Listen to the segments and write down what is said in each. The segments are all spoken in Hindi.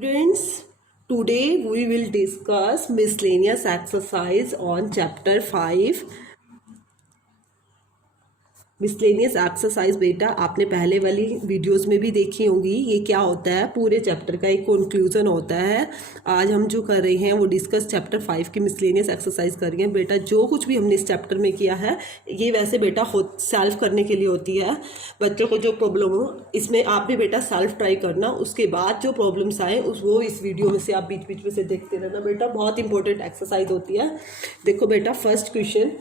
Students, today we will discuss miscellaneous exercise on chapter 5. Miscellaneous exercise बेटा आपने पहले वाली वीडियोस में भी देखी होंगी। ये क्या होता है, पूरे चैप्टर का एक कंक्लूजन होता है। आज हम जो कर रहे हैं वो डिस्कस चैप्टर 5 की मिसलेनियस एक्सरसाइज कर रहे हैं। बेटा जो कुछ भी हमने इस चैप्टर में किया है ये वैसे बेटा सेल्फ करने के लिए होती है। बच्चों को जो प्रॉब्लम हो इसमें आप भी बेटा सेल्फ ट्राई करना, उसके बाद जो प्रॉब्लम्स आए वो इस वीडियो में से आप बीच बीच में से देखते रहना। बेटा बहुत इंपॉर्टेंट एक्सरसाइज होती है। देखो बेटा first question,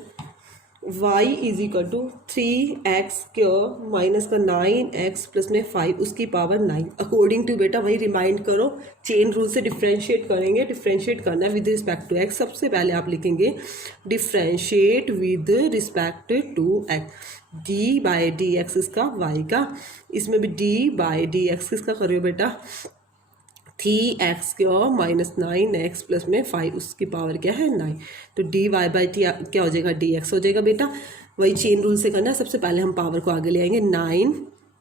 y is equal to 3x क्यों माइनस का 9x प्लस में 5 उसकी पावर 9 अकॉर्डिंग टू बेटा वही रिमाइंड करो, चेन रूल से डिफ्रेंशिएट करेंगे। डिफ्रेंशिएट करना है विद रिस्पेक्ट टू x। सबसे पहले आप लिखेंगे differentiate with respect to x। D by D x इसका y का, इसमें भी डी बाई डी एक्स किसका करो बेटा 3x क्यों माइनस 9x प्लस में 5 उसकी पावर क्या है 9। तो डी वाई बाई टी क्या हो जाएगा dx हो जाएगा। बेटा वही चेन रूल से करना है। सबसे पहले हम पावर को आगे ले आएंगे 9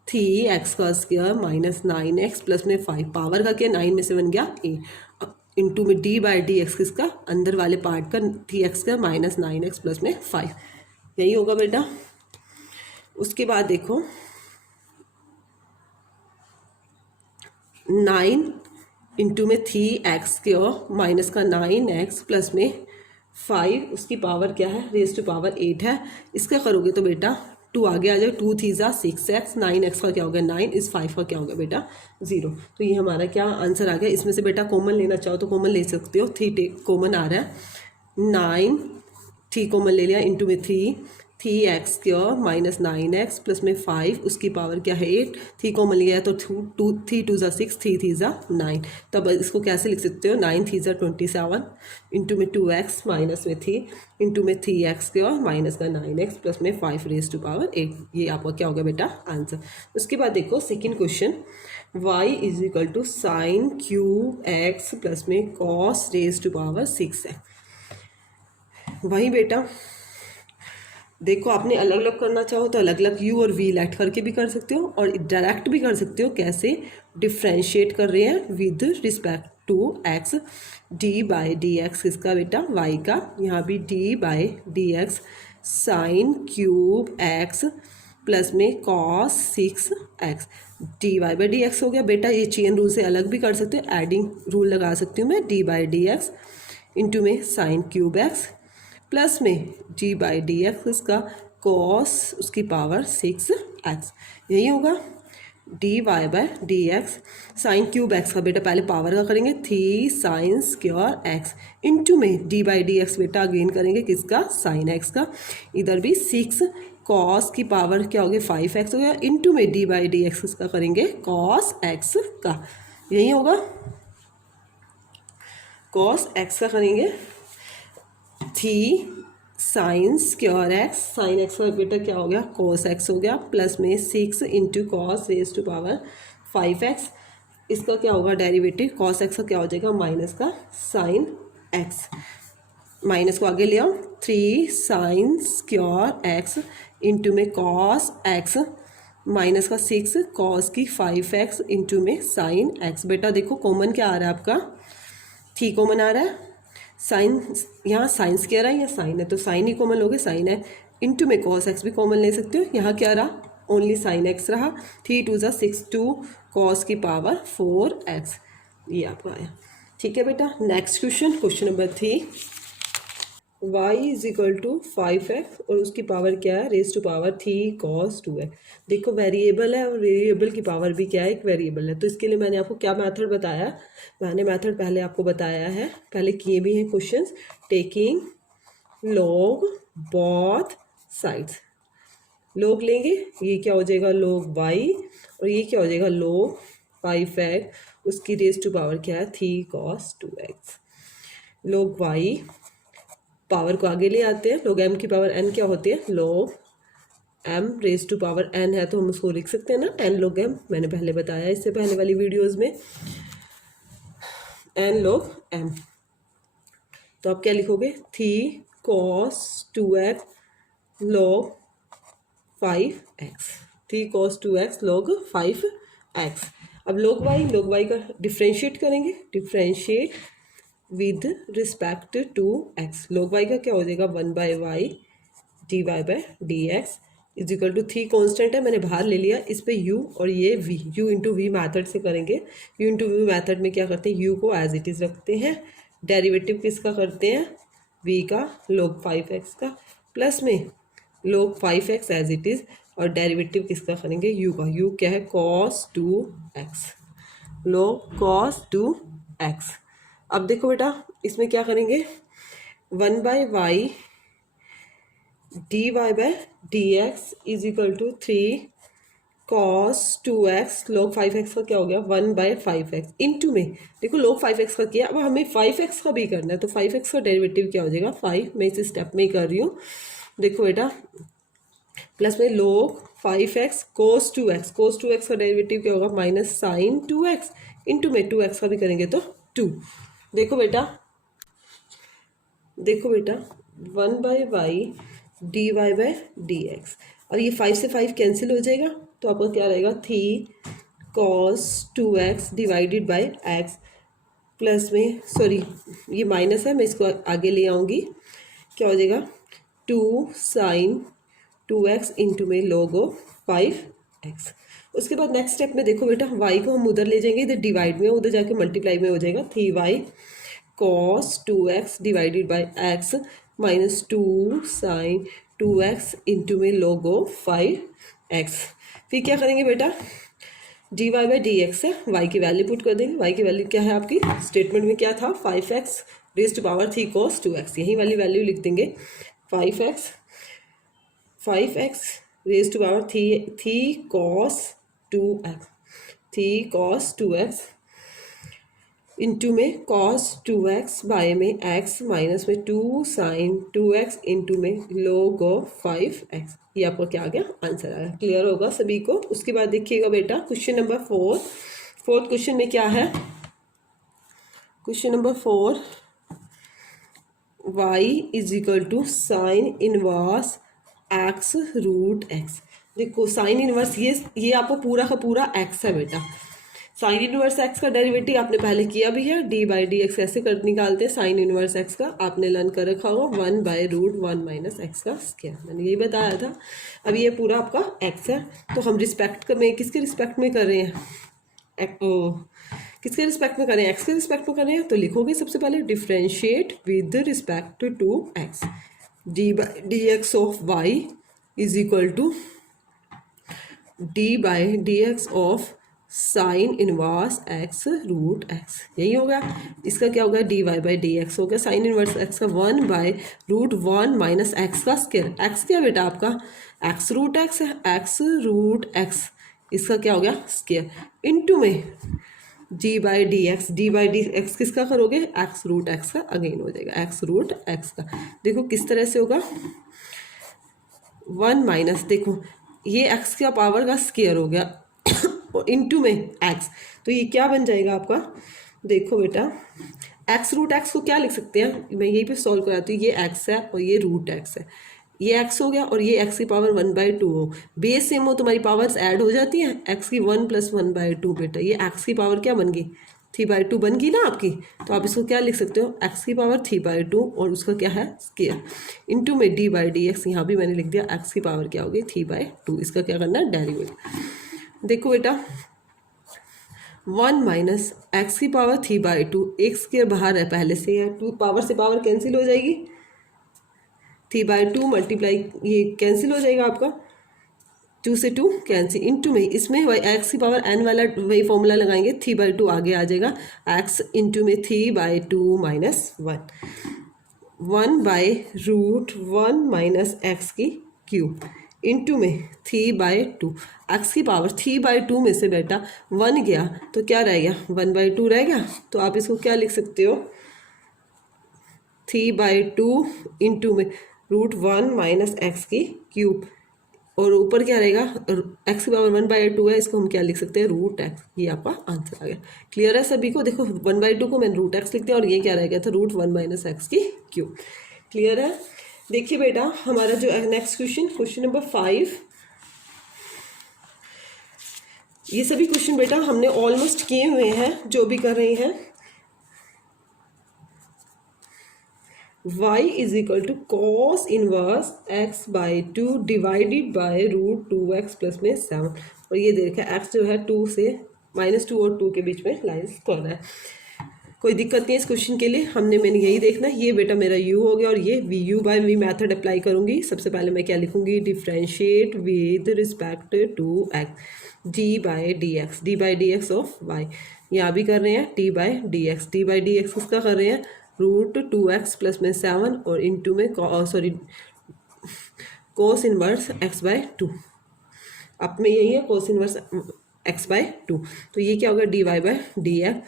3x का स्क्वायर माइनस 9x प्लस में 5 पावर का क्या 9 में से बन गया a इंटू में डी बाई डी एक्स किसका अंदर वाले पार्ट का 3x का माइनस 9x प्लस में 5 यही होगा बेटा। उसके बाद देखो 9 इंटू में 3x क्यों माइनस का 9x प्लस में 5 उसकी पावर क्या है रेज टू पावर 8 है। इसका करोगे तो बेटा 2 आगे आ जाए, 2 3 जा 6x, 9x का क्या हो गया 9, इस 5 का क्या हो गया बेटा 0। तो ये हमारा क्या आंसर आ गया। इसमें से बेटा कॉमन लेना चाहो तो कॉमन ले सकते हो। 3 कॉमन आ रहा है 9, 3 कॉमन ले लिया इंटू में 3x क्यों माइनस 9x प्लस में 5 उसकी पावर क्या है 8। 3 कॉमन लिया तो 3 2 जा 6, 3 3 जा 9। तब इसको कैसे लिख सकते हो 9 3 जा 27 इंटू में 2x माइनस में 3 इंटू में 3x क्यों माइनस का 9x प्लस में 5 रेज टू पावर 8। ये आपका क्या होगा बेटा आंसर। उसके बाद देखो second question, y is equal to sine cube x plus में कॉस रेज टू पावर 6 है। वही बेटा देखो आपने अलग अलग करना चाहो तो अलग अलग u और v लेट करके भी कर सकते हो और डायरेक्ट भी कर सकते हो। कैसे डिफ्रेंशिएट कर रहे हैं with respect to x। d by D x किसका बेटा y का, यहाँ भी d by D x sine cube x plus में cos 6x d Y by D x हो गया। बेटा ये चेन रूल से अलग भी कर सकते हो, एडिंग रूल लगा सकती हूँ मैं d by D X into में साइन क्यूब x प्लस में g बाई डी एक्स इसका कॉस उसकी पावर 6x यही होगा। D Y by D x sine cube x का बेटा पहले पावर का करेंगे 3 साइन स्क्वायर x इंटू में डी बाई डी एक्स बेटा अगेन करेंगे किसका साइन x का। इधर भी 6 कॉस की पावर क्या हो गया 5x हो गया इंटू में डी बाई डी एक्स इसका करेंगे कॉस x का यही होगा। कॉस x का करेंगे 3 sine square x sign x का बेटा क्या हो गया कॉस एक्स हो गया प्लस में 6 into cos raise to power 5x। इसका क्या होगा डेरिवेटिव कॉस एक्स का क्या हो जाएगा माइनस का साइन एक्स। माइनस को आगे ले आओ 3 साइन स्क्वायर एक्स इंटू में कॉस एक्स माइनस का 6 कॉस की 5x इंटू में साइन एक्स। बेटा देखो कॉमन क्या आ रहा है आपका 3 कॉमन आ रहा है, साइन यहाँ साइन स्क्वायर है या साइन है तो साइन ही कॉमन लोगे साइन है इंटू में कॉस एक्स भी कॉमन ले सकते हो। यहाँ क्या रहा ओनली साइन एक्स रहा 3 2 जा 6 2 कॉस की पावर 4x ये आपका आया। ठीक है बेटा। Next question, question number 3, y is equal to 5x और उसकी पावर क्या है raise to power 3 cos 2x। देखो वेरिएबल है और वेरिएबल की पावर भी क्या है एक वेरिएबल है। तो इसके लिए मैंने आपको क्या मेथड बताया, मैंने मेथड पहले आपको बताया है, पहले किए भी हैं questions. Taking log both sides, log लेंगे ये क्या हो जाएगा लॉग y और ये क्या हो जाएगा लॉग 5x उसकी रेज टू पावर क्या है 3 cos 2x। Log y power को आगे ले आते हैं, लॉग m की पावर n क्या होती है log m raise to power n है तो हम उसको लिख सकते हैं ना n log m, मैंने पहले बताया इससे पहले वाली वीडियोस में n log m। तो आप क्या लिखोगे 3 cos 2x log 5x 3 cos 2x log 5x। अब log y का डिफ्रेंशिएट करेंगे, differentiate with respect to x। log y का क्या हो जाएगा 1/y dy by D x is equal to 3 constant है, मैंने बाहर ले लिया, इस पे u और ये v, u into we method से करेंगे। u इंटू वी मैथड में क्या करते हैं, u को एज इट इज़ रखते हैं, डेरिवेटिव किसका करते हैं v का log 5x का, प्लस में log 5x as it is, और डेरिवेटिव किसका करेंगे u का, u क्या है cos 2x, log cos 2x। अब देखो बेटा इसमें क्या करेंगे 1/y D Y by D x is equal to 3 cos 2x log 5x का क्या हो गया 1/5x इंटू में देखो log 5x का किया, अब हमें 5x का भी करना है, तो 5x का डेरिवेटिव क्या हो जाएगा 5, मैं इस स्टेप में ही कर रही हूँ। देखो बेटा प्लस में log 5x cos 2x का डेरिवेटिव क्या होगा माइनस साइन 2x इंटू में 2x का भी करेंगे तो 2। देखो बेटा 1/y D Y by D x, और ये 5 से 5 कैंसिल हो जाएगा, तो आपका क्या रहेगा 3 cos 2x divided by x, plus में सॉरी ये माइनस है, मैं इसको आगे ले आऊँगी, क्या हो जाएगा 2 sin 2x इंटू में log 5x। उसके बाद नेक्स्ट स्टेप में देखो बेटा y को हम उधर ले जाएंगे, इधर डिवाइड में, उधर जाके मल्टीप्लाई में हो जाएगा 3y cos 2x divided by x minus 2 sin 2x into में log 5x। फिर क्या करेंगे बेटा D Y by D X है, y की वैल्यू पुट कर देंगे, y की वैल्यू क्या है आपकी स्टेटमेंट में क्या था 5x raise to power 3 cos 2x, यही वाली वैल्यू लिख देंगे 5x raise to power 3 cos 2x into में cos 2x बाय में x माइनस में 2 sin 2x इंटू में log 5x। ये आपका क्या आ गया आंसर आ गया, क्लियर होगा सभी को। उसके बाद देखिएगा बेटा क्वेश्चन नंबर 4, फोर्थ क्वेश्चन में क्या है, question number 4 y is equal to sine inverse x root x। देखो साइन इनवर्स ये आपको पूरा का पूरा x है बेटा, साइन इनवर्स एक्स का डेरिवेटिव आपने पहले किया भी है, डी बाई डी एक्स ऐसे कर निकालते हैं, साइन इनवर्स एक्स का आपने लर्न कर रखा होगा 1/√1 माइनस एक्स का स्क्वायर, मैंने यही बताया था। अब ये पूरा आपका एक्स है, तो हम रिस्पेक्ट में किसके रिस्पेक्ट में कर रहे हैं किसके रिस्पेक्ट में करें एक्स के रिस्पेक्ट में कर रहे हैं, तो लिखोगे सबसे पहले differentiate with respect to X, D by D x of Y is equal to D by D x of sine inverse X root X, यही होगा। इसका क्या होगा D Y by D x हो गया, साइन इनवर्स एक्स का 1/√1 माइनस एक्स का स्क्वायर, एक्स क्या बेटा आपका एक्स रूट एक्स है, एक्स रूट एक्स, इसका क्या हो गया स्क्वायर इंटू में डी बाई डी एक्स किसका करोगे एक्स रूट एक्स का, अगेन हो जाएगा एक्स रूट एक्स का। देखो किस तरह से होगा 1 माइनस, देखो ये एक्स का पावर का स्क्वायर हो गया और इंटू में एक्स, तो ये क्या बन जाएगा आपका, देखो बेटा एक्स रूट एक्स को क्या लिख सकते हैं, मैं यहीं पे सॉल्व कराती हूँ, ये एक्स है और ये रूट एक्स है, ये एक्स हो गया और ये एक्स की पावर 1/2 हो, बेस सेम हो तुम्हारी पावर्स ऐड हो जाती हैं, एक्स की 1 + 1/2 बेटा, ये एक्स की पावर क्या बन गई 3/2 बन गई ना आपकी, तो आप इसको क्या लिख सकते हो एक्स की पावर 3/2 और उसका क्या है स्क्वायर इंटू में डी बाई डी एक्स, यहाँ भी मैंने लिख दिया एक्स की पावर क्या होगी 3/2, इसका क्या करना है डेरिवेटिव। देखो बेटा 1 माइनस एक्स की पावर 3/2, एक स्क्वायर बाहर है पहले से है, 2 पावर से पावर कैंसिल हो जाएगी, 3/2 मल्टीप्लाई ये कैंसिल हो जाएगा आपका, 2 से 2 कैंसिल इंटू में इसमें एक्स की पावर n वाला वही फॉर्मूला लगाएंगे, 3/2 आगे आ जाएगा, एक्स इंटू में 3/2 माइनस 1/√1 माइनस एक्स की क्यूब इंटू में 3/2, एक्स की पावर 3/2 में से बेटा 1 गया तो क्या रह गया 1/2 रह गया, तो आप इसको क्या लिख सकते हो 3/2 इंटू में √1 माइनस एक्स की क्यूब, और ऊपर क्या रहेगा एक्स की पावर 1/2 है, इसको हम क्या लिख सकते हैं √x, ये आपका आंसर आ गया। क्लियर है सभी को, देखो 1/2 को मैंने √x लिख दिया और ये क्या रह गया था √1 माइनस एक्स की क्यूब। क्लियर है। देखिए बेटा हमारा जो नेक्स्ट क्वेश्चन नंबर 5, ये सभी क्वेश्चन बेटा हमने ऑलमोस्ट किए हुए हैं, जो भी कर रहे हैं। y is equal to cos inverse x by 2 divided by root 2x plus में 7। और ये देखा x जो है 2 से -2 और 2 के बीच में लाइन्स कर रहा है। कोई दिक्कत नहीं है इस क्वेश्चन के लिए, मैंने यही देखना है। ये बेटा मेरा u हो गया और ये V U by we method apply करूँगी। सबसे पहले मैं क्या लिखूँगी, differentiate with respect to x D by D x of y। यहाँ भी कर रहे हैं डी बाई डी एक्स किसका कर रहे हैं, रूट 2x प्लस में 7 और इंटू में कोस इनवर्स x बाई 2। अब में यही है कोस इनवर्स x बाई 2। तो ये क्या होगा, D Y by D X.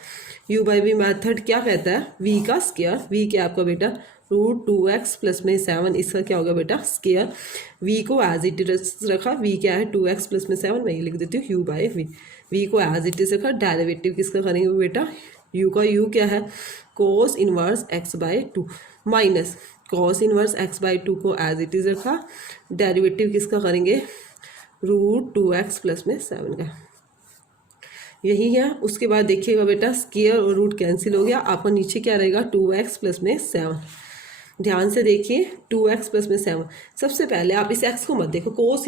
U by we method क्या कहता है, v का स्केयर। v क्या आपका बेटा रूट 2x प्लस में 7, इसका क्या होगा बेटा स्केयर। v को एज इट इज रखा, v क्या है 2x प्लस में 7, मैं ये लिख देती हूँ u बाई v। v को एज इट इज रखा, डेरिवेटिव किसका करेंगे बेटा, u का u क्या है कोस inverse x by 2 minus cos inverse x by 2 को एज इट इज रखा, डेरिवेटिव किसका करेंगे रूट 2x प्लस में 7 का। यही है। उसके बाद देखिएगा बेटा स्केयर और रूट कैंसिल हो गया, आपका नीचे क्या रहेगा 2x प्लस में 7। ध्यान से देखिए 2x प्लस में 7। सबसे पहले आप इस x को मत देखो, कोस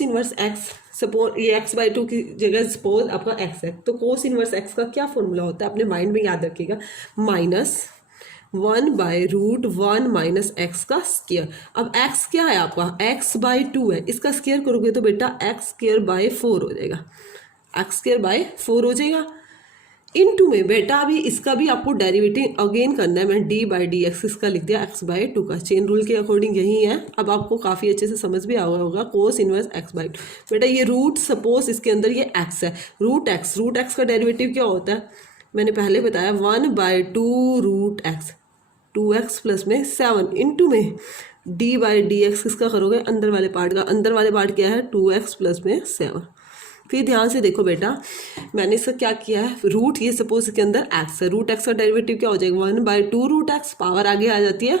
इनवर्स x, सपोज ये x बाई 2 की जगह सपोज आपका x है, तो कोस इनवर्स x का क्या फॉर्मूला होता है अपने माइंड में याद रखिएगा, -1 बाई रूट 1 माइनस एक्स का स्केयर। अब x क्या है आपका, x बाई 2 है, इसका स्केयर करोगे तो बेटा x स्केयर बाई 4 हो जाएगा, x स्केयर बाई 4 हो जाएगा। इनटू में बेटा अभी इसका भी आपको डेरिवेटिव अगेन करना है, मैंने डी बाई डी एक्स इसका लिख दिया x बाई 2 का। चेन रूल के अकॉर्डिंग यही है। अब आपको काफ़ी अच्छे से समझ भी आ गया होगा कोस इनवर्स x बाई 2। बेटा ये रूट सपोज इसके अंदर ये x है, रूट x का डेरिवेटिव क्या होता है, मैंने पहले बताया 1 by 2 root x, 2x plus में 7 इंटू में डी बाई डी एक्स किसका करोगे अंदर वाले पार्ट का। अंदर वाले पार्ट क्या है 2x प्लस में 7। फिर ध्यान से देखो बेटा मैंने इसका क्या किया है, रूट ये सपोज इसके अंदर x है, रूट x का डेरिवेटिव क्या हो जाएगा 1 बाई 2 रूट x, पावर आगे आ जाती है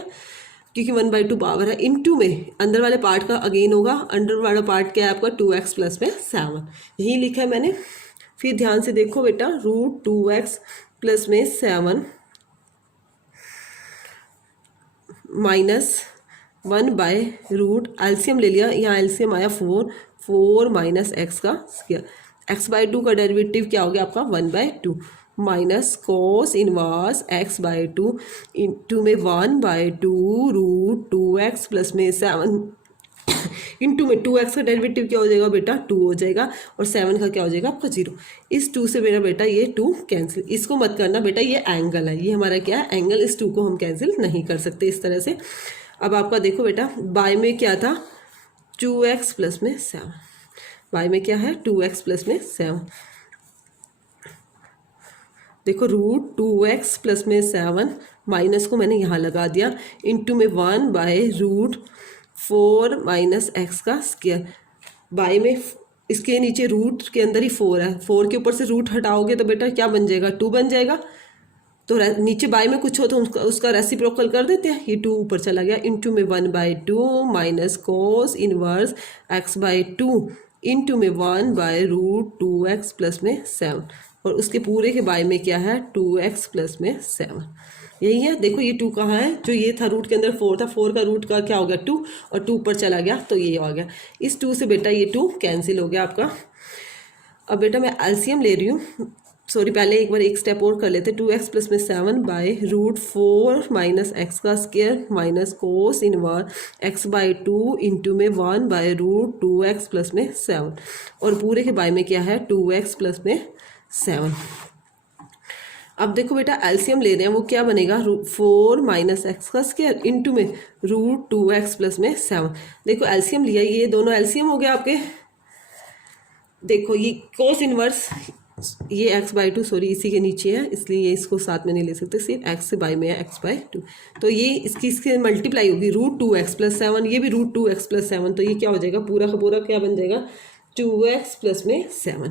क्योंकि 1 बाई 2 पावर है, इंटू में अंदर वाले पार्ट का अगेन होगा, अंदर वाला पार्ट क्या है आपका 2x प्लस में 7, यही लिखा है मैंने। फिर ध्यान से देखो बेटा रूट 2x प्लस में 7 माइनस 1 बाय रूट, एलसीएम ले लिया, यहाँ एलसीएम आया 4 माइनस एक्स का स्क्वायर, एक्स बाई 2 का डेरिवेटिव क्या हो गया आपका 1 by 2 minus cos inverse x by 2 into में 1 बाई 2 रूट 2x प्लस में 7 इंटू में 2x का डेरिवेटिव क्या हो जाएगा बेटा 2 हो जाएगा और 7 का क्या हो जाएगा आपका 0। इस 2 से मेरा बेटा ये 2 कैंसिल, इसको मत करना बेटा, ये एंगल है, ये हमारा क्या है एंगल, इस 2 को हम कैंसिल नहीं कर सकते इस तरह से। अब आपका देखो बेटा बाय में क्या था 2x प्लस में 7, बाय में क्या है 2x प्लस में 7, देखो रूट 2x प्लस में 7 माइनस को मैंने यहाँ लगा दिया इंटू में 1 बाय रूट 4 माइनस एक्स का स्क्वायर, बाय में इसके नीचे रूट के अंदर ही 4 है, 4 के ऊपर से रूट हटाओगे तो बेटा क्या बन जाएगा 2 बन जाएगा, तो नीचे बाय में कुछ हो तो उसका रेसिप्रोकल कर देते हैं, ये 2 ऊपर चला गया इंटू में 1 by 2 minus cos inverse x by 2 into में 1 बाय रूट 2x प्लस में 7 और उसके पूरे के बाय में क्या है 2x प्लस में 7, यही है। देखो ये 2 कहाँ है, जो ये था रूट के अंदर 4 था, 4 का रूट का क्या हो गया 2 और 2 ऊपर चला गया तो ये आ गया, इस 2 से बेटा ये 2 कैंसिल हो गया आपका। अब बेटा मैं एलसीएम ले रही हूँ, सॉरी पहले एक बार एक स्टेप और कर लेते, 2x प्लस में 7 बाय रूट 4 माइनस एक्स का square minus cos inverse x by 2 into में 1 बाय रूट 2x प्लस में 7 और पूरे के बाय में क्या है 2x प्लस में 7। अब देखो बेटा एलसीएम ले रहे हैं, वो क्या बनेगा 4 माइनस एक्स का स्क्वायर इंटू में रूट 2x प्लस में 7। देखो एलसीएम लिया, ये दोनों एलसीएम हो गया आपके। देखो ये कोस इनवर्स ये x बाई 2 सॉरी इसी के नीचे है इसलिए ये इसको साथ में नहीं ले सकते, सिर्फ x से बाई में है x बाई 2, तो ये इसके मल्टीप्लाई होगी रूट 2x प्लस 7, ये भी रूट 2x प्लस 7, तो ये क्या हो जाएगा पूरा का पूरा क्या बन जाएगा 2x प्लस में 7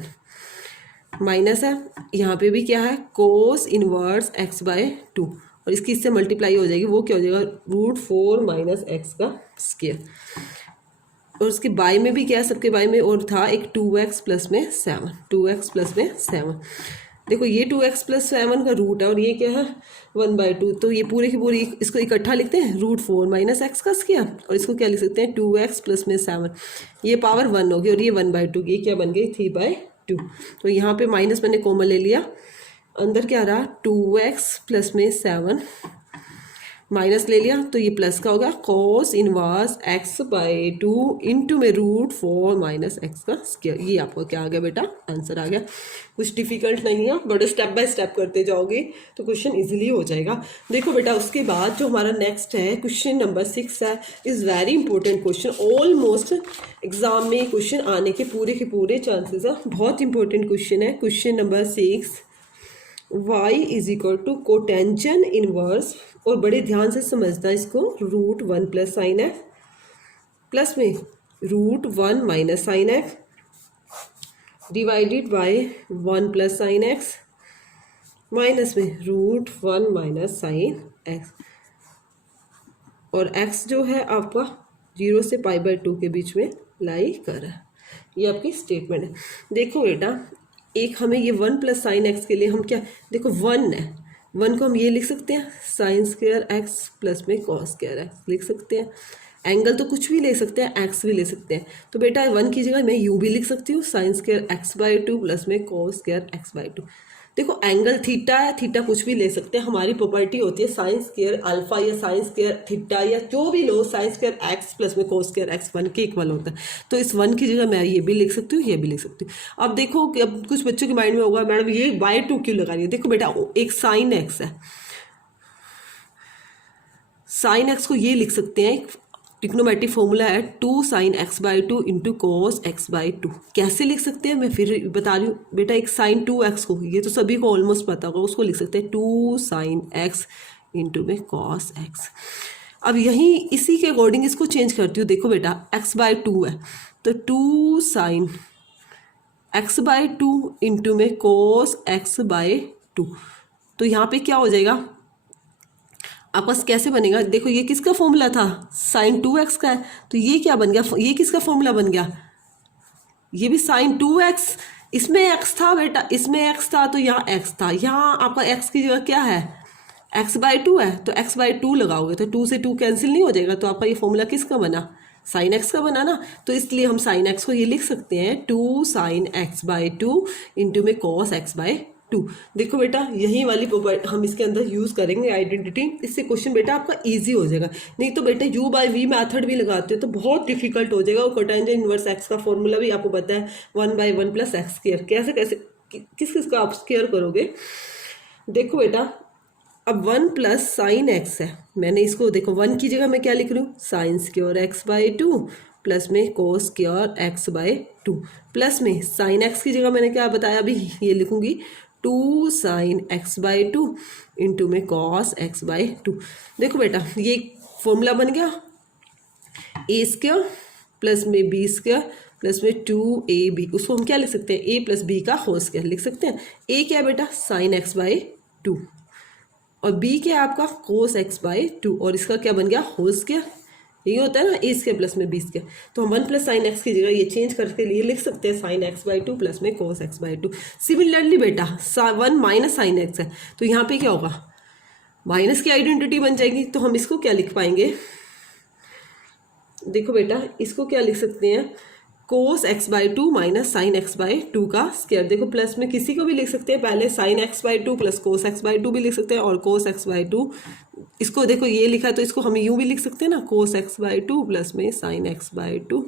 माइनस है, यहाँ पे भी क्या है कोस इनवर्स x बाई 2 और इसकी इससे मल्टीप्लाई हो जाएगी, वो क्या हो जाएगा रूट 4 माइनस एक्स का स्क्वायर। और उसके बाई में भी क्या है, सबके बाई में और था एक 2x प्लस में 7, 2x प्लस में 7। देखो ये 2x प्लस 7 का रूट है और ये क्या है 1/2, तो ये पूरे की पूरी इसको इकट्ठा लिखते हैं √4 माइनस एक्स का स्क्वायर, और इसको क्या लिख सकते हैं 2x प्लस में 7, ये पावर 1 होगी और ये 1/2, ये क्या बन गई 3/2। तो यहाँ पे माइनस मैंने कॉमन ले लिया, अंदर क्या रहा 2x प्लस में 7 माइनस ले लिया, तो ये प्लस का होगा cos इनवर्स x/2 इंटू में √4 माइनस एक्स का स्क्वायर। ये आपको क्या आ गया बेटा, आंसर आ गया। कुछ डिफिकल्ट नहीं है, बट स्टेप बाय स्टेप करते जाओगे तो क्वेश्चन इजीली हो जाएगा। देखो बेटा उसके बाद जो हमारा नेक्स्ट है क्वेश्चन नंबर 6 है, is very important question, almost exam में क्वेश्चन आने के पूरे चांसेस है, बहुत इंपॉर्टेंट क्वेश्चन है। Question number 6, y is equal to cotangent inverse, और बड़े ध्यान से समझना इसको, √1 प्लस साइन एक्स प्लस में √1 minus sine x divided bye 1 plus sine x minus में √1 माइनस साइन एक्स, और x जो है आपका 0 से π/2 के बीच में लाई कर रहा है। ये आपकी स्टेटमेंट है। देखो बेटा एक हमें ये 1 प्लस साइन एक्स के लिए हम क्या, देखो 1 है, 1 को हम ये लिख सकते हैं साइन स्क्वायर एक्स प्लस में कॉस स्क्वायर एक्स लिख सकते हैं। एंगल तो कुछ भी ले सकते हैं, एक्स भी ले सकते हैं, तो बेटा 1 की जगह मैं यू भी लिख सकती हूँ साइन स्क्वायर x/2 प्लस में कॉस स्क्वायर x/2। देखो एंगल थीटा है, थीटा कुछ भी ले सकते हैं, हमारी प्रॉपर्टी होती है साइन स्क्वायर अल्फा या साइन स्क्वायर थीटा या जो भी लो, साइन स्क्वायर एक्स प्लस में कोस स्क्वायर एक्स 1 के इक्वल होता है। तो इस 1 की जगह मैं ये भी लिख सकती हूँ, ये भी लिख सकती हूँ। अब देखो कि अब कुछ बच्चों के माइंड में होगा मैडम ये /2 क्यों लगा रही है। देखो बेटा एक साइन एक्स है, साइन एक्स को ये लिख सकते हैं, ट्रिग्नोमेट्रिक फॉर्मूला है 2 sin x/2 into cos x/2। कैसे लिख सकते हैं मैं फिर बता रही हूँ बेटा, एक साइन 2x को, ये तो सभी को ऑलमोस्ट पता होगा, उसको लिख सकते हैं 2 sin x इंटू में कॉस x। अब यहीं इसी के अकॉर्डिंग इसको चेंज करती हूँ। देखो बेटा x/2 है तो 2 sin x/2 इंटू में कोस x/2, तो यहाँ पे क्या हो जाएगा आपका कैसे बनेगा। देखो ये किसका फॉर्मूला था, साइन 2x का है, तो ये क्या बन गया, ये किसका फॉर्मूला बन गया, ये भी साइन 2x, इसमें x था बेटा, इसमें x था तो यहाँ x था, यहाँ आपका x की जगह क्या है x/2 है, तो x/2 लगाओगे तो 2 से 2 कैंसिल नहीं हो जाएगा, तो आपका ये फॉर्मूला किसका बना, साइन x का बना ना। तो इसलिए हम साइन x को ये लिख सकते हैं 2 sin x/2 इंटू में कॉस x/2। देखो बेटा यही वाली प्रॉपर्टी हम इसके अंदर यूज़ करेंगे आइडेंटिटी, इससे क्वेश्चन बेटा आपका इजी हो जाएगा। नहीं तो बेटा u/v मेथड भी लगाते हो तो बहुत डिफिकल्ट हो जाएगा। और कोटेंजन इनवर्स x का फॉर्मूला भी आपको पता है 1/1 प्लस एक्स स्क्वायर, कैसे कैसे किस का आप स्क्वायर करोगे। देखो बेटा अब 1 प्लस साइन एक्स है, मैंने इसको देखो 1 की जगह मैं क्या लिख रही हूँ साइन स्क्वायर x/2 प्लस में कोस स्क्वायर x/2 प्लस में साइन एक्स की जगह मैंने क्या बताया अभी, ये लिखूंगी 2 sin x/2 इंटू में कॉस x/2। देखो बेटा ये फॉर्मूला बन गया a² प्लस में b² प्लस में 2ab, उसको हम क्या लिख सकते हैं a प्लस b का होल स्क्वायर लिख सकते हैं। a क्या है बेटा साइन x/2 और b क्या है आपका कोस x/2, और इसका क्या बन गया होल स्क्वायर, ये होता है ना a² प्लस में b²। तो हम 1 प्लस साइन एक्स की जगह ये चेंज करके लिए लिख सकते हैं साइन x/2 प्लस में कोस x/2। सिमिलरली बेटा 1 माइनस साइन एक्स है तो यहाँ पे क्या होगा माइनस की आइडेंटिटी बन जाएगी, तो हम इसको क्या लिख पाएंगे, देखो बेटा इसको क्या लिख सकते हैं कोस x/2 माइनस साइन x/2 का स्क्वायर। देखो प्लस में किसी को भी लिख सकते हैं, पहले sign x/2 plus cos x/2 भी लिख सकते हैं, और कोस x/2 इसको देखो ये लिखा है तो इसको हम यूँ भी लिख सकते हैं ना कोस x/2 प्लस में साइन x/2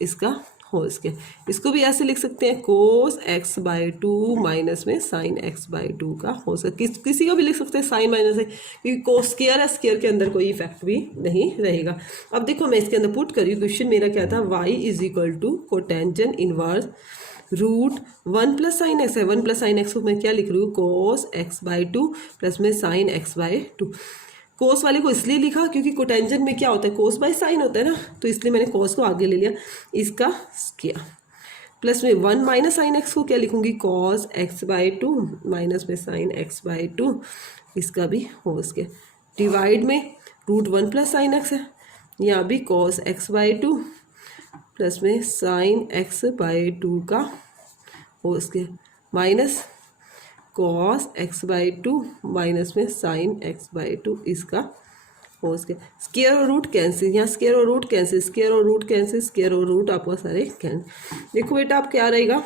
इसका होल स्क्वायर। इसको भी ऐसे लिख सकते हैं कोस x/2 माइनस में साइन x/2 का होल स्क्वायर। किसी का भी लिख सकते हैं साइन माइनस है, क्योंकि कोस स्क्वायर है, स्क्वायर के अंदर कोई इफेक्ट भी नहीं रहेगा। अब देखो मैं इसके अंदर पुट करी, क्वेश्चन मेरा क्या था y is equal to cotangent inverse √1 plus sine x है, 1 प्लस साइन एक्स को मैं क्या लिख रही हूँ कोस x/2 प्लस में साइन x/2। कोस वाले को इसलिए लिखा क्योंकि कोटेंजन में क्या होता है कोस बाय साइन होता है ना, तो इसलिए मैंने कोस को आगे ले लिया, इसका स्क्वायर प्लस में 1 माइनस साइन एक्स को क्या लिखूंगी कॉस x/2 माइनस में साइन x/2 इसका भी होल स्क्वायर डिवाइड में √1 प्लस साइन एक्स है, यहाँ भी कॉस x/2 प्लस में साइन एक्स बाई टू का और उसके minus cos x by two minus में साइन एक्स बाई टू इसका और उसके स्क्वायर और रूट कैंसिल, यहाँ स्क्वायर और रूट कैंसिल, स्क्वायर और रूट कैंसिल, स्क्वायर और रूट आपका सारे कैंसिल। देखो बेटा आप क्या रहेगा,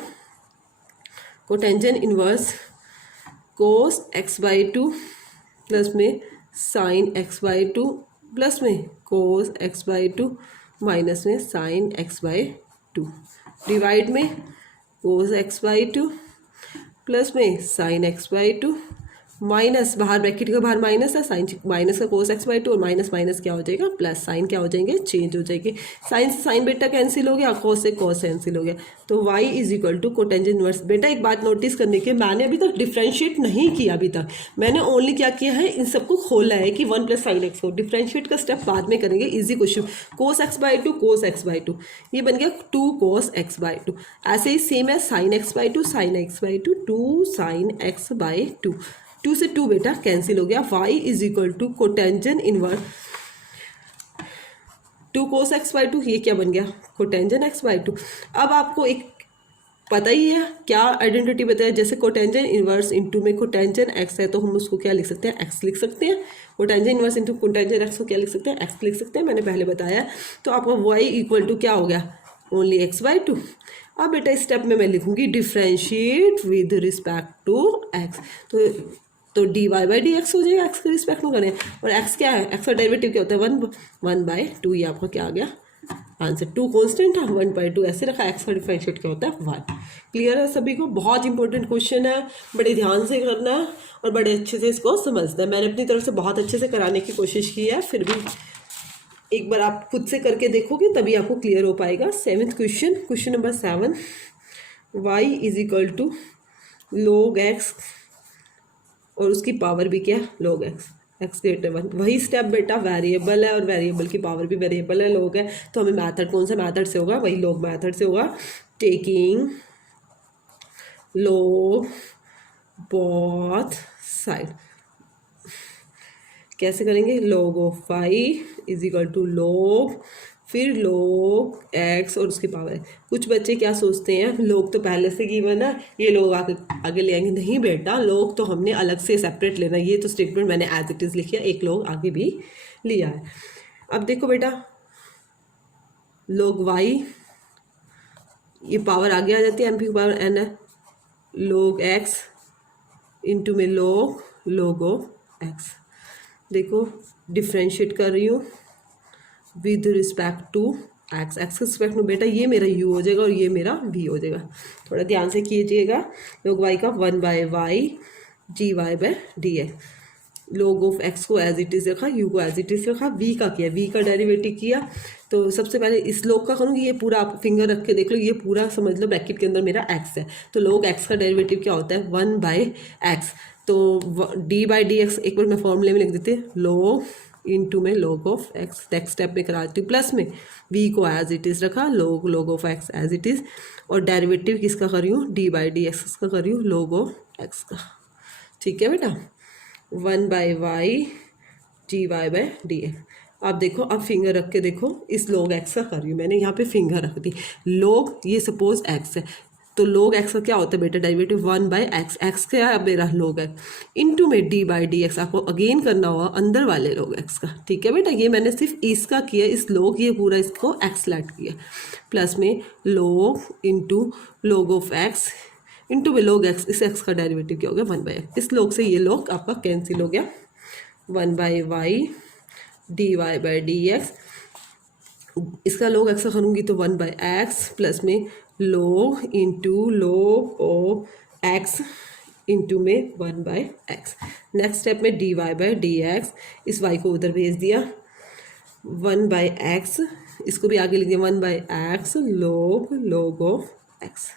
cotangent inverse cos x by two plus में sine x by two plus में cos x by two minus में sine x by two divide में cos x by two plus में sine x by two minus बाहर ब्रैकेट के बाहर माइनस है, साइन माइनस का कोस एक्स बाई टू और माइनस माइनस क्या हो जाएगा प्लस, साइन क्या हो जाएंगे चेंज हो जाएंगे, साइन से साइन बेटा कैंसिल हो गया, कोस से कोस कैंसिल हो गया, तो y is equal to cotangent inverse. बेटा एक बात नोटिस करने की, मैंने अभी तक डिफ्रेंशिएट नहीं किया, अभी तक मैंने ओनली क्या किया है, इन सबको खोला है कि 1 प्लस साइन एक्स को, डिफ्रेंशिएट का स्टेप बाद में करेंगे, easy question. Cos x by two cos x by two ये बन गया 2 कोस एक्स बाई टू, ऐसे ही सेम है sine x by two sine x by two 2 sine x by two, 2 से 2 बेटा कैंसिल हो गया, y is equal to cotangent inverse 2 cos x by two, ये क्या बन गया कोटेंजेंट एक्स बाई टू। अब आपको एक पता ही है क्या आइडेंटिटी बताया, जैसे कोटेंजेंट इनवर्स इंटू में कोटेंजेंट एक्स है तो हम उसको क्या लिख सकते हैं, एक्स लिख सकते हैं, cotangent inverse into cotangent x को क्या लिख सकते हैं, एक्स लिख सकते हैं, मैंने पहले बताया। तो आपका y इक्वल टू क्या हो गया, ओनली एक्स बाई टू। अब बेटा इस स्टेप में मैं लिखूंगी differentiate with respect to x, तो d Y by D x हो जाएगा, एक्स के रिस्पेक्ट में करें, और एक्स क्या है, एक्स का डेरिवेटिव क्या होता है 1 बाई टू, ये आपका क्या आ गया आंसर, 2 कांस्टेंट है 1 बाई टू ऐसे रखा, एक्स का डिफरेंशिएट क्या होता है 1। क्लियर है सभी को, बहुत इंपॉर्टेंट क्वेश्चन है, बड़े ध्यान से करना है और बड़े अच्छे से इसको समझना है। मैंने अपनी तरफ से बहुत अच्छे से कराने की कोशिश की है, फिर भी एक बार आप खुद से करके देखोगे तभी आपको क्लियर हो पाएगा। 7th question, question number 7, y is equal to log x और उसकी पावर भी क्या है log x, x ग्रेटर 1। वही स्टेप बेटा वेरिएबल है और वेरिएबल की पावर भी वेरिएबल है log है, तो हमें मेथड कौन सा मेथड से होगा, वही log मेथड से होगा, टेकिंग log बोथ साइड। कैसे करेंगे, log of y is equal to log फिर log x और उसकी पावर। कुछ बच्चे क्या सोचते हैं log तो पहले से गिवन है, ये लोग आगे ले आएंगे, नहीं बेटा log तो हमने अलग से सेपरेट लेना, ये तो स्टेटमेंट मैंने एज इट इज़ लिखी है, एक log आगे भी लिया है। अब देखो बेटा log y ये पावर आगे आ जाती है, एम पी की पावर n है, log x इंटू में log ऑफ x। देखो डिफ्रेंशिएट कर रही हूँ with respect to x, x के रिस्पेक्ट में बेटा ये मेरा u हो जाएगा और ये मेरा v हो जाएगा, थोड़ा ध्यान से कीजिएगा। log y का 1 by y d Y by D x, log of x को एज इट इज़ रखा, u को एज इट इज़ रखा, v का किया, v का डेरिवेटिव किया। तो सबसे पहले इस log का करूँगी, ये पूरा आप फिंगर रख के देख लो, ये पूरा समझ लो ब्रैकेट के अंदर मेरा x है, तो log x का डेरिवेटिव क्या होता है 1 बाय एक्स, तो डी बाई डी एक्स एक बार मैं फॉर्मूले में लिख देते हैं, log इंटू में log of x, next step में कराती हूँ प्लस में v को एज इट इज़ रखा, log of x as it is, और डेरिवेटिव किसका कर रही हूँ d बाई डी एक्स का कर रही हूँ log ऑफ x का। ठीक है बेटा, 1 by y d Y by D x. आप देखो, अब फिंगर रख के देखो, इस log x का कर रही हूँ मैंने, यहाँ पे फिंगर रख दी, log ये सपोज x है, तो log x का क्या होता है बेटा डेरिवेटिव 1 बाई एक्स, एक्स क्या है मेरा log x इंटू में d बाई डी एक्स, आपको अगेन करना होगा अंदर वाले log x का। ठीक है बेटा, ये मैंने सिर्फ इसका किया, इस log ये पूरा इसको x लेट किया, प्लस में log into log of x into में log x, इस x का डेरिवेटिव क्या हो गया 1 बाई एक्स, इस log से ये log आपका कैंसिल हो गया, 1 by y d Y by D x, इसका log x का करूँगी तो 1 बाई एक्स प्लस में log into log of x into में 1 बाई एक्स। नेक्स्ट स्टेप में d Y by D x, इस y को उधर भेज दिया, 1 बाई एक्स, इसको भी आगे लिख दिया 1 by x log of x,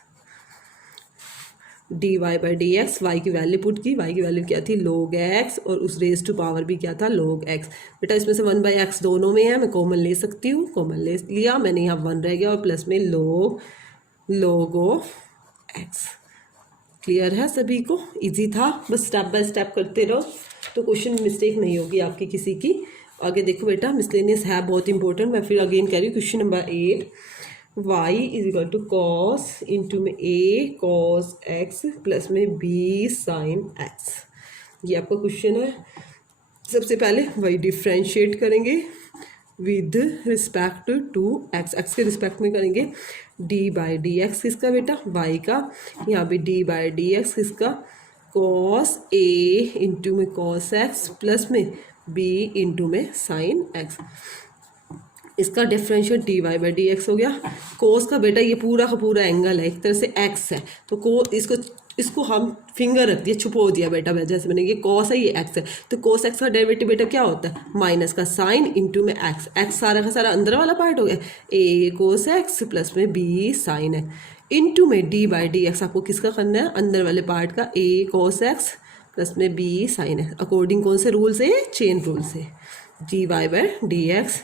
d Y by D x, y की वैल्यू पुट की, वाई की वैल्यू क्या थी log x और उस रेज टू पावर भी क्या था log x। बेटा इसमें से 1 बाई एक्स दोनों में है, मैं कॉमन ले सकती हूँ, कॉमन ले लिया मैंने, यहाँ 1 रह गया और प्लस में log ऑफ x। क्लियर है सभी को, इजी था, बस स्टेप बाय स्टेप करते रहो तो क्वेश्चन मिस्टेक नहीं होगी आपकी किसी की। आगे देखो बेटा मिसलेनियस है बहुत इंपॉर्टेंट, मैं फिर अगेन कह रही हूँ question number 8, y is equal to cos into में ए कॉस एक्स प्लस में बी साइन एक्स। ये आपका क्वेश्चन है। सबसे पहले वाई डिफ्रेंशिएट करेंगे with respect to x, x के रिस्पेक्ट में करेंगे। डी बाई डी एक्स किसका बेटा, वाई का। यहाँ पे डी बाई डी एक्स किसका, कॉस ए इंटू में कॉस एक्स प्लस में बी इंटू में साइन एक्स। इसका differential d Y by D x हो गया। कोस का बेटा ये पूरा का पूरा एंगल है, एक तरह से एक्स है, तो इसको हम फिंगर रख दिया, छुपो दिया बेटा, जैसे मैंने ये कॉस है ये एक्स है, तो कोस एक्स का डेरिवेटिव बेटा क्या होता है, माइनस का साइन इंटू में एक्स। एक्स सारा का सारा अंदर वाला पार्ट हो गया, ए कोस एक्स प्लस में बी साइन है इंटू में डी बाई डी एक्स। आपको किसका करना है, अंदर वाले पार्ट का, ए कोस एक्स प्लस में बी साइन है, अकॉर्डिंग कौन से रूल से, चेन रूल से। D Y by D x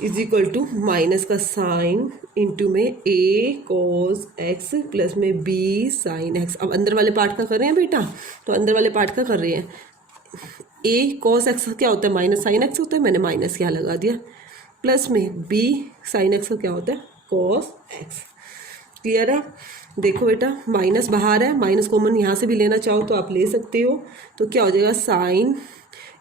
is equal to minus का साइन इंटू में ए कॉस एक्स प्लस में बी साइन एक्स। अब अंदर वाले पार्ट का कर रहे हैं बेटा, तो अंदर वाले पार्ट का कर रहे हैं। ए कॉस एक्स क्या होता है, माइनस साइन एक्स होता है, मैंने माइनस यहाँ लगा दिया, प्लस में बी साइन एक्स का क्या होता है, कॉस एक्स। क्लियर है। देखो बेटा माइनस बाहर है, माइनस कॉमन यहाँ से भी लेना चाहो तो आप ले सकते हो, तो क्या हो जाएगा, साइन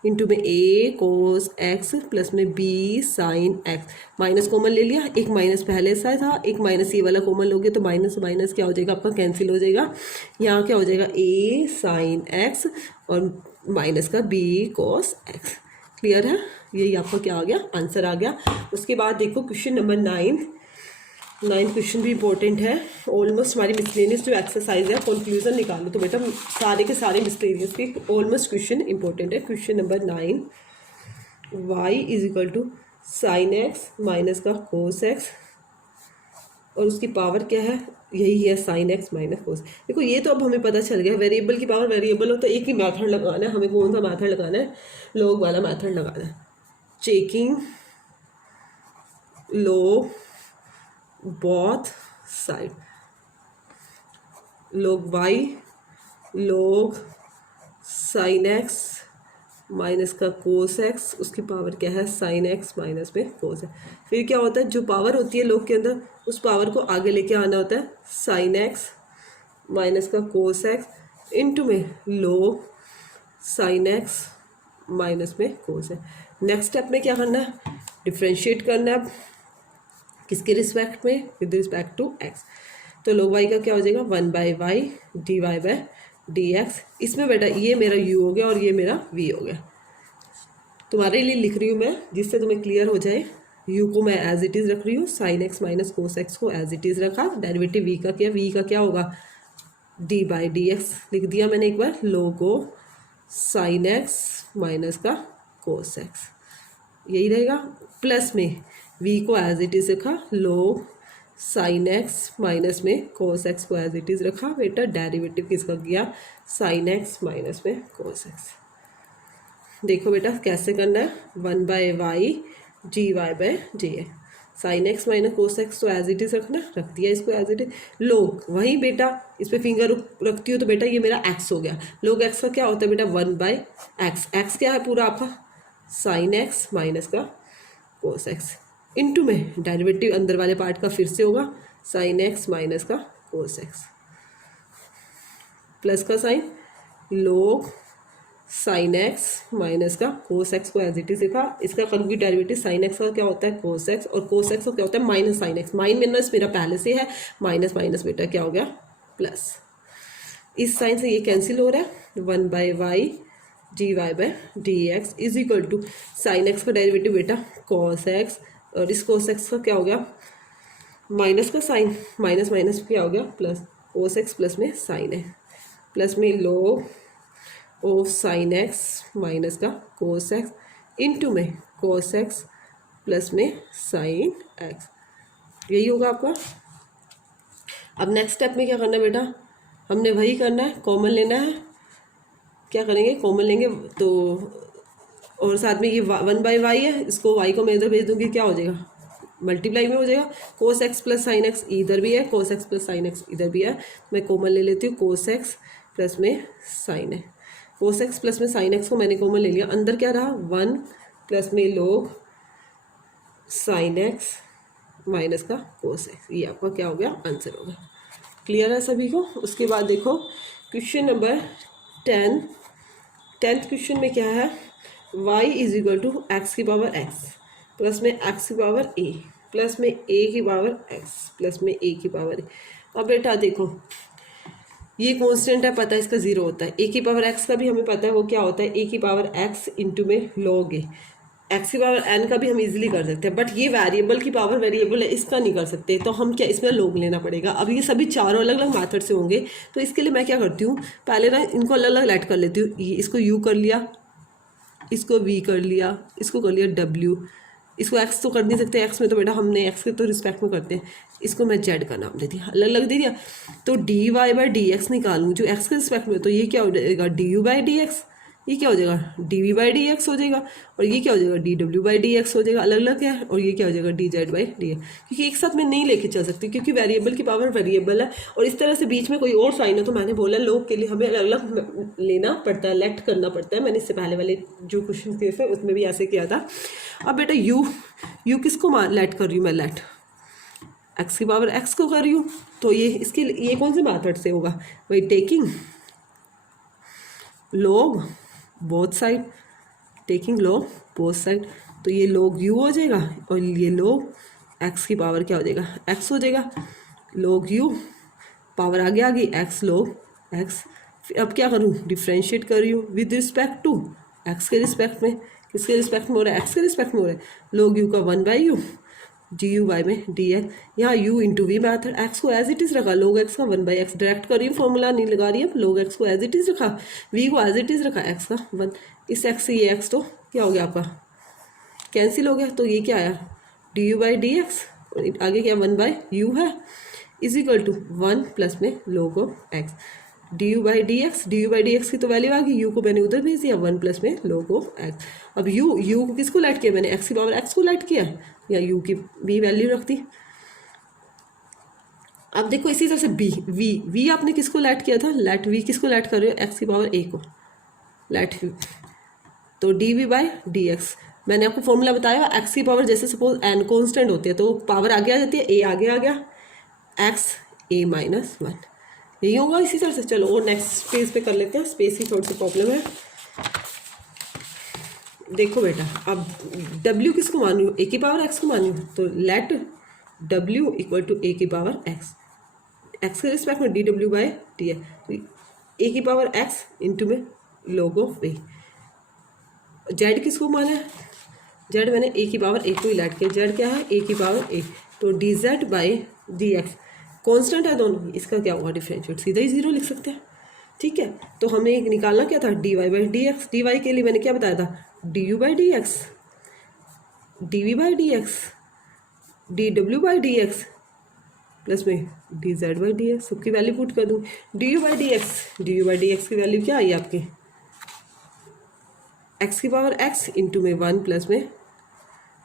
इंटू में ए कोस एक्स प्लस में b sine x. Minus common ले लिया, एक माइनस पहले सा था, एक माइनस ये वाला कॉमन लोगे तो माइनस माइनस क्या हो जाएगा आपका, कैंसिल हो जाएगा। यहाँ क्या हो जाएगा, ए साइन एक्स और माइनस का बी कोस एक्स। क्लियर है, यही आपका क्या आ गया, आंसर आ गया। उसके बाद देखो क्वेश्चन नंबर 9 क्वेश्चन भी इंपॉर्टेंट है। ऑलमोस्ट हमारी मिसलेनियस जो एक्सरसाइज है कंक्लूजन निकालो, तो बेटा सारे के सारे मिसलेनियस के ऑलमोस्ट क्वेश्चन इंपॉर्टेंट है। Question number 9, y is equal to sine x minus का कोस एक्स और उसकी पावर क्या है, यही है साइन एक्स माइनस कोस। देखो ये तो अब हमें पता चल गया, वेरिएबल की पावर वेरिएबल हो तो एक ही मैथड लगाना है, हमें कौन सा मैथड लगाना है, लॉग वाला मैथड लगाना है। Checking log both side, log y log sign x minus का कोस एक्स, उसकी पावर क्या है, साइन एक्स माइनस में कोस है। फिर क्या होता है, जो पावर होती है log के अंदर, उस पावर को आगे लेके आना होता है, साइन एक्स माइनस का कोस एक्स इंटू में log साइन एक्स माइनस में कोस है। नेक्स्ट स्टेप में क्या करना है, डिफ्रेंशिएट करना है, किसके रिस्पेक्ट में, विद रिस्पेक्ट टू एक्स। तो log y का क्या हो जाएगा, 1 by y d Y by D x. इसमें बेटा ये मेरा u हो गया और ये मेरा v हो गया। तुम्हारे लिए लिख रही हूँ मैं, जिससे तुम्हें क्लियर हो जाए। u को मैं एज इट इज़ रख रही हूँ, sign x minus cos x को एज इट इज़ रखा, डेरिवेटिव v का क्या, v का क्या होगा, d बाई डी एक्स लिख दिया मैंने एक बार, लोगो साइन एक्स माइनस का कोस एक्स, यही रहेगा, प्लस में v को एज इट इज़ रखा, log साइन एक्स माइनस में कोस एक्स को एज इट इज़ रखा। बेटा डेरिवेटिव किसका गया, साइन एक्स माइनस में कोस एक्स। देखो बेटा कैसे करना है, 1 by y g y by j है, sine x minus cos x तो एज इट इज़ रखना, रख दिया इसको एज इट इज। लोग वहीं बेटा इस पर फिंगर रखती हो तो बेटा ये मेरा एक्स हो गया। लोग एक्स का क्या होता है बेटा, 1 बाई एक्स, एक्स क्या है पूरा आपका, साइन एक्स माइनस का कोस एक्स इंटू में डेरिवेटिव अंदर वाले पार्ट का फिर से होगा, साइन एक्स माइनस का कोस एक्स प्लस का साइन लोग साइन एक्स माइनस का कोस एक्स को एज इट इज लिखा। इसका करूँगी डेरिवेटिव, साइन एक्स का क्या होता है कोस एक्स और कोस एक्स का क्या होता है माइनस साइन एक्स। माइनस मेरा पहले से है, माइनस माइनस बेटा क्या हो गया प्लस। इस साइन से ये कैंसिल हो रहा है, 1 by y d Y by D x is equal to sine x का डेरिवेटिव बेटा कॉस एक्स और इस कोस एक्स का क्या हो गया माइनस का साइन, माइनस माइनस क्या हो गया प्लस, कोस एक्स प्लस में साइन है, प्लस में log of sine x minus का कोस एक्स इंटू में कोस एक्स प्लस में साइन एक्स, यही होगा आपका। अब नेक्स्ट स्टेप में क्या करना है बेटा, हमने वही करना है, कॉमन लेना है। क्या करेंगे, कॉमन लेंगे तो, और साथ में ये 1 बाई वाई है, इसको y को मैं इधर भेज दूंगी, क्या हो जाएगा मल्टीप्लाई में हो जाएगा, कोस एक्स प्लस साइन एक्स इधर भी है, कोस एक्स प्लस साइन एक्स इधर भी है, मैं कॉमन ले लेती हूँ, कोस एक्स प्लस में साइन है, कोस एक्स प्लस में साइन एक्स को मैंने कॉमन ले लिया, अंदर क्या रहा 1 प्लस में log साइन एक्स माइनस का कोस एक्स, ये आपका क्या हो गया आंसर होगा। क्लियर है सभी को। उसके बाद देखो क्वेश्चन नंबर 10th क्वेश्चन में क्या है, y is equal to x की पावर x प्लस में एक्स की पावर a प्लस में a की पावर x प्लस में a की पावर a। अब बेटा देखो ये कांस्टेंट है, पता है इसका जीरो होता है। a की पावर x का भी हमें पता है वो क्या होता है, a की पावर x इंटू में log a। एक्स की पावर n का भी हम इजीली कर सकते हैं, बट ये वेरिएबल की पावर वेरिएबल है, इसका नहीं कर सकते। तो हम क्या इसमें log लेना पड़ेगा। अब ये सभी चारों अलग अलग मेथड से होंगे, तो इसके लिए मैं क्या करती हूँ, पहले ना इनको अलग अलग लेट कर लेती हूँ। इसको u कर लिया, इसको v कर लिया, इसको कर लिया w, इसको x तो कर नहीं सकते, x में तो बेटा हमने x के तो रिस्पेक्ट में करते हैं, इसको मैं z का नाम दे दिया, अलग अलग दे दिया। तो dy बाई डी एक्स निकालूँ जो x के रिस्पेक्ट में, तो ये क्या हो जाएगा du बाई डी एक्स, ये क्या हो जाएगा dv बाई डी एक्स हो जाएगा, और ये क्या हो जाएगा dw बाई डी एक्स हो जाएगा, अलग अलग है। और ये क्या हो जाएगा dz बाई डी एक्स, क्योंकि एक साथ में नहीं लेके चल सकती, क्योंकि वेरिएबल की पावर वेरिएबल है। और इस तरह से बीच में कोई और साइन है तो मैंने बोला लोग के लिए हमें अलग अलग लेना पड़ता है, लेट करना पड़ता है। मैंने इससे पहले वाले जो क्वेश्चन किए थे उसमें भी ऐसे किया था। अब बेटा यू किसको लेट कर रही हूँ मैं, लेट एक्स की पावर एक्स को कर रही हूँ। तो ये इसके ये कौन से मेथड से होगा, वही taking log both side, taking log both side. तो ये log u हो जाएगा और ये log x की पावर क्या हो जाएगा x हो जाएगा। log u पावर आगे आ गई x log x। अब क्या करूँ, डिफ्रेंशिएट कर रही हूँ विद रिस्पेक्ट टू x के रिस्पेक्ट में, किसके रिस्पेक्ट में हो रहा है, x के रिस्पेक्ट में हो रहा है। log u का 1/u du बाई में dx, यहाँ u into we method, x को एज इट इज़ रखा, log x का 1/x डायरेक्ट कर रही हूँ, फॉर्मूला नहीं लगा रही है। log x को एज इट इज़ रखा, v को एज इट इज़ रखा, x का 1, इस x से ये x तो क्या हो गया आपका कैंसिल हो गया। तो ये क्या आया du बाई डी एक्स, आगे क्या 1/u है इज इक्वल टू 1 प्लस में log of x, du by D x की तो वैल्यू आ गई, u को मैंने उधर भेज दिया 1 प्लस में log ऑफ x। अब u को किसको लेट किया मैंने, x की पावर x को लेट किया, या u की भी वैल्यू रख दी। अब देखो इसी तरह से v आपने किसको लेट किया था, लेट v किसको लेट कर रहे हो, x की पावर a को लेट v। तो dv बाई डी एक्स, मैंने आपको फॉर्मूला बताया, x की पावर जैसे सपोज n कांस्टेंट होती है तो पावर आगे आ जाती है, a आगे आ गया, x a माइनस 1, यही होगा इसी तरह से। चलो और नेक्स्ट पेज पे कर लेते हैं, स्पेस की थोड़ी सी प्रॉब्लम है। देखो बेटा अब w किसको मान रही हूँ, a की पावर x को मान रही हूँ, तो let w equal to a की पावर x के रिस्पेक्ट में dw बाई डी एक्स, तो a की पावर x इंटू में log ऑफ a। z किसको माना है, z मैंने a की पावर a को ही लेट किया, z क्या है a की पावर a, तो dz by D x constant है दोनों, इसका क्या होगा डिफरेंशिएट, सीधा ही 0 लिख सकते हैं। ठीक है, तो हमें निकालना क्या था, dy by D x, dy के लिए मैंने क्या बताया था, du by D x, dv by D x, dw by D x plus में dz बाई डी एक्स, सबकी वैल्यू पुट कर दूँ। du बाई डी एक्स की वैल्यू क्या आई आपकी, x की पावर x इंटू में 1 प्लस में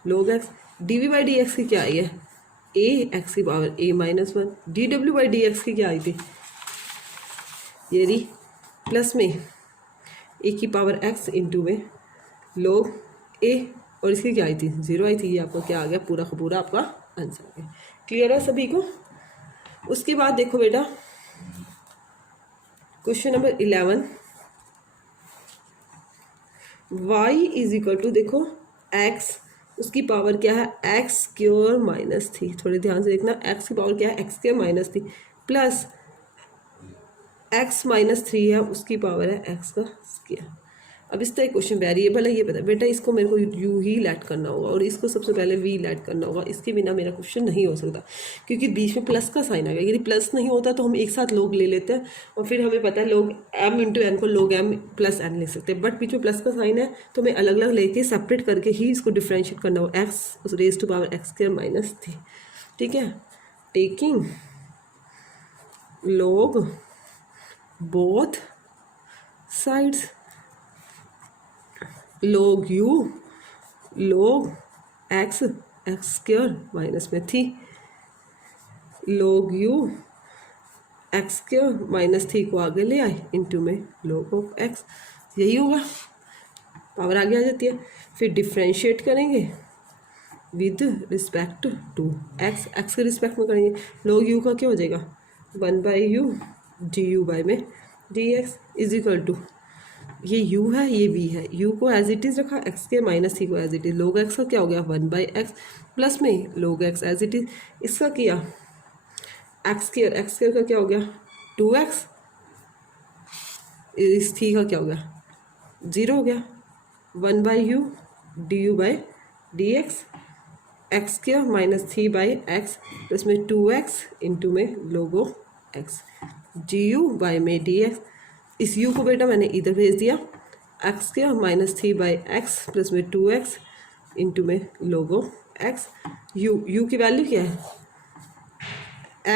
log x, dv by D x की क्या आई है a x की power a minus 1, dw by D x की क्या आई थी, ये रही प्लस में a की पावर x इंटू में log a, और इसकी क्या आई थी 0 आई थी। ये आपका क्या आ गया, पूरा का पूरा आपका आंसर आ गया। क्लियर है सभी को। उसके बाद देखो बेटा question number 11, y is equal to, देखो x उसकी पावर क्या है एक्स स्क्वायर माइनस 3, थोड़ी ध्यान से देखना, x की पावर क्या है x square minus 3 plus x minus 3 है उसकी पावर है x का स्क्वायर। अब इस तरह क्वेश्चन वेरिएबल है ये पता बेटा, इसको मेरे को u ही लेट करना होगा और इसको सबसे पहले v लेट करना होगा, इसके बिना मेरा क्वेश्चन नहीं हो सकता, क्योंकि बीच में प्लस का साइन आ गया। यदि प्लस नहीं होता तो हम एक साथ लोग ले लेते हैं और फिर हमें पता है लोग m इंटू एन को लोग m प्लस एन ले सकते हैं, बट बीच में प्लस का साइन है तो मैं अलग अलग लेके सेपरेट करके ही इसको डिफ्रेंशिएट करना होगा, x raise to power x square minus 3। ठीक है, taking log both sides, log u log x x square minus में 3, log u x square minus 3 को आगे ले आए इंटू में log ऑफ x, यही होगा, पावर आगे आ जाती है। फिर डिफ्रेंशिएट करेंगे with respect to x, x के रिस्पेक्ट में करेंगे, log u का क्या हो जाएगा 1/u du बाय में dx इज इक्वल टू, ये u है ये v है, u को एज इट इज़ रखा, x के माइनस c को as it is, log x का क्या हो गया 1/x प्लस में log x as it is, इसका किया x स्क्वायर का क्या हो गया 2x, इस थी का क्या हो गया 0 हो गया, 1/u du by dx, x square minus 3/x plus में 2x इंटू में लोगो x du बाई में dx, इस u को बेटा मैंने इधर भेज दिया, x square minus 3/x plus में 2x इंटू में लोगो x, u की वैल्यू क्या है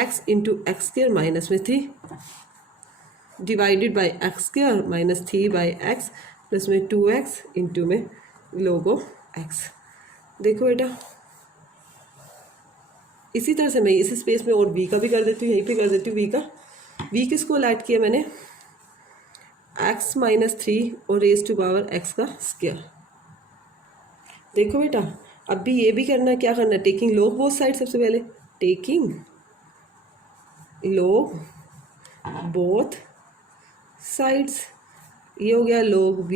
x into x square minus में 3 divided by x square minus 3/x plus में 2x इंटू में लोगो x। देखो बेटा इसी तरह से मैं इस स्पेस में और v का भी कर देती हूँ, यहीं पे कर देती हूँ v का, v किसको ऐड किया मैंने x माइनस 3 और रेज टू पावर x का स्क्वायर। देखो बेटा अब भी ये भी करना है, क्या करना है टेकिंग लॉग बोथ साइड, सबसे पहले टेकिंग लॉग बोथ साइड्स, ये हो गया log v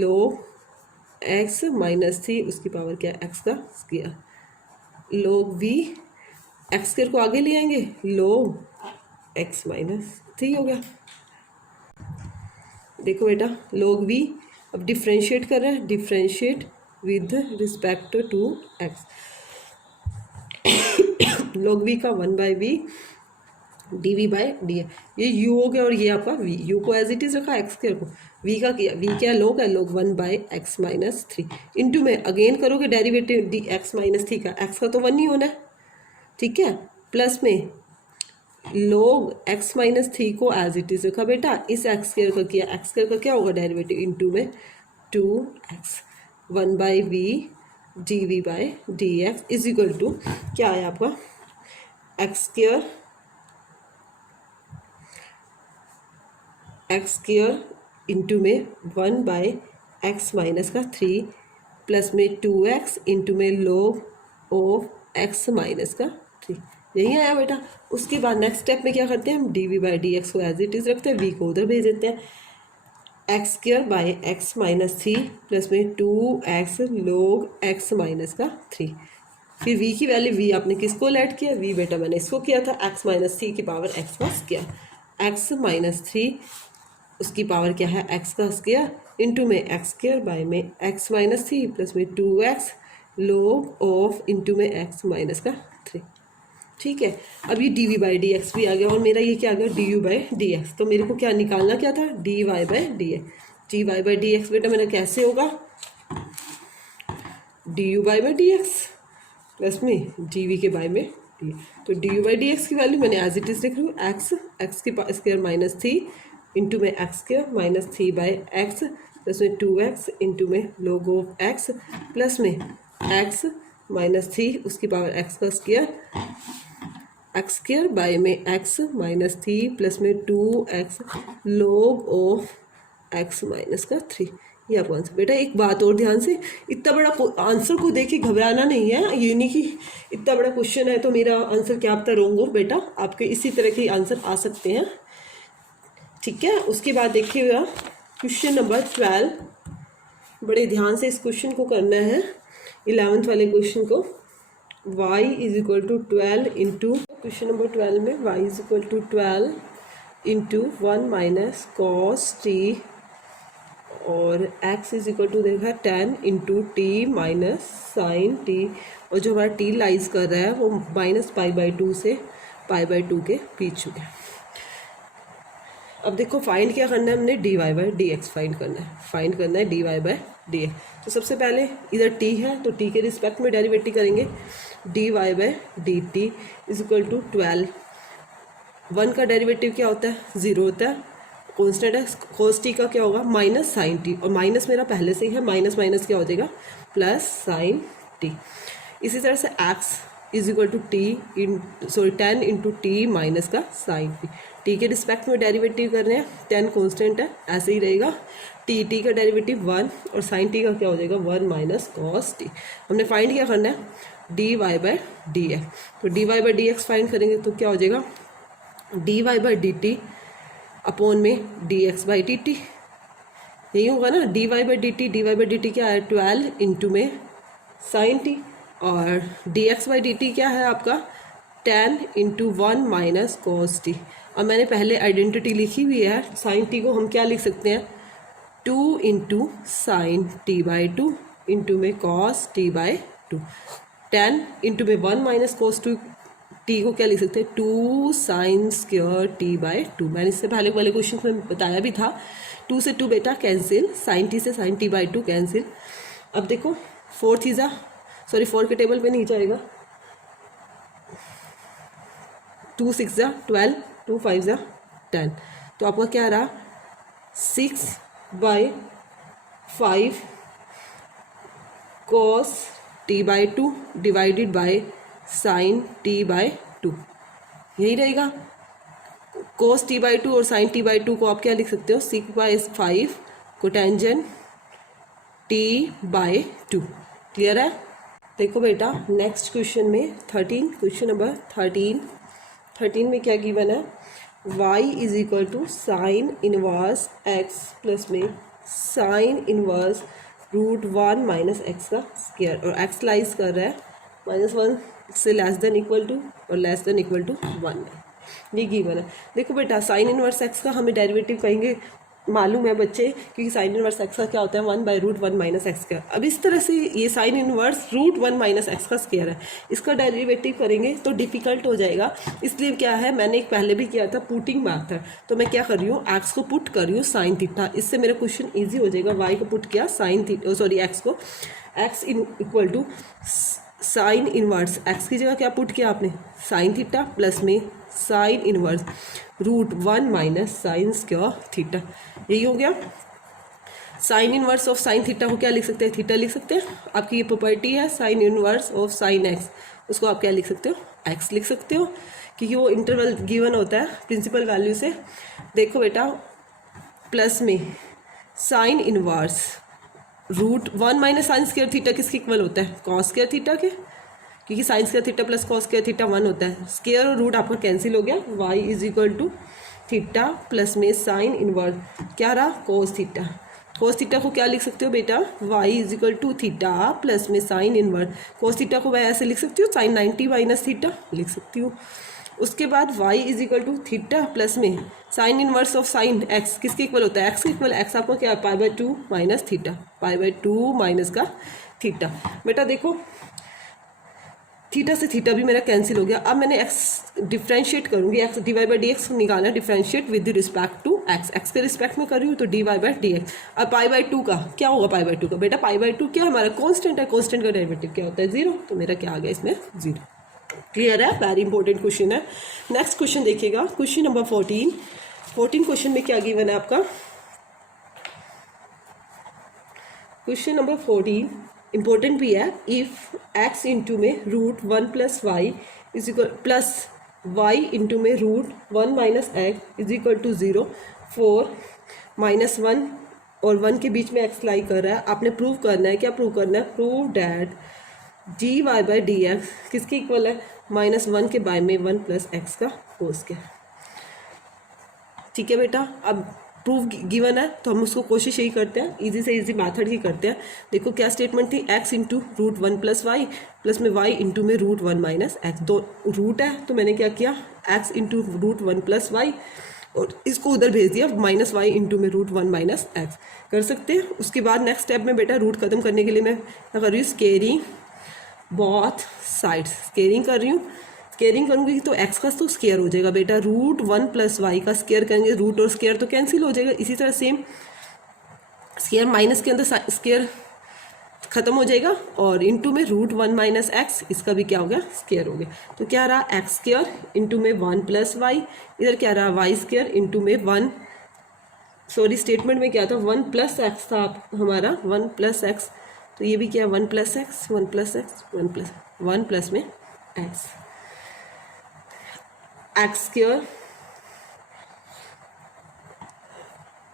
log x minus 3 उसकी पावर क्या है x का square, log v x square को आगे ले आएंगे log x माइनस 3 हो गया। देखो बेटा log v अब डिफ्रेंशिएट कर रहे हैं, differentiate with respect to x, log v का 1/v dv बाई डी, ये u हो गया और ये आपका v, u को एज इट इज़ रखा एक्स स्क्वायर को, v का किया, v क्या log है log 1/x माइनस 3 इंटू में अगेन करोगे डेरिवेटिव डी एक्स माइनस 3 का, x का तो 1 ही होना है ठीक है, प्लस में log x माइनस 3 को एज इट इज़ रखा बेटा, इस एक्स स्क्वायर का किया, एक्स स्क्वायर का क्या होगा डेरिवेटिव इंटू में 2x 1/v dv by dx is equal to क्या है आपका एक्स स्क्वायर इंटू में 1/x माइनस का 3 प्लस में 2x इंटू में log ऑफ x माइनस का 3, यही आया बेटा। उसके बाद नेक्स्ट स्टेप में क्या करते हैं हम dv बाई dx को एज इट इज़ रखते हैं, v को उधर भेज देते हैं, x square by x minus 3 plus में 2x log x माइनस का 3, फिर v की वैल्यू v आपने किसको ऐड किया, v बेटा मैंने इसको किया था x माइनस 3 की पावर x का स्क्वायर, x माइनस 3 उसकी पावर क्या है x का स्क्वायर इंटू में एक्स स्क्वायर बाई में x माइनस 3 प्लस में 2x log ऑफ इंटू में x माइनस का 3, ठीक है। अब ये d v by D x भी आ गया और मेरा ये क्या आ गया d u by D x, तो मेरे को क्या निकालना क्या था d Y by D x, d Y by D x बेटा मेरा कैसे होगा डी यू बाई में डी एक्स प्लस में डी वी के बाई में डी, तो d u by D x की वैल्यू मैंने एज इट इज़ लिख रही हूँ, एक्स के स्क्वायर माइनस 3 इंटू में x square minus 3 by x plus में 2x इंटू में log ऑफ x प्लस में x माइनस 3 उसकी पावर x का स्क्वायर, एक्स स्क्वायर बाई में x माइनस 3 प्लस में 2x log of x minus का 3, ये आपका आंसर। बेटा एक बात और ध्यान से, इतना बड़ा आंसर को देख के घबराना नहीं है, ये नहीं कि इतना बड़ा क्वेश्चन है तो मेरा आंसर क्या पता रॉन्ग हो, बेटा आपके इसी तरह के आंसर आ सकते हैं ठीक है। उसके बाद देखिएगा क्वेश्चन नंबर 12, बड़े ध्यान से इस क्वेश्चन को करना है, 11th वाले क्वेश्चन को, y is equal to 12 into, question number 12 में y is equal to 12 into 1 minus cos t और x इज इक्वल टू देखा 10 into t minus sine t, और जो हमारा t लाइज कर रहा है वो माइनस π/2 से π/2 के बीच में। अब देखो फाइंड क्या करना है हमने d Y by D x find करना है d Y by D x. तो सबसे पहले इधर t है तो t के रिस्पेक्ट में डेरिवेटिव करेंगे, d Y by d t is equal to 12, 1 का डेरिवेटिव क्या होता है 0 होता है, कॉन्स्टेंट है, cos t का क्या होगा माइनस साइन टी, और माइनस मेरा पहले से ही है, माइनस माइनस क्या हो जाएगा प्लस साइन टी। इसी तरह से x is equal to t in ten into t minus का साइन टी। टी के रिस्पेक्ट में डेरिवेटिव कर रहे हैं, टेन कॉन्स्टेंट है ऐसे ही रहेगा, टी का डेरिवेटिव 1 और साइन टी का क्या हो जाएगा 1 माइनस कॉस टी। हमने फाइंड क्या करना है d Y by D x, तो d Y by D x find करेंगे तो क्या हो जाएगा d Y by d t upon में d x by d t, यही होगा ना। D Y by d t क्या है 12 इंटू में साइन टी, और d x by d t क्या है आपका 10 इंटू 1 माइनस कॉस टी। और मैंने पहले आइडेंटिटी लिखी हुई है, साइन टी को हम क्या लिख सकते हैं 2 into sine T by 2 into में कॉस टी बाई 2, 10 इंटू में 1 माइनस कॉस टी को क्या लिख सकते हैं 2 साइन स्क्वायर टी बाई 2। मैंने इससे पहले वाले क्वेश्चन में बताया भी था, 2 से 2 बेटा कैंसिल, साइन टी से साइन टी बाई 2 कैंसिल। अब देखो 4 के टेबल पे नहीं जाएगा, 2 6 जा 12, 2 5 जा 10, तो आपका क्या रहा 6 by 5 cos T by 2 divided by sine T by 2, यही रहेगा। कॉस टी बाई 2 और साइन टी बाई 2 को आप क्या लिख सकते हो 6 by 5 cotangent T by 2। Clear है। देखो बेटा नेक्स्ट क्वेश्चन में 13, क्वेश्चन नंबर 13 में क्या गिवन है y is equal to sine inverse x plus में sine inverse root 1 minus x का स्क्वायर, और x लाइज कर रहा है -1 से लेस देन इक्वल टू और लेस देन इक्वल टू 1, ये गिवन है। देखो बेटा साइन इनवर्स एक्स का हमें डेरिवेटिव कहेंगे, मालूम है बच्चे, क्योंकि साइन इनवर्स एक्स का क्या होता है 1 बाई रूट 1 माइनस एक्स का। अब इस तरह से ये sine inverse root 1 minus x का स्क्वायर है, इसका डेरिवेटिव करेंगे तो डिफिकल्ट हो जाएगा। इसलिए क्या है मैंने एक पहले भी किया था पुटिंग मैथड, तो मैं क्या कर रही हूँ एक्स को पुट कर रही हूँ साइन थीटा, इससे मेरा क्वेश्चन ईजी हो जाएगा। वाई को पुट किया साइन थीटा, सॉरी एक्स को, x equal to sine inverse, x की जगह क्या पुट किया आपने साइन थीटा प्लस में sine inverse root 1 minus sine square theta, यही हो गया। Sine inverse of sine theta को क्या लिख सकते हैं थीटा लिख सकते हैं। आपकी ये प्रॉपर्टी है sign inverse of sine x, उसको आप क्या लिख सकते हो एक्स लिख सकते हो, क्योंकि वो इंटरवल गिवन होता है प्रिंसिपल वैल्यू से। देखो बेटा प्लस में sine inverse root 1 minus sine square theta किसके इक्वल होता है कॉस स्क्वायर थीटा के, क्योंकि sine square theta plus cos square theta 1 होता है। स्क्वायर और रूट आपका कैंसिल हो गया, y is equal to theta plus में साइन इनवर्स क्या रहा कॉस थीटा। कॉस थीटा को क्या लिख सकते हो बेटा y is equal to theta plus में साइन इनवर्स, कॉस थीटा को मैं ऐसे लिख सकती हूँ साइन 90 माइनस थीटा लिख सकती हूँ। उसके बाद y is equal to theta plus में sine inverse of sine x किसके इक्वल होता है एक्स के इक्वल, एक्स आपको क्या है π/2 माइनस थीटा, π/2 माइनस का थीटा। बेटा देखो थीटा से थीटा भी मेरा कैंसिल हो गया। अब मैंने एक्स डिफ्रेंशिएट करूँगी, x d Y by D x निकालना है differentiate with respect to x, x के रिस्पेक्ट में कर रही हूँ तो d Y by D x. अब π/2 का क्या होगा π/2 का बेटा π/2 क्या हमारा कॉन्स्टेंट है, कॉन्स्टेंट का डेरिवेटिव क्या होता है 0, तो मेरा क्या आ गया इसमें 0। क्लियर है, वेरी इंपॉर्टेंट क्वेश्चन है। नेक्स्ट क्वेश्चन देखिएगा क्वेश्चन नंबर 14 क्वेश्चन में क्या गिवन है आपका, क्वेश्चन नंबर 14 इंपॉर्टेंट भी है। इफ x इंटू में root 1 plus y is equal plus y into में root 1 minus x is equal to 0 4 -1 और 1 के बीच में x लाई कर रहा है, आपने प्रूव करना है, क्या प्रूव करना है, prove that d Y by D x किसके इक्वल है -1 के बाय में 1 प्लस एक्स का होल स्क्वायर। ठीक है बेटा, अब प्रूफ गिवन है तो हम उसको कोशिश यही करते हैं, इजी से इजी मेथड ही करते हैं। देखो क्या स्टेटमेंट थी, x into root 1 plus y plus में y इंटू में रूट 1 माइनस एक्स, दो रूट है तो मैंने क्या किया x into root 1 plus y और इसको उधर भेज दिया -y इंटू में रूट 1 माइनस एक्स कर सकते हैं। उसके बाद नेक्स्ट स्टेप में बेटा रूट खत्म करने के लिए मैं क्या कर रही हूँ स्केयरिंग बोथ साइड्स, स्केयरिंग कर रही हूँ। स्केयरिंग करूँगी तो x का तो स्केयर हो जाएगा बेटा, रूट 1 प्लस वाई का स्केयर करेंगे, रूट और स्केयर तो कैंसिल हो जाएगा। इसी तरह सेम स्केयर माइनस के अंदर स्केयर खत्म हो जाएगा और इनटू में रूट 1 माइनस एक्स, इसका भी क्या हो गया स्केयर हो गया। तो क्या रहा एक्स स्केयर इंटू में 1 प्लस वाई, इधर क्या रहा वाई स्केयर इंटू में 1, सॉरी स्टेटमेंट में क्या था 1 प्लस एक्स था हमारा 1 प्लस एक्स, तो ये भी क्या 1 plus x 1 plus x 1 plus में एक्स, एक्स स्क्वायर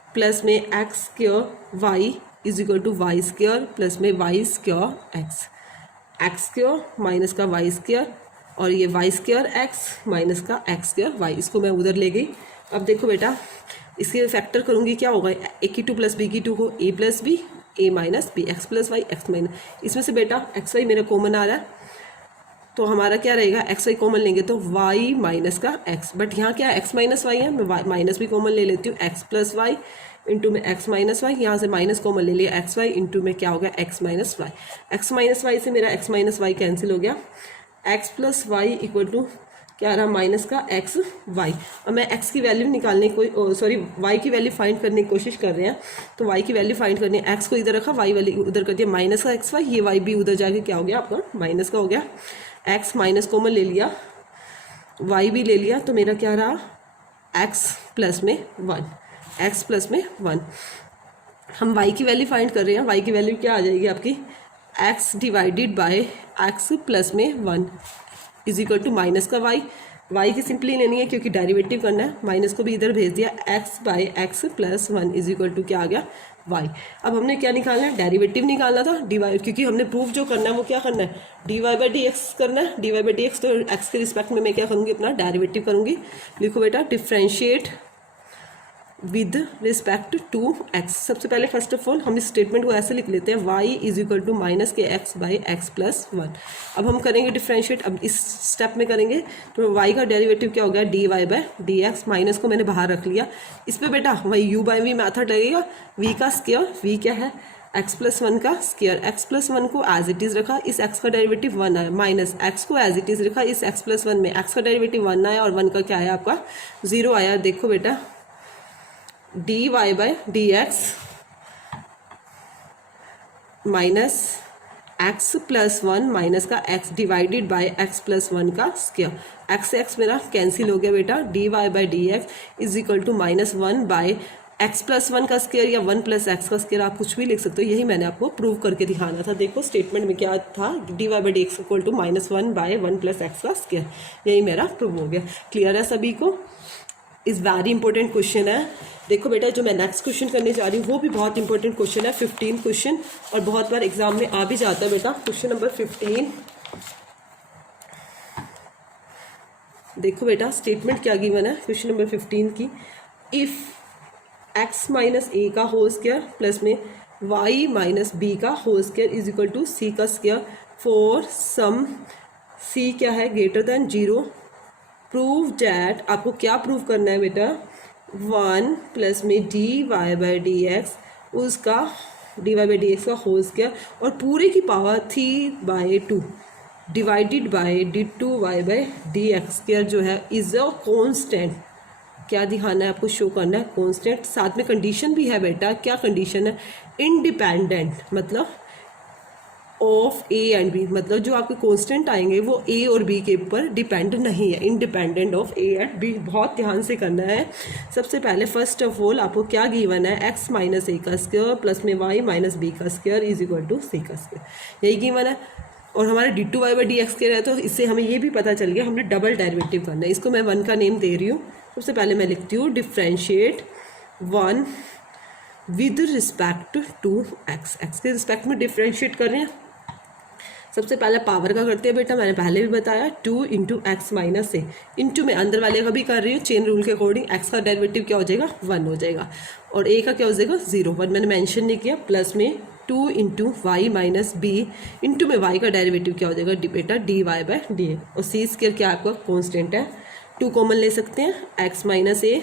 प्लस में x square y is equal to y square plus में y square x, x square minus का वाई स्क्वायर और ये वाई स्क्वायर एक्स माइनस का एक्स स्क्वायर वाई, इसको मैं उधर ले गई। अब देखो बेटा इसके फैक्टर करूँगी क्या होगा, ए की टू प्लस बी की टू को a plus b a minus b, x plus y x minus, इसमें से बेटा एक्स वाई मेरा कॉमन आ रहा है तो हमारा क्या रहेगा, एक्स वाई कॉमन लेंगे तो वाई माइनस का एक्स, बट यहाँ क्या एक्स माइनस वाई है, मैं वाई माइनस भी कॉमन ले लेती हूँ, एक्स प्लस वाई इंटू में एक्स माइनस वाई, यहाँ से माइनस कॉमन ले लिया एक्स वाई इंटू में क्या हो गया x minus y, x minus y से मेरा एक्स माइनस वाई कैंसिल हो गया, x plus y equal to क्या रहा माइनस का एक्स वाई। अब मैं एक्स की वैल्यू निकालने को सॉरी वाई की वैल्यू फाइंड करने की कोशिश कर रहे हैं, तो वाई की वैल्यू फाइंड करनी है, एक्स को इधर रखा वाई वैल्यू उधर कर दिया माइनस का एक्स वाई, ये वाई भी उधर जाके क्या हो गया आपका माइनस का हो गया, एक्स माइनस कॉमन ले लिया वाई भी ले लिया तो मेरा क्या रहा एक्स प्लस में वन, एक्स प्लस में वन। हम वाई की वैल्यू फाइंड कर रहे हैं, वाई की वैल्यू क्या आ जाएगी आपकी x divided by x plus में one is equal to minus का वाई, वाई की सिंपली लेनी है क्योंकि डेरिवेटिव करना है, माइनस को भी इधर भेज दिया, x by x plus one is equal to क्या आ गया वाई। अब हमने क्या निकालना है, डेरिवेटिव निकालना था डीवाई, क्योंकि हमने प्रूफ जो करना है वो क्या करना है d Y by D x करना है, d Y by D x, तो एक्स के रिस्पेक्ट में मैं क्या करूँगी अपना डेरिवेटिव करूँगी। लिखो बेटा differentiate with respect to x. सबसे पहले फर्स्ट ऑफ ऑल हम इस स्टेटमेंट को ऐसे लिख लेते हैं y is equal to minus के x by x plus one. अब हम करेंगे डिफ्रेंशिएट, अब इस स्टेप में करेंगे तो वाई का डेरिवेटिव क्या हो गया d Y by D x, minus को मैंने बाहर रख लिया, इस पर बेटा वही यू बाई वी मैथड लगेगा, वी का स्क्वायर, वी क्या है एक्स प्लस वन का स्क्वायर, एक्स प्लस वन को एज इट इज़ रखा, इस एक्स का डेरिवेटिव वन आया, माइनस एक्स को एज इट इज़ रखा, इस एक्स प्लस वन में एक्स का डेरिवेटिव वन आया और वन का क्या आया आपका जीरो आया। देखो बेटा D Y by D x minus x plus one minus का x divided by x plus one का स्क्वायर, एक्स से एक्स मेरा कैंसिल हो गया बेटा, D Y by D x is equal to minus one by x plus one का स्क्वायर या वन प्लस एक्स का स्क्वायर, आप कुछ भी लिख सकते हो, यही मैंने आपको प्रूव करके दिखाना था। देखो स्टेटमेंट में क्या था, d Y by D x equal to minus one by one plus x का स्क्वायर, यही मेरा प्रूव हो गया। क्लियर है सभी को, इज़ वेरी इंपॉर्टेंट क्वेश्चन है। देखो बेटा जो मैं नेक्स्ट क्वेश्चन करने जा रही हूँ वो भी बहुत इंपॉर्टेंट क्वेश्चन है, 15 क्वेश्चन, और बहुत बार एग्जाम में आ भी जाता है बेटा। क्वेश्चन नंबर 15, देखो बेटा स्टेटमेंट क्या गिवन है क्वेश्चन नंबर 15 की, इफ़ एक्स माइनस ए का होल स्क्वायर प्लस में वाई माइनस बी का whole square is equal to c का स्क्वायर फॉर सम सी क्या है greater than zero, prove that, आपको क्या प्रूव करना है बेटा, वन प्लस में d Y by D x, उसका d Y by D x का होल स्क्वायर और पूरे की power 3/2 divided by d two y by D x square जो है इज अ कॉन्स्टेंट। क्या दिखाना है आपको, शो करना है कॉन्स्टेंट, साथ में कंडीशन भी है बेटा, क्या कंडीशन है, इंडिपेंडेंट मतलब ऑफ ए एंड बी, मतलब जो आपके कांस्टेंट आएंगे वो ए और बी के ऊपर डिपेंड नहीं है, independent of a and b. बहुत ध्यान से करना है। सबसे पहले फर्स्ट ऑफ ऑल आपको क्या गिवन है, एक्स माइनस ए का स्क्वायर प्लस में वाई माइनस बी का square is equal to c का स्क्वायर, यही गिवन है। और हमारा d two y by D x square है, तो इससे हमें ये भी पता चल गया हमने डबल डेरिवेटिव करना है। इसको मैं वन का नेम दे रही हूँ। सबसे पहले मैं लिखती हूँ differentiate one with respect to x, x के रिस्पेक्ट में डिफ्रेंशिएट कर रहे हैं। सबसे पहले पावर का करते हैं बेटा, मैंने पहले भी बताया 2 इंटू एक्स माइनस ए, इंटू में अंदर वाले का भी कर रही हूँ चेन रूल के अकॉर्डिंग, एक्स का डेरिवेटिव क्या हो जाएगा 1 हो जाएगा और ए का क्या हो जाएगा 0, 1 मैंने मेंशन नहीं किया, प्लस में 2 into y minus b, into में वाई का डेरिवेटिव क्या हो जाएगा बेटा D Y by d a, और सी स्क्वायर क्या आपका कॉन्स्टेंट है, 2 कॉमन ले सकते हैं, एक्स माइनस ए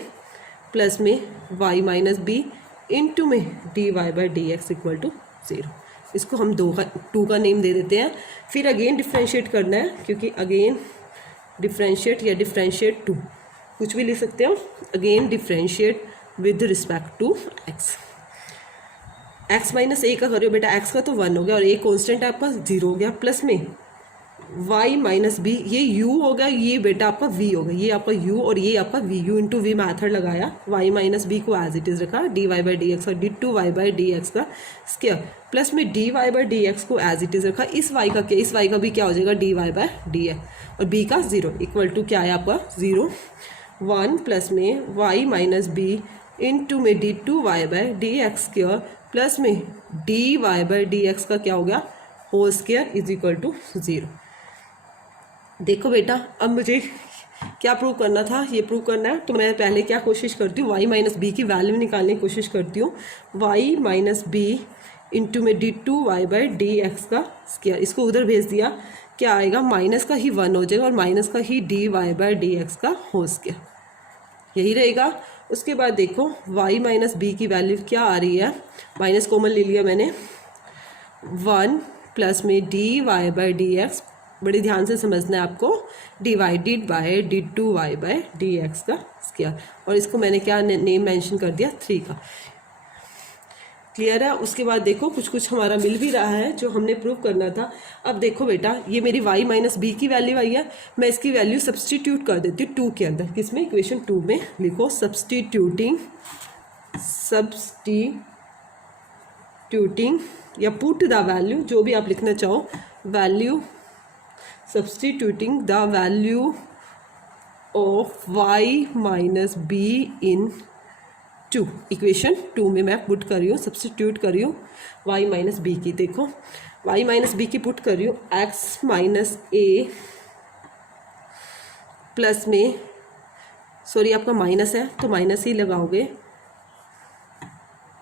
प्लस में वाई माइनस बी इंटू में d Y by D x equal to 0। इसको हम 2 का नेम दे देते हैं। फिर अगेन डिफ्रेंशिएट करना है, क्योंकि अगेन डिफ्रेंशिएट या डिफ्रेंशिएट 2 कुछ भी लिख सकते हो। Again differentiate with respect to x, x minus a का करो बेटा, एक्स का तो 1 हो गया और ए कॉन्स्टेंट आपका 0 हो गया, प्लस में y माइनस बी, ये u होगा, ये बेटा आपका v होगा, ये आपका u और ये आपका v, u into we method लगाया, y माइनस बी को एज इट इज़ रखा, dy बाई डी एक्स और d2y बाई डी एक्स का स्क्वायर प्लस में dy बाई डी एक्स को एज इट इज़ रखा, इस y का क्या, इस y का भी क्या हो जाएगा dy बाई डी एक्स और b का 0 इक्वल टू क्या है आपका 0, 1 प्लस में y माइनस बी इंटू में d2y by D x square plus में dy बाई डी एक्स का क्या हो गया whole square is equal to 0। देखो बेटा अब मुझे क्या प्रूव करना था, ये प्रूव करना है तो मैं पहले क्या कोशिश करती हूँ, y माइनस बी की वैल्यू निकालने की कोशिश करती हूँ, y माइनस बी इंटू में d2y बाई डी एक्स का स्क्वायर, इसको उधर भेज दिया, क्या आएगा माइनस का ही 1 हो जाएगा और माइनस का ही dy बाई डी एक्स का होल स्क्वायर, यही रहेगा। उसके बाद देखो y माइनस बी की वैल्यू क्या आ रही है, माइनस कॉमन ले लिया मैंने, 1 प्लस में dy बाई डी एक्स, बड़े ध्यान से समझना है आपको, divided by d2y by D x का स्क्वायर, और इसको मैंने क्या नेम मेंशन कर दिया 3 का। क्लियर है। उसके बाद देखो कुछ कुछ हमारा मिल भी रहा है जो हमने प्रूव करना था। अब देखो बेटा ये मेरी y माइनस बी की वैल्यू आई है, मैं इसकी वैल्यू सब्सटीट्यूट कर देती हूँ 2 के अंदर, किसमें, इक्वेशन 2 में लिखो सब्सटीट्यूटिंग या पुट द वैल्यू, जो भी आप लिखना चाहो, value substituting the value of y minus be in 2, equation 2 में मैं पुट कर रही हूँ, सब्सटीट्यूट कर रही हूँ y माइनस बी की। देखो y माइनस बी की पुट कर रही हूँ, x माइनस ए प्लस में, सॉरी आपका माइनस है तो माइनस ही लगाओगे,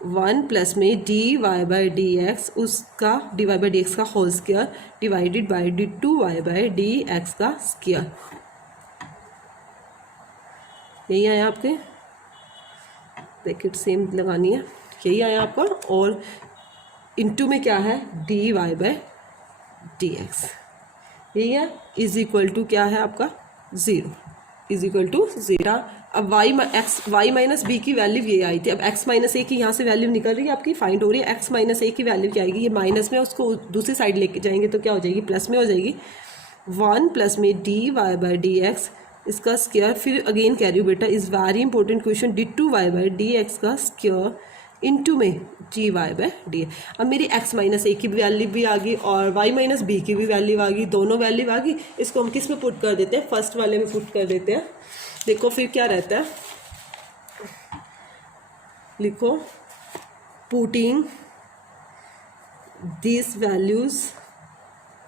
1 प्लस में dy बाई डी एक्स, उसका dy बाई डी एक्स का whole square divided by d2y by D x का स्क्वायर, यही आया आपके, ब्रैकेट सेम लगानी है, यही आया आपका, और इनटू में क्या है dy बाई डी एक्स, यही है, इज इक्वल टू क्या है आपका 0, इज इक्वल टू 0। अब y माइनस बी की वैल्यू ये आई थी, अब x माइनस ए की यहाँ से वैल्यू निकल रही है आपकी, फाइंड हो रही है, x माइनस ए की वैल्यू क्या आएगी, ये माइनस में उसको दूसरी साइड लेके जाएंगे तो क्या हो जाएगी, प्लस में हो जाएगी, 1 प्लस में dy बाई डी एक्स, इसका स्क्वायर, फिर अगेन कह रही हूँ बेटा is very important question, d2y by D x का स्क्वायर इनटू में dy बाई डी। अब मेरी x माइनस ए की वैल्यू भी आ गई और y माइनस बी की भी वैल्यू आ गई, दोनों वैल्यू आ गई, इसको हम किस में पुट कर देते हैं, फर्स्ट वाले में पुट कर देते हैं। देखो फिर क्या रहता है, लिखो पुटिंग दिस वैल्यूज,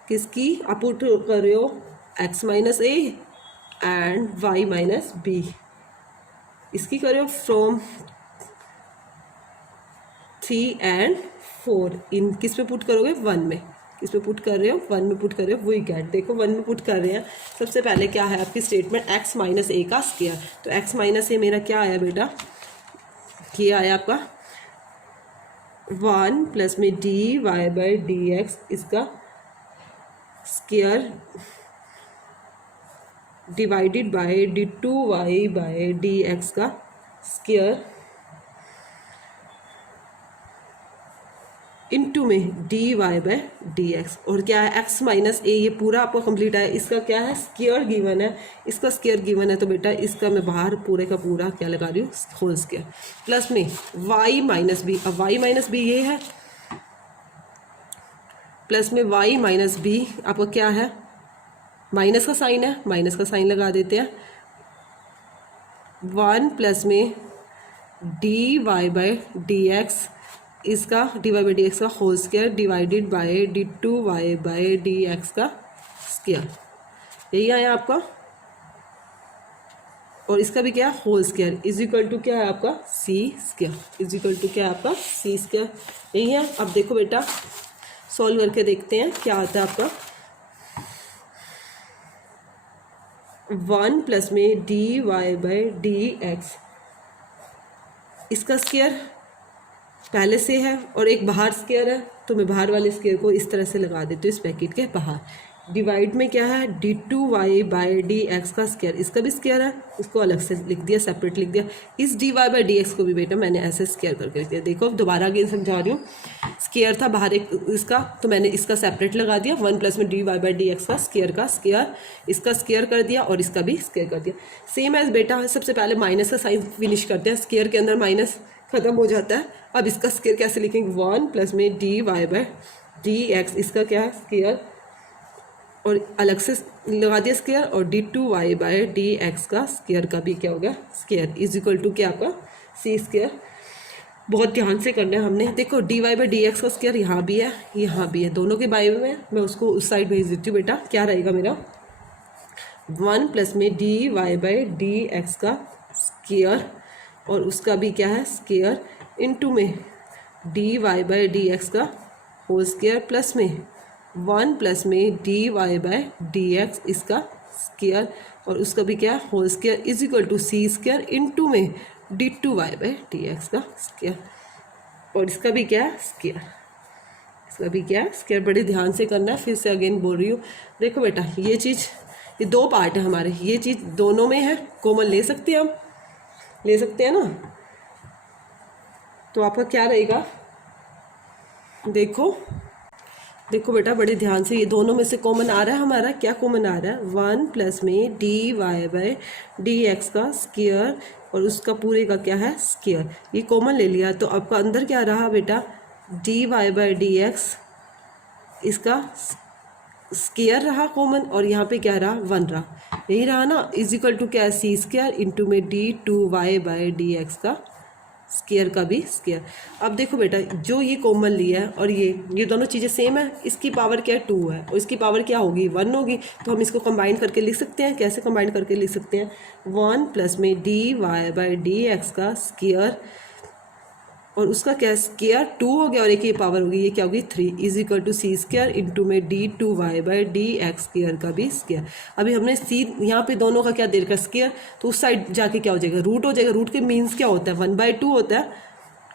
किसकी आप पुट कर रहे हो, x minus a and y minus b, इसकी कर रहे हो फ्रॉम 3 and 4, इन किस में पुट करोगे 1 में, किस में पुट कर रहे हो 1 में पुट कर रहे हो, वही गेट, देखो 1 में पुट कर रहे हैं। सबसे पहले क्या है आपकी स्टेटमेंट, x माइनस ए का स्क्वायर, तो x माइनस ए मेरा क्या आया बेटा, ये आया आपका 1 प्लस में dy बाई डी एक्स, इसका square divided by d2y by D x का स्क्वायर इनटू में dy बाई डी एक्स, और क्या है x माइनस ए, ये पूरा आपको कंप्लीट है, इसका क्या है स्क्वायर गिवन है, इसका स्क्वायर गिवन है, तो बेटा इसका मैं बाहर पूरे का पूरा क्या लगा रही हूँ होल स्क्वायर, प्लस में y माइनस बी, अब y माइनस बी ये है, प्लस में y माइनस बी, आपका क्या है माइनस का साइन है, माइनस का साइन लगा देते हैं, 1 प्लस में dy बाई डी एक्स, इसका dy बाई डी एक्स का whole square divided by d2y by D x का स्क्वायर, यही आया आपका, और इसका भी क्या whole square is equal to क्या है आपका c square, is equal to क्या है आपका c स्क्वायर, यही है। अब देखो बेटा सॉल्व करके देखते हैं क्या आता है आपका, 1 प्लस में dy बाई डी एक्स, इसका स्क्वायर पहले से है और एक बाहर स्क्वायर है, तो मैं बाहर वाले स्क्वायर को इस तरह से लगा देती हूँ इस पैकेट के बाहर, डिवाइड में क्या है d2y बाई डी एक्स का स्क्वायर, इसका भी स्क्वायर है, उसको अलग से लिख दिया, सेपरेट लिख दिया। इस dy बाई डी एक्स को भी बेटा मैंने ऐसे स्क्वायर करके लिख दिया। देखो दोबारा अगेन समझा रही हूँ, स्क्वायर था बाहर एक इसका, तो मैंने इसका सेपरेट लगा दिया, 1 प्लस में dy बाई डी एक्स का स्क्वायर इसका स्क्वायर कर दिया और इसका भी स्क्वायर कर दिया। सेम एज बेटा सबसे पहले माइनस का साइन फिनिश करते हैं, स्क्वायर के अंदर माइनस खत्म हो जाता है। अब इसका स्क्वायर कैसे लिखेंगे, 1 प्लस में dy बाई डी एक्स, इसका क्या है स्क्वायर और अलग से लगा दिया स्क्वायर, और d2y बाई डी एक्स का स्क्वायर का भी क्या हो गया स्क्वायर, इज इक्वल टू क्या आपका सी स्क्वायर। बहुत ध्यान से करना है हमने। देखो dy बाई डी एक्स का स्क्वायर यहाँ भी है यहाँ भी है, दोनों के बाय में मैं उसको उस साइड भेज देती हूँ बेटा। क्या रहेगा मेरा 1 प्लस में dy बाई डी एक्स का स्क्वायर और उसका भी क्या है स्क्वायर, इनटू में dy बाई डी एक्स का होल स्क्वायर प्लस में 1 प्लस में dy बाई डी एक्स इसका स्क्वायर और उसका भी क्या whole square, is equal to c square into में d2y बाई डी एक्स का स्क्वायर और इसका भी क्या है स्क्वायर, इसका भी क्या है स्क्वायर। बड़े ध्यान से करना है, फिर से अगेन बोल रही हूँ। देखो बेटा ये चीज़, ये दो पार्ट है हमारे, ये चीज़ दोनों में है, कॉमन ले सकते हैं हम, ले सकते हैं ना। तो आपका क्या रहेगा, देखो बेटा बड़े ध्यान से, ये दोनों में से कॉमन आ रहा है हमारा, क्या कॉमन आ रहा है 1 प्लस में dy बाई डी एक्स का स्क्वायर और उसका पूरे का क्या है स्क्वायर, ये कॉमन ले लिया। तो आपका अंदर क्या रहा बेटा dy बाई डी एक्स इसका स्क्वायर रहा कॉमन और यहाँ पे क्या रहा 1 रहा, यही रहा ना, इज इक्वल टू क्या है सी स्क्वायर इंटू में d2y बाई डी एक्स का स्क्वायर का भी स्क्वायर। अब देखो बेटा जो ये कॉमन लिया है और ये दोनों चीज़ें सेम है, इसकी पावर क्या है 2 है और इसकी पावर क्या होगी 1 होगी, तो हम इसको कंबाइन करके लिख सकते हैं। कैसे कंबाइन करके लिख सकते हैं, 1 प्लस में dy बाई डी एक्स का स्क्वायर और उसका क्या स्क्वायर 2 हो गया और एक ही पावर होगी, ये क्या होगी 3, is equal to c square into में d2y by D x square का भी स्क्वायर। अभी हमने सी यहाँ पे दोनों का क्या दे रखा स्क्वायर, तो उस साइड जाके क्या हो जाएगा रूट हो जाएगा। रूट के मीन्स क्या होता है 1/2 होता है,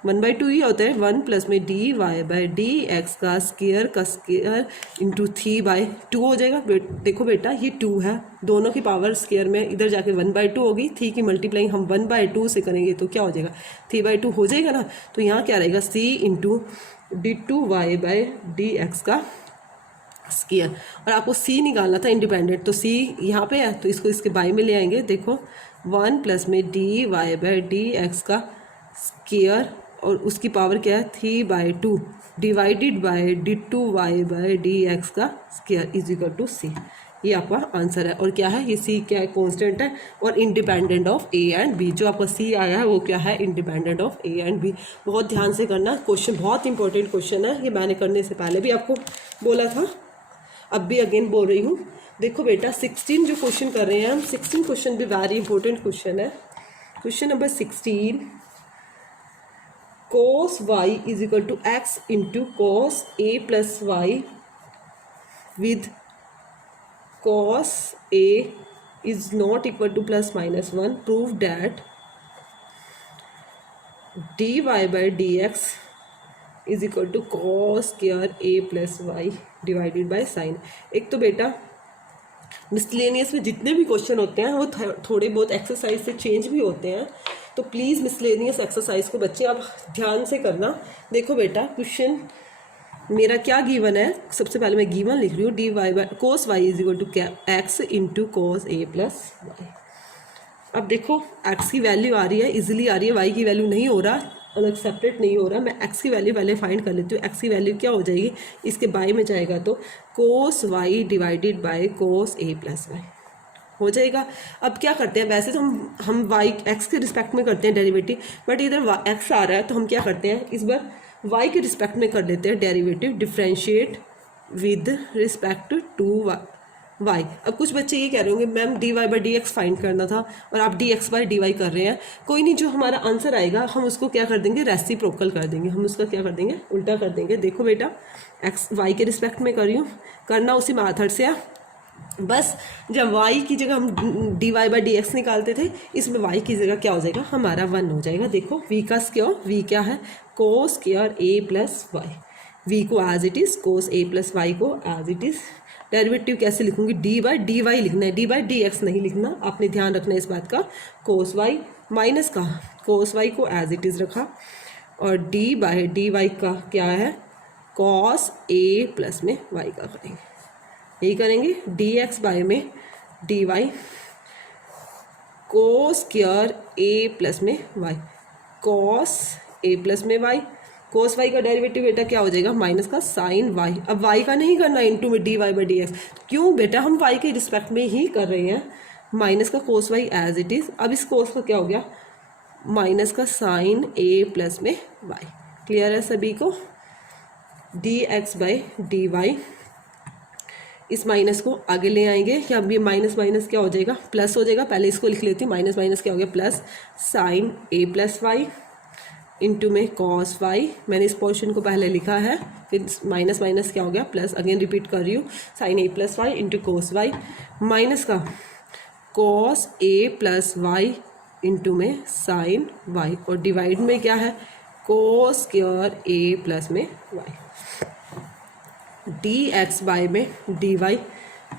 1/2 ही होता है। 1 प्लस में dy बाई डी एक्स का स्क्वायर इंटू 3/2 हो जाएगा। देखो बेटा ये 2 है, दोनों की पावर स्क्वायर में इधर जाके 1/2 होगी, 3 की मल्टीप्लाइंग हम 1/2 से करेंगे तो क्या हो जाएगा 3/2 हो जाएगा ना। तो यहाँ क्या रहेगा c into d2y by D x का स्क्वायर, और आपको c निकालना था इंडिपेंडेंट, तो c यहाँ पे है तो इसको इसके बाई में ले आएंगे। देखो 1 प्लस में dy बाई डी एक्स का स्क्वायर और उसकी पावर क्या है 3/2 divided bye d2y by D x का स्क्वायर इज इक्वल टू सी। ये आपका आंसर है। और क्या है ये सी क्या है कांस्टेंट है और independent of a and b. जो आपका सी आया है वो क्या है independent of a and b. बहुत ध्यान से करना, क्वेश्चन बहुत इंपॉर्टेंट क्वेश्चन है, ये मैंने करने से पहले भी आपको बोला था, अब भी अगेन बोल रही हूँ। देखो बेटा 16 जो क्वेश्चन कर रहे हैं हम, 16 क्वेश्चन भी वेरी इंपॉर्टेंट क्वेश्चन है। Question number 16, cos y is equal to x into cos a plus y with cos a is not equal to plus minus 1. Prove that dy by dx is equal to cos square a plus y divided by sin। एक तो बेटा मिसलेनियस में जितने भी क्वेश्चन होते हैं वो थोड़े बहुत एक्सरसाइज से चेंज भी होते हैं, तो प्लीज़ मिसलेनियस एक्सरसाइज को बच्चे आप ध्यान से करना। देखो बेटा क्वेश्चन मेरा क्या गिवन है, सबसे पहले मैं गिवन लिख रही हूँ d Y by cos y is equal to x into cos a plus y. अब देखो एक्स की वैल्यू आ रही है, इजीली आ रही है, वाई की वैल्यू नहीं हो रहा, अलग सेपरेट नहीं हो रहा। मैं एक्स की वैल्यू पहले फाइंड कर लेती हूँ। एक्स की वैल्यू क्या हो जाएगी, इसके बाई में जाएगा तो cos y divided by cos a plus y हो जाएगा। अब क्या करते हैं, वैसे तो हम वाई एक्स के रिस्पेक्ट में करते हैं डेरिवेटिव, बट इधर एक्स आ रहा है तो हम क्या करते हैं इस बार वाई के रिस्पेक्ट में कर लेते हैं derivative, differentiate with respect to y. अब कुछ बच्चे ये कह रहे होंगे ma'am d Y by D x find करना था और आप d x by d y कर रहे हैं। कोई नहीं, जो हमारा आंसर आएगा हम उसको क्या कर देंगे रेसिप्रोकल कर देंगे, हम उसका क्या कर देंगे उल्टा कर देंगे। देखो बेटा एक्स वाई के रिस्पेक्ट में कर रही हूँ, करना उसी मेथड से है। बस जब y की जगह हम d Y by D x निकालते थे, इसमें y की जगह क्या हो जाएगा हमारा 1 हो जाएगा। देखो v का स्क्वायर, v क्या है cos square a plus y, v को as it is cos a plus y को एज इट इज़ डेरिवेटिव कैसे लिखूंगी, डी बाई डी वाई लिखना है, डी बाई डी एक्स नहीं लिखना, आपने ध्यान रखना है इस बात का। कोस वाई माइनस का कोस वाई को एज इट इज़ रखा, और डी बाई डी वाई का क्या है, कॉस ए प्लस में वाई का करेंगे, यही करेंगे। डी एक्स बाई में d Y cos square a plus में वाई, कॉस ए प्लस में वाई, कोस वाई का डेरिवेटिव बेटा क्या हो जाएगा, माइनस का साइन वाई। अब वाई का नहीं करना इनटू में d Y by D x, क्यों बेटा, हम वाई के रिस्पेक्ट में ही कर रहे हैं। माइनस का cos y as it is, अब इस कोस का क्या हो गया, माइनस का साइन ए प्लस में वाई। क्लियर है सभी को। D x by d y, इस माइनस को आगे ले आएंगे, या अभी माइनस माइनस क्या हो जाएगा, प्लस हो जाएगा। पहले इसको लिख लेती हूँ, माइनस माइनस क्या हो गया, plus sign a plus y into में कॉस वाई। मैंने इस पोर्शन को पहले लिखा है, फिर माइनस माइनस क्या हो गया, प्लस, अगेन रिपीट कर रही हूँ, sine a plus y into cos y, minus का cos a plus y into में साइन वाई, और डिवाइड में क्या है, कोस स्क्वायर ए प्लस में वाई। डी एक्स बाई में डी वाई,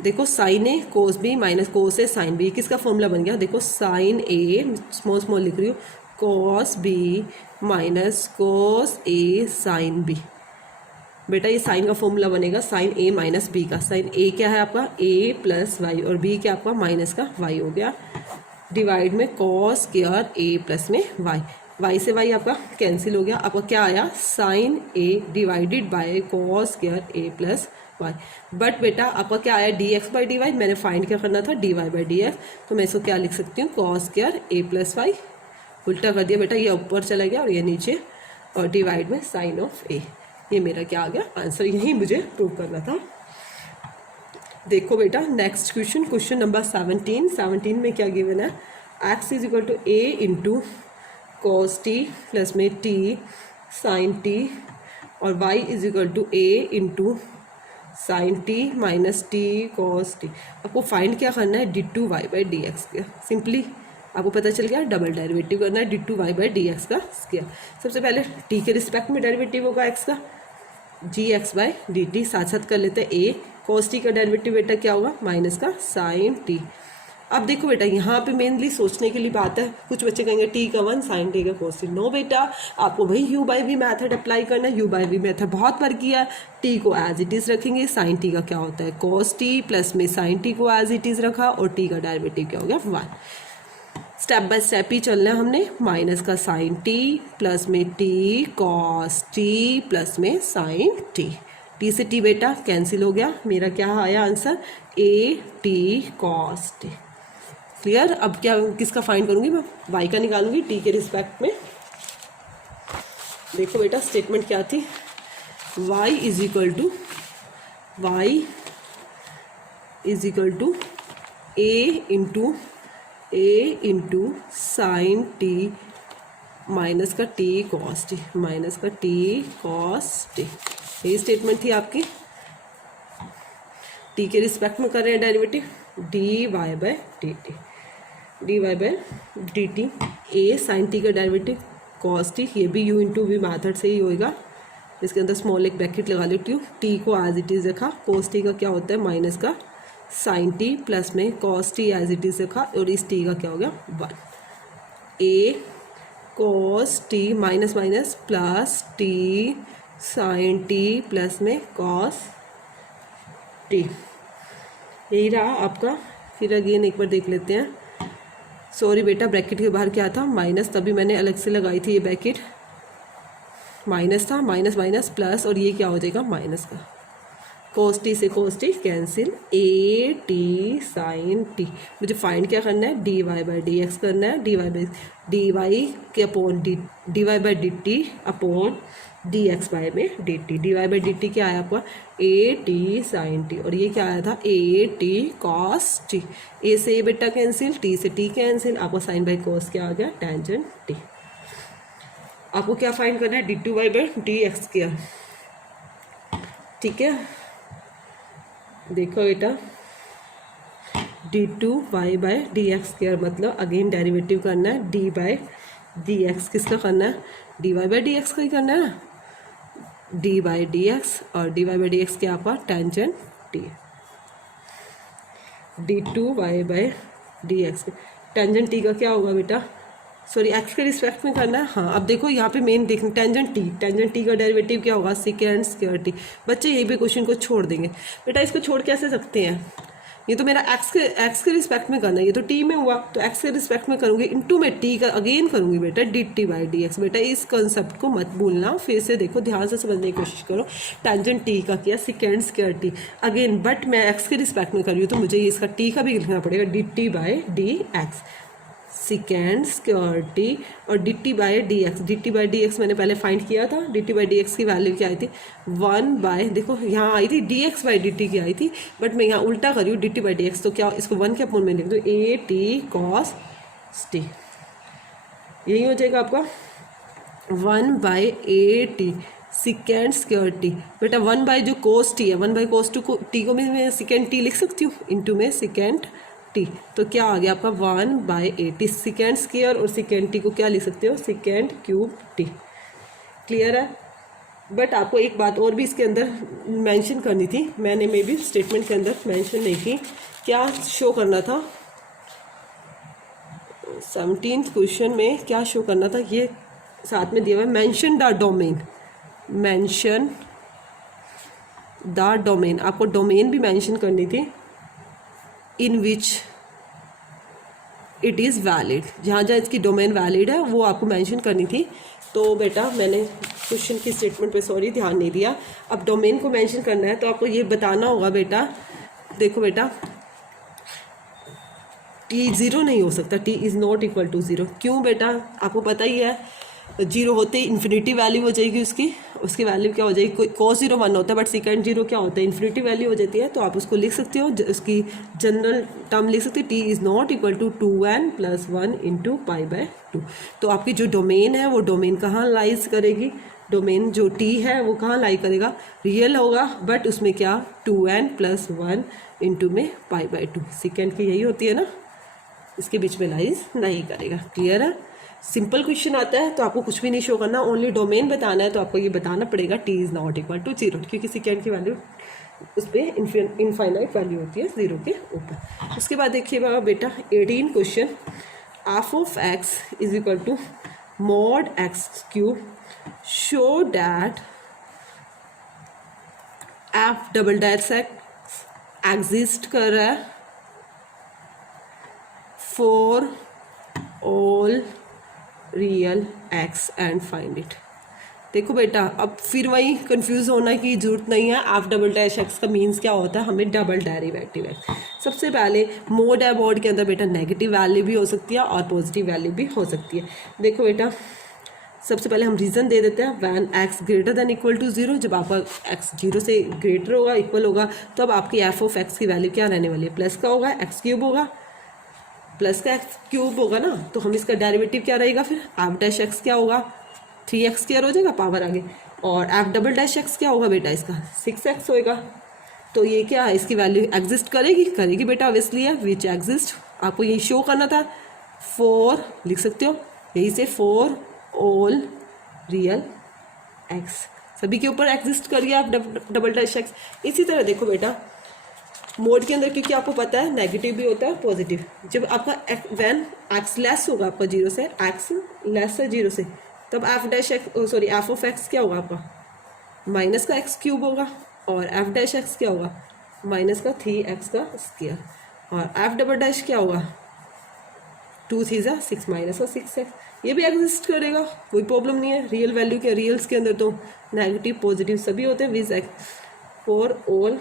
देखो sine a cos b minus cos a sine b, किसका फॉर्मूला बन गया, देखो साइन ए स्मॉल स्मॉल लिख रही हूँ, cos b minus cos a sine b. बेटा ये साइन का फॉर्मूला बनेगा साइन ए माइनस बी का। साइन ए क्या है आपका, ए प्लस वाई, और बी क्या आपका माइनस का वाई हो गया। डिवाइड में कॉस स्क्वायर ए प्लस में वाई, वाई से वाई आपका कैंसिल हो गया, आपका क्या आया, sine a divided by cos square a plus y. But बेटा आपका क्या आया, d x by d y, मैंने फाइंड क्या करना था, d Y by D x, तो मैं इसको क्या लिख सकती हूँ, cos square a plus y. उल्टा कर दिया बेटा, ये ऊपर चला गया और ये नीचे, और डिवाइड में साइन ऑफ ए। ये मेरा क्या आ गया आंसर, यही मुझे प्रूव करना था। देखो बेटा नेक्स्ट क्वेश्चन, क्वेश्चन नंबर 17 में क्या गिवन है, x is equal to a into cos t plus में टी साइन टी, और y is equal to a into sine t minus t cos t. आपको फाइंड क्या करना है, d two y by D x का। सिंपली आपको पता चल गया, डबल डेरिवेटिव करना है d two y by D x का स्क्वायर। सबसे पहले टी के रिस्पेक्ट में डेरिवेटिव होगा एक्स का, जी एक्स बाई डी टी, साथ साथ कर लेते हैं ए। कॉस टी का डेरिवेटिव बेटा क्या होगा, माइनस का साइन टी। अब देखो बेटा यहाँ पे मेनली सोचने के लिए बात है, कुछ बच्चे कहेंगे टी का 1 साइन टी का कॉस टी। नो बेटा, आपको वही u by we method apply करना है। यू बाई वी मैथड बहुत बार किया, टी को एज इट इज़ रखेंगे, साइन टी का क्या होता है कॉस टी, प्लस में साइन टी को एज इट इज़ रखा, और टी का डेरिवेटिव क्या हो गया 1। स्टेप बाय स्टेप ही चलना है हमने, माइनस का साइन टी प्लस में टी कॉस टी प्लस में साइन टी, टी से टी बेटा कैंसिल हो गया, मेरा क्या आया answer, A T cos T. Clear. अब क्या किसका फाइंड करूंगी मैं, वाई का निकालूंगी टी के रिस्पेक्ट में। देखो बेटा स्टेटमेंट क्या थी, y is equal to a into sine t minus का टी कॉस टी, माइनस का टी कॉस टी। यही स्टेटमेंट थी आपकी। टी के रिस्पेक्ट में कर रहे हैं derivative, d Y by d t, d Y by d t. A sine t का डेरिवेटिव कॉस टी, ये भी यू इंटू वी मैथड से ही होएगा। इसके अंदर स्मॉल एक ब्रैकेट लगा लेती हूँ, टी को एज इट इज़ रखा, कॉस टी का क्या होता है माइनस का साइन टी प्लस में cos t as it is रखा, और इस टी का क्या हो गया 1। A cos t minus minus plus t sine t plus में कॉस टी, यही रहा आपका। फिर अगेन एक बार देख लेते हैं, सॉरी बेटा ब्रैकेट के बाहर क्या था माइनस, तभी मैंने अलग से लगाई थी ये ब्रैकेट, माइनस था, माइनस माइनस प्लस, और ये क्या हो जाएगा माइनस का, कोस टी से cos t cancel, a t sine t. मुझे फाइंड क्या करना है, d Y by D x करना है, डी वाई के upon d Y by d t upon d x by में d t. D Y by d t क्या आया आपका, ए टी साइन टी, और ये क्या आया था ए टी कॉस टी। ए से ए बेटा कैंसिल, टी से टी कैंसिल, आपको साइन बाई कॉस क्या आ गया टेंजेंट टी। आपको क्या फाइंड करना है, d two y by D x क्या, ठीक है। देखो बेटा d two y by D x square मतलब अगेन डेरिवेटिव करना है, डी बाई डी एक्स किसका करना है, d Y by D x का ही करना है ना, डी बाई डी एक्स, और d Y by D x क्या आपका tangent T. d2y/dx। Tangent T का क्या होगा बेटा, सॉरी एक्स के रिस्पेक्ट में करना है। हाँ अब देखो यहाँ पे मेन देखना, टेंजेंट टी का डेरिवेटिव क्या होगा, सेकेंड स्क्वायर टी। बच्चे यही पे क्वेश्चन को छोड़ देंगे बेटा, इसको छोड़ कैसे सकते हैं, ये तो मेरा एक्स के रिस्पेक्ट में करना है, ये तो टी में हुआ तो एक्स के रिस्पेक्ट में करूँगी, इनटू में टी का अगेन करूँगी बेटा dt/dx। बेटा इस कंसेप्ट को मत भूलना, फिर से देखो ध्यान से समझने की कोशिश करो। टेंजेंट टी का किया second square T, again but मैं एक्स के रिस्पेक्ट में कर रही हूँ तो मुझे इसका टी का भी लिखना पड़ेगा dt/dx, सेकेंड स्क्वायर टी और dt/dx मैंने पहले फाइंड किया था। dt/dx की वैल्यू क्या आई थी 1 देखो यहाँ आई थी dx/dt की आई थी, बट मैं यहाँ उल्टा करी हूँ dt/dx, तो क्या इसको 1 के अपोन में लिख दो at cos t, यही हो जाएगा आपका 1/at सेकेंड स्क्वायर टी। बेटा 1 जो cos t है, 1/cos t को भी मैं सेकेंड टी लिख सकती हूँ, इंटू में सेकेंड टी, तो क्या आ गया आपका 1/80। सेकेंड स्क्वायर और सेकेंड टी को क्या लिख सकते हो, सेकेंड क्यूब टी। क्लियर है। बट आपको एक बात और भी इसके अंदर मेंशन करनी थी, मैंने मे बी स्टेटमेंट के अंदर मेंशन नहीं की, क्या शो करना था 17th क्वेश्चन में, क्या शो करना था ये साथ में दिया हुआ है, mention the domain, mention the domain, आपको डोमेन भी मेंशन करनी थी, इन विच इट इज़ वैलिड, जहाँ जहाँ इसकी डोमेन वैलिड है वो आपको मेंशन करनी थी। तो बेटा मैंने क्वेश्चन की स्टेटमेंट पे सॉरी ध्यान नहीं दिया। अब डोमेन को मेंशन करना है तो आपको ये बताना होगा बेटा, देखो बेटा t 0 नहीं हो सकता, t is not equal to 0। क्यों बेटा, आपको पता ही है 0 होते ही इन्फिनिटी वैल्यू हो जाएगी उसकी वैल्यू क्या हो जाएगी, कोई cos 0 1 होता है बट सेकंड 0 क्या होता है, इन्फिनिटी वैल्यू हो जाती है। तो आप उसको लिख सकते हो, उसकी जनरल टर्म लिख सकते हो, t is not equal to 2n + 1 into π/2। तो आपकी जो डोमेन है वो डोमेन कहाँ लाइज करेगी, डोमेन जो t है वो कहाँ लाई करेगा, रियल होगा बट उसमें क्या 2n + 1 इंटू में π/2, सेकेंड की यही होती है ना, इसके बीच में लाइज नहीं करेगा। क्लियर है। सिंपल क्वेश्चन आता है तो आपको कुछ भी नहीं शो करना, ओनली डोमेन बताना है, तो आपको ये बताना पड़ेगा t is not equal to 0, क्योंकि सेकेंड की वैल्यू उस पर इनफाइनाइट वैल्यू होती है 0 के ऊपर। उसके बाद देखिएगा बेटा 18 question, f(x) is equal to mod x³ show that f"(x) exist कर रहा है for all real x and find it. देखो बेटा अब फिर वही कंफ्यूज होना की ज़रूरत नहीं है, f"(x) का मीन्स क्या होता है, हमें डबल डेरिवेटिव है। सबसे पहले मोड है, मोड के अंदर बेटा नेगेटिव वैल्यू भी हो सकती है और पॉजिटिव वैल्यू भी हो सकती है। देखो बेटा सबसे पहले हम रीज़न दे देते हैं, when x greater than equal to 0, जब आपका x 0 से ग्रेटर होगा इक्वल होगा तो अब आपकी f(x) की वैल्यू क्या रहने वाली है, प्लस का होगा, x³ होगा, प्लस का x³ होगा ना, तो हम इसका डेरिवेटिव क्या रहेगा फिर f'(x) क्या होगा 3x² हो जाएगा पावर आगे, और f"(x) क्या होगा बेटा इसका 6x होएगा। तो ये क्या है, इसकी वैल्यू एग्जिस्ट करेगी बेटा ऑब्वियसली है, विच एग्जिस्ट, आपको यही शो करना था, फॉर लिख सकते हो यही से, फॉर ऑल रियल x, सभी के ऊपर एग्जिस्ट करिए आप f'(x). इसी तरह देखो बेटा मोड के अंदर, क्योंकि आपको पता है नेगेटिव भी होता है पॉजिटिव, जब आपका वैन x लेस होगा आपका 0 से, x लेस है 0 से, तब f(x) क्या होगा आपका माइनस का x³ होगा, और f'(x) क्या होगा माइनस का 3x का स्क्वायर, और f" क्या होगा 2 3 6 माइनस का 6x, ये भी एग्जिस्ट करेगा, कोई प्रॉब्लम नहीं है। रियल वैल्यू के रियल्स के अंदर तो नेगेटिव पॉजिटिव सभी होते हैं, which for all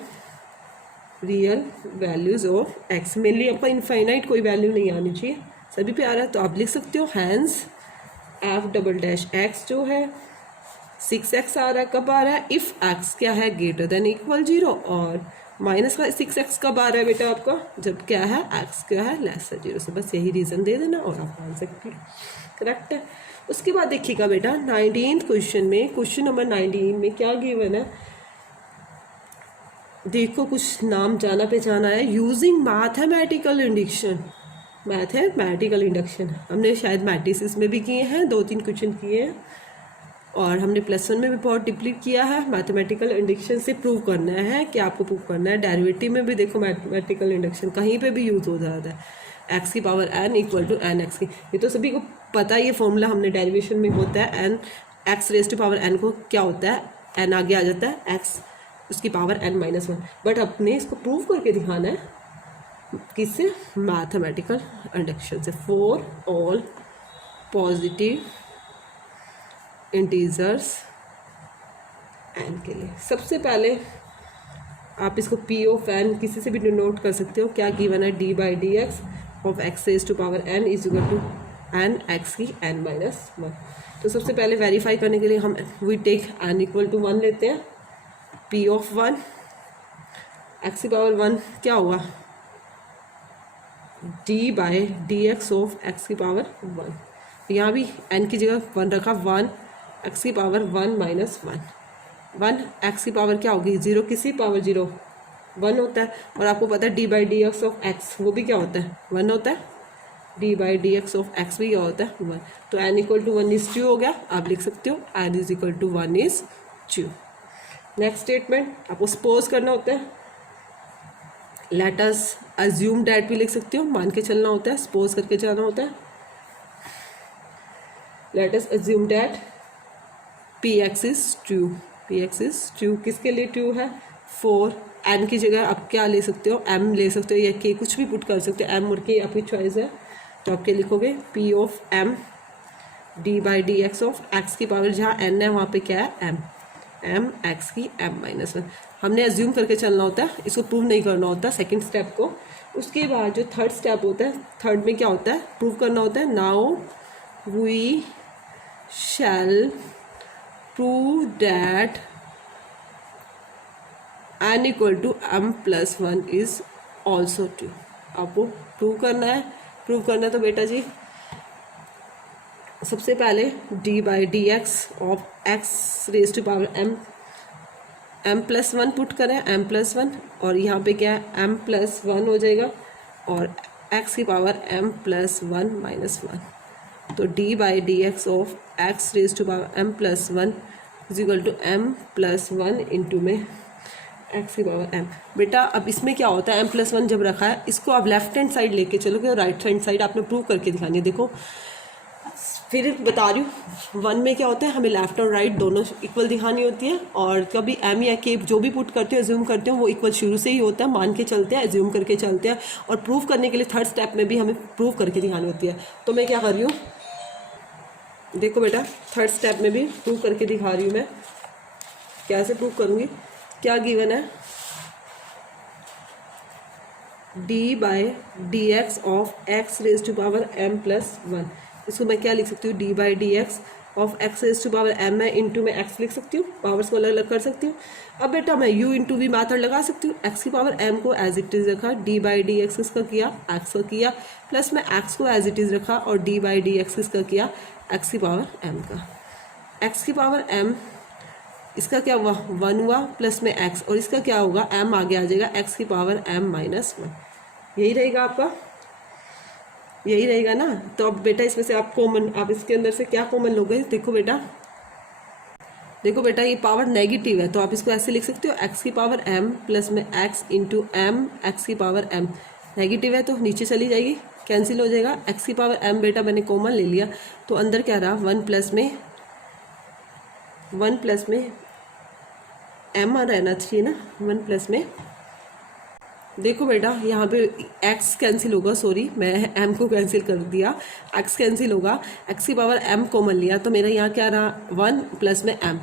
real values of x, mainly आपका इनफाइनाइट कोई वैल्यू नहीं आनी चाहिए, सभी पे आ रहा है, तो आप लिख सकते हो हैंस f'(x) जो है 6x आ रहा है, कब आ रहा है इफ़ x क्या है ग्रेटर देन इक्वल 0, और माइनस का 6x कब आ रहा है बेटा आपका जब क्या है x क्या है लेस है 0 से। बस यही रीज़न दे देना और आप आंसर करेक्ट है। उसके बाद देखिएगा बेटा 19th क्वेश्चन में, क्वेश्चन नंबर 19 में क्या गिवन है, देखो कुछ नाम जाना पहचाना है, using mathematical induction, mathematical induction हमने शायद मैट्रिसेस में भी किए हैं, 2-3 क्वेश्चन किए हैं, और हमने +1 में भी बहुत डीपली किया है। मैथमेटिकल इंडक्शन से प्रूव करना है कि आपको प्रूव करना है। डेरिवेटिव में भी देखो मैथमेटिकल इंडक्शन कहीं पे भी यूज़ हो जाता है। एक्स की power n equal to n x की, ये तो सभी को पता है, ये फॉर्मूला हमने डेरिवेशन में होता है। N x raise to power n को क्या होता है, n आगे आ जाता है, x उसकी पावर n-1। बट अपने इसको प्रूव करके दिखाना है किससे, मैथमेटिकल इंडक्शन से। For all positive integers n के लिए सबसे पहले आप इसको p ऑफ n किसी से भी डिनोट कर सकते हो। क्या गिवन है, d by D x of x raise to power n is equal to n x की n-1। तो सबसे पहले वेरीफाई करने के लिए हम we take n equal to 1 लेते हैं। p ऑफ 1 x की पावर 1 क्या हुआ, d by D x of x की पावर 1। यहाँ भी n की जगह 1 रखा, 1 x की पावर 1-1 x की पावर क्या होगी, 0 किसी पावर 0 1 होता है। और आपको पता है d by D x of x वो भी क्या होता है, 1 होता है। d by D x of x भी क्या होता है, 1। तो n equal to 1 is true हो गया। आप लिख सकते हो n is equal to 1 is true. Next statement आपको सपोज करना होता है। लेट अस अज्यूम डैट भी लिख सकते हो, मान के चलना होता है, सपोज करके चलना होता है। Let us assume that px is true. px is true किसके लिए ट्रू है, फॉर n की जगह आप क्या ले सकते हो, m ले सकते हो या k, कुछ भी पुट कर सकते हो, m और k आपकी चॉइस है। तो आप क्या लिखोगे, p of m d by D x of x की पावर जहाँ n है वहाँ पे क्या है, m x की m-1। हमने अज्यूम करके चलना होता है, इसको प्रूव नहीं करना होता सेकंड स्टेप को। उसके बाद जो थर्ड स्टेप होता है, थर्ड में क्या होता है, प्रूव करना होता है। Now we shall prove that n equal to m+1 is also true. आपको प्रूव करना है। प्रूव करना है तो बेटा जी सबसे पहले d by D x of x raise to power m+1 put करें, m+1, और यहाँ पे क्या है m+1 हो जाएगा और x की पावर m+1-1। तो d by D x of x raise to power m+1 is equal to m+1 into में x की पावर m। बेटा अब इसमें क्या होता है, m+1 जब रखा है इसको आप लेफ्ट हैंड साइड लेके चलोगे और राइट हैंड साइड आपने प्रूव करके दिखानी है। देखो फिर बता रही हूँ, 1 में क्या होता है, हमें लेफ्ट और राइट दोनों इक्वल दिखानी होती है। और कभी m या k जो भी पुट करते हो, एज्यूम करते हो, वो इक्वल शुरू से ही होता है, मान के चलते हैं, एज्यूम करके चलते हैं। और प्रूव करने के लिए थर्ड स्टेप में भी हमें प्रूव करके दिखानी होती है। तो मैं क्या कर रही हूँ, देखो बेटा थर्ड स्टेप में भी प्रूव करके दिखा रही हूँ मैं। कैसे प्रूव करूँगी, क्या गिवन है, d by D x of x raise to power m+1। इसको मैं क्या लिख सकती हूँ, d by D x of x raise to power m है, इंटू में x लिख सकती हूँ, पावर्स को अलग अलग कर सकती हूँ। अब बेटा मैं u इंटू v मैथड लगा सकती हूँ। x की पावर m को एज इट इज़ रखा, d बाई डी एक्स किसका किया, x का किया, प्लस में x को एज इट इज़ रखा और d बाई डी एक्स किसका किया, x की पावर m का। x की पावर m इसका क्या हुआ, 1 हुआ, प्लस में x, और इसका क्या होगा, m आगे आ जाएगा, x की पावर m-1। यही रहेगा आपका, यही रहेगा ना। तो अब बेटा इसमें से आप कॉमन, आप इसके अंदर से क्या कॉमन लोगे, देखो बेटा, देखो बेटा ये पावर नेगेटिव है तो आप इसको ऐसे लिख सकते हो, x की पावर m प्लस में x इंटू m, x की पावर m। नेगेटिव है तो नीचे चली जाएगी, कैंसिल हो जाएगा। x की पावर m बेटा मैंने कॉमन ले लिया तो अंदर क्या रहा, 1 प्लस में m रहना चाहिए ना, 1 प्लस में। देखो बेटा यहाँ पे x कैंसिल होगा, सॉरी मैं m को कैंसिल कर दिया, x कैंसिल होगा, x की पावर m कॉमन लिया तो मेरा यहाँ क्या रहा, 1 प्लस में m।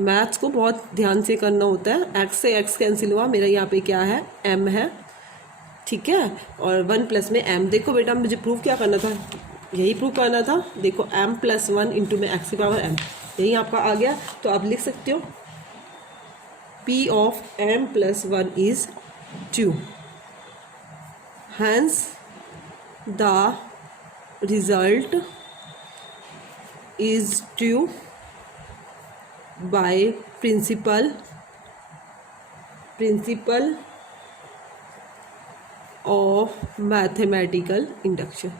मैथ्स को बहुत ध्यान से करना होता है। x से x कैंसिल हुआ, मेरा यहाँ पे क्या है, m है, ठीक है, और 1 प्लस में m। देखो बेटा मुझे प्रूव क्या करना था, यही प्रूव करना था। देखो m+1 इंटू में x की पावर m, यही आपका आ गया। तो आप लिख सकते हो p of m+1 is true, hence the result is true by principle of mathematical induction.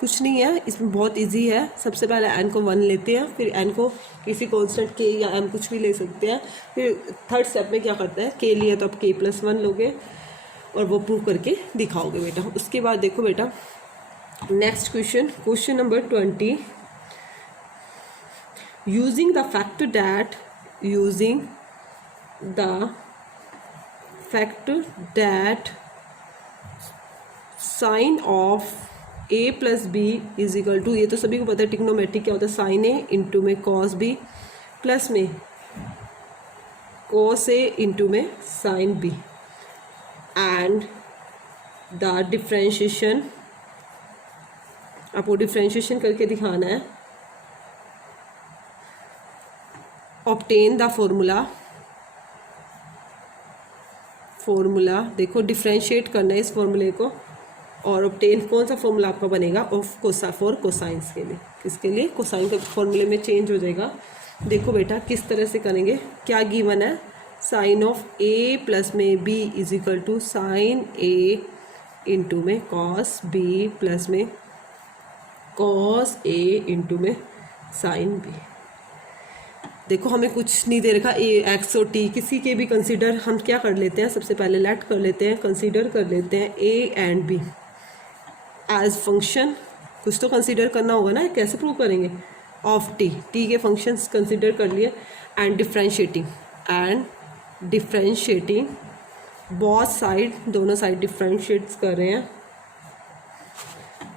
कुछ नहीं है इसमें, बहुत इजी है। सबसे पहले n को 1 लेते हैं, फिर n को किसी कांस्टेंट k या m कुछ भी ले सकते हैं। फिर थर्ड स्टेप में क्या करते हैं, k लिए तो आप k+1 लोगे और वो प्रूव करके दिखाओगे बेटा। उसके बाद देखो बेटा next question number 20, using the fact that sine of a plus b is equal to, ये तो सभी को पता है ट्रिग्नोमेट्रिक क्या होता है, साइन a इंटू में कॉस b प्लस में कॉस a इंटू में sine b, and the differentiation, आपको डिफ्रेंशिएशन करके दिखाना है। ऑब्टेन द फॉर्मूला देखो डिफ्रेंशिएट करना है इस फॉर्मूले को, और ऑब्टेन कौन सा फॉर्मूला आपका बनेगा ऑफ फॉर कोसाइंस के लिए, किसके लिए, कोसाइन का फॉर्मूले में चेंज हो जाएगा। देखो बेटा किस तरह से करेंगे, क्या गिवन है, साइन ऑफ a प्लस में b is equal to sine a into में कॉस b प्लस में कॉस a इंटू में साइन b। देखो हमें कुछ नहीं दे रखा, a x और t किसी के भी कंसीडर हम क्या कर लेते हैं, सबसे पहले लेट कर लेते हैं, कंसीडर कर लेते हैं a and b as function, कुछ तो कंसीडर करना होगा ना, कैसे प्रूव करेंगे, ऑफ t के फंक्शंस कंसीडर कर लिए, एंड डिफ्रेंशिएटिंग बोथ साइड, दोनों साइड डिफ्रेंशिएट्स कर रहे हैं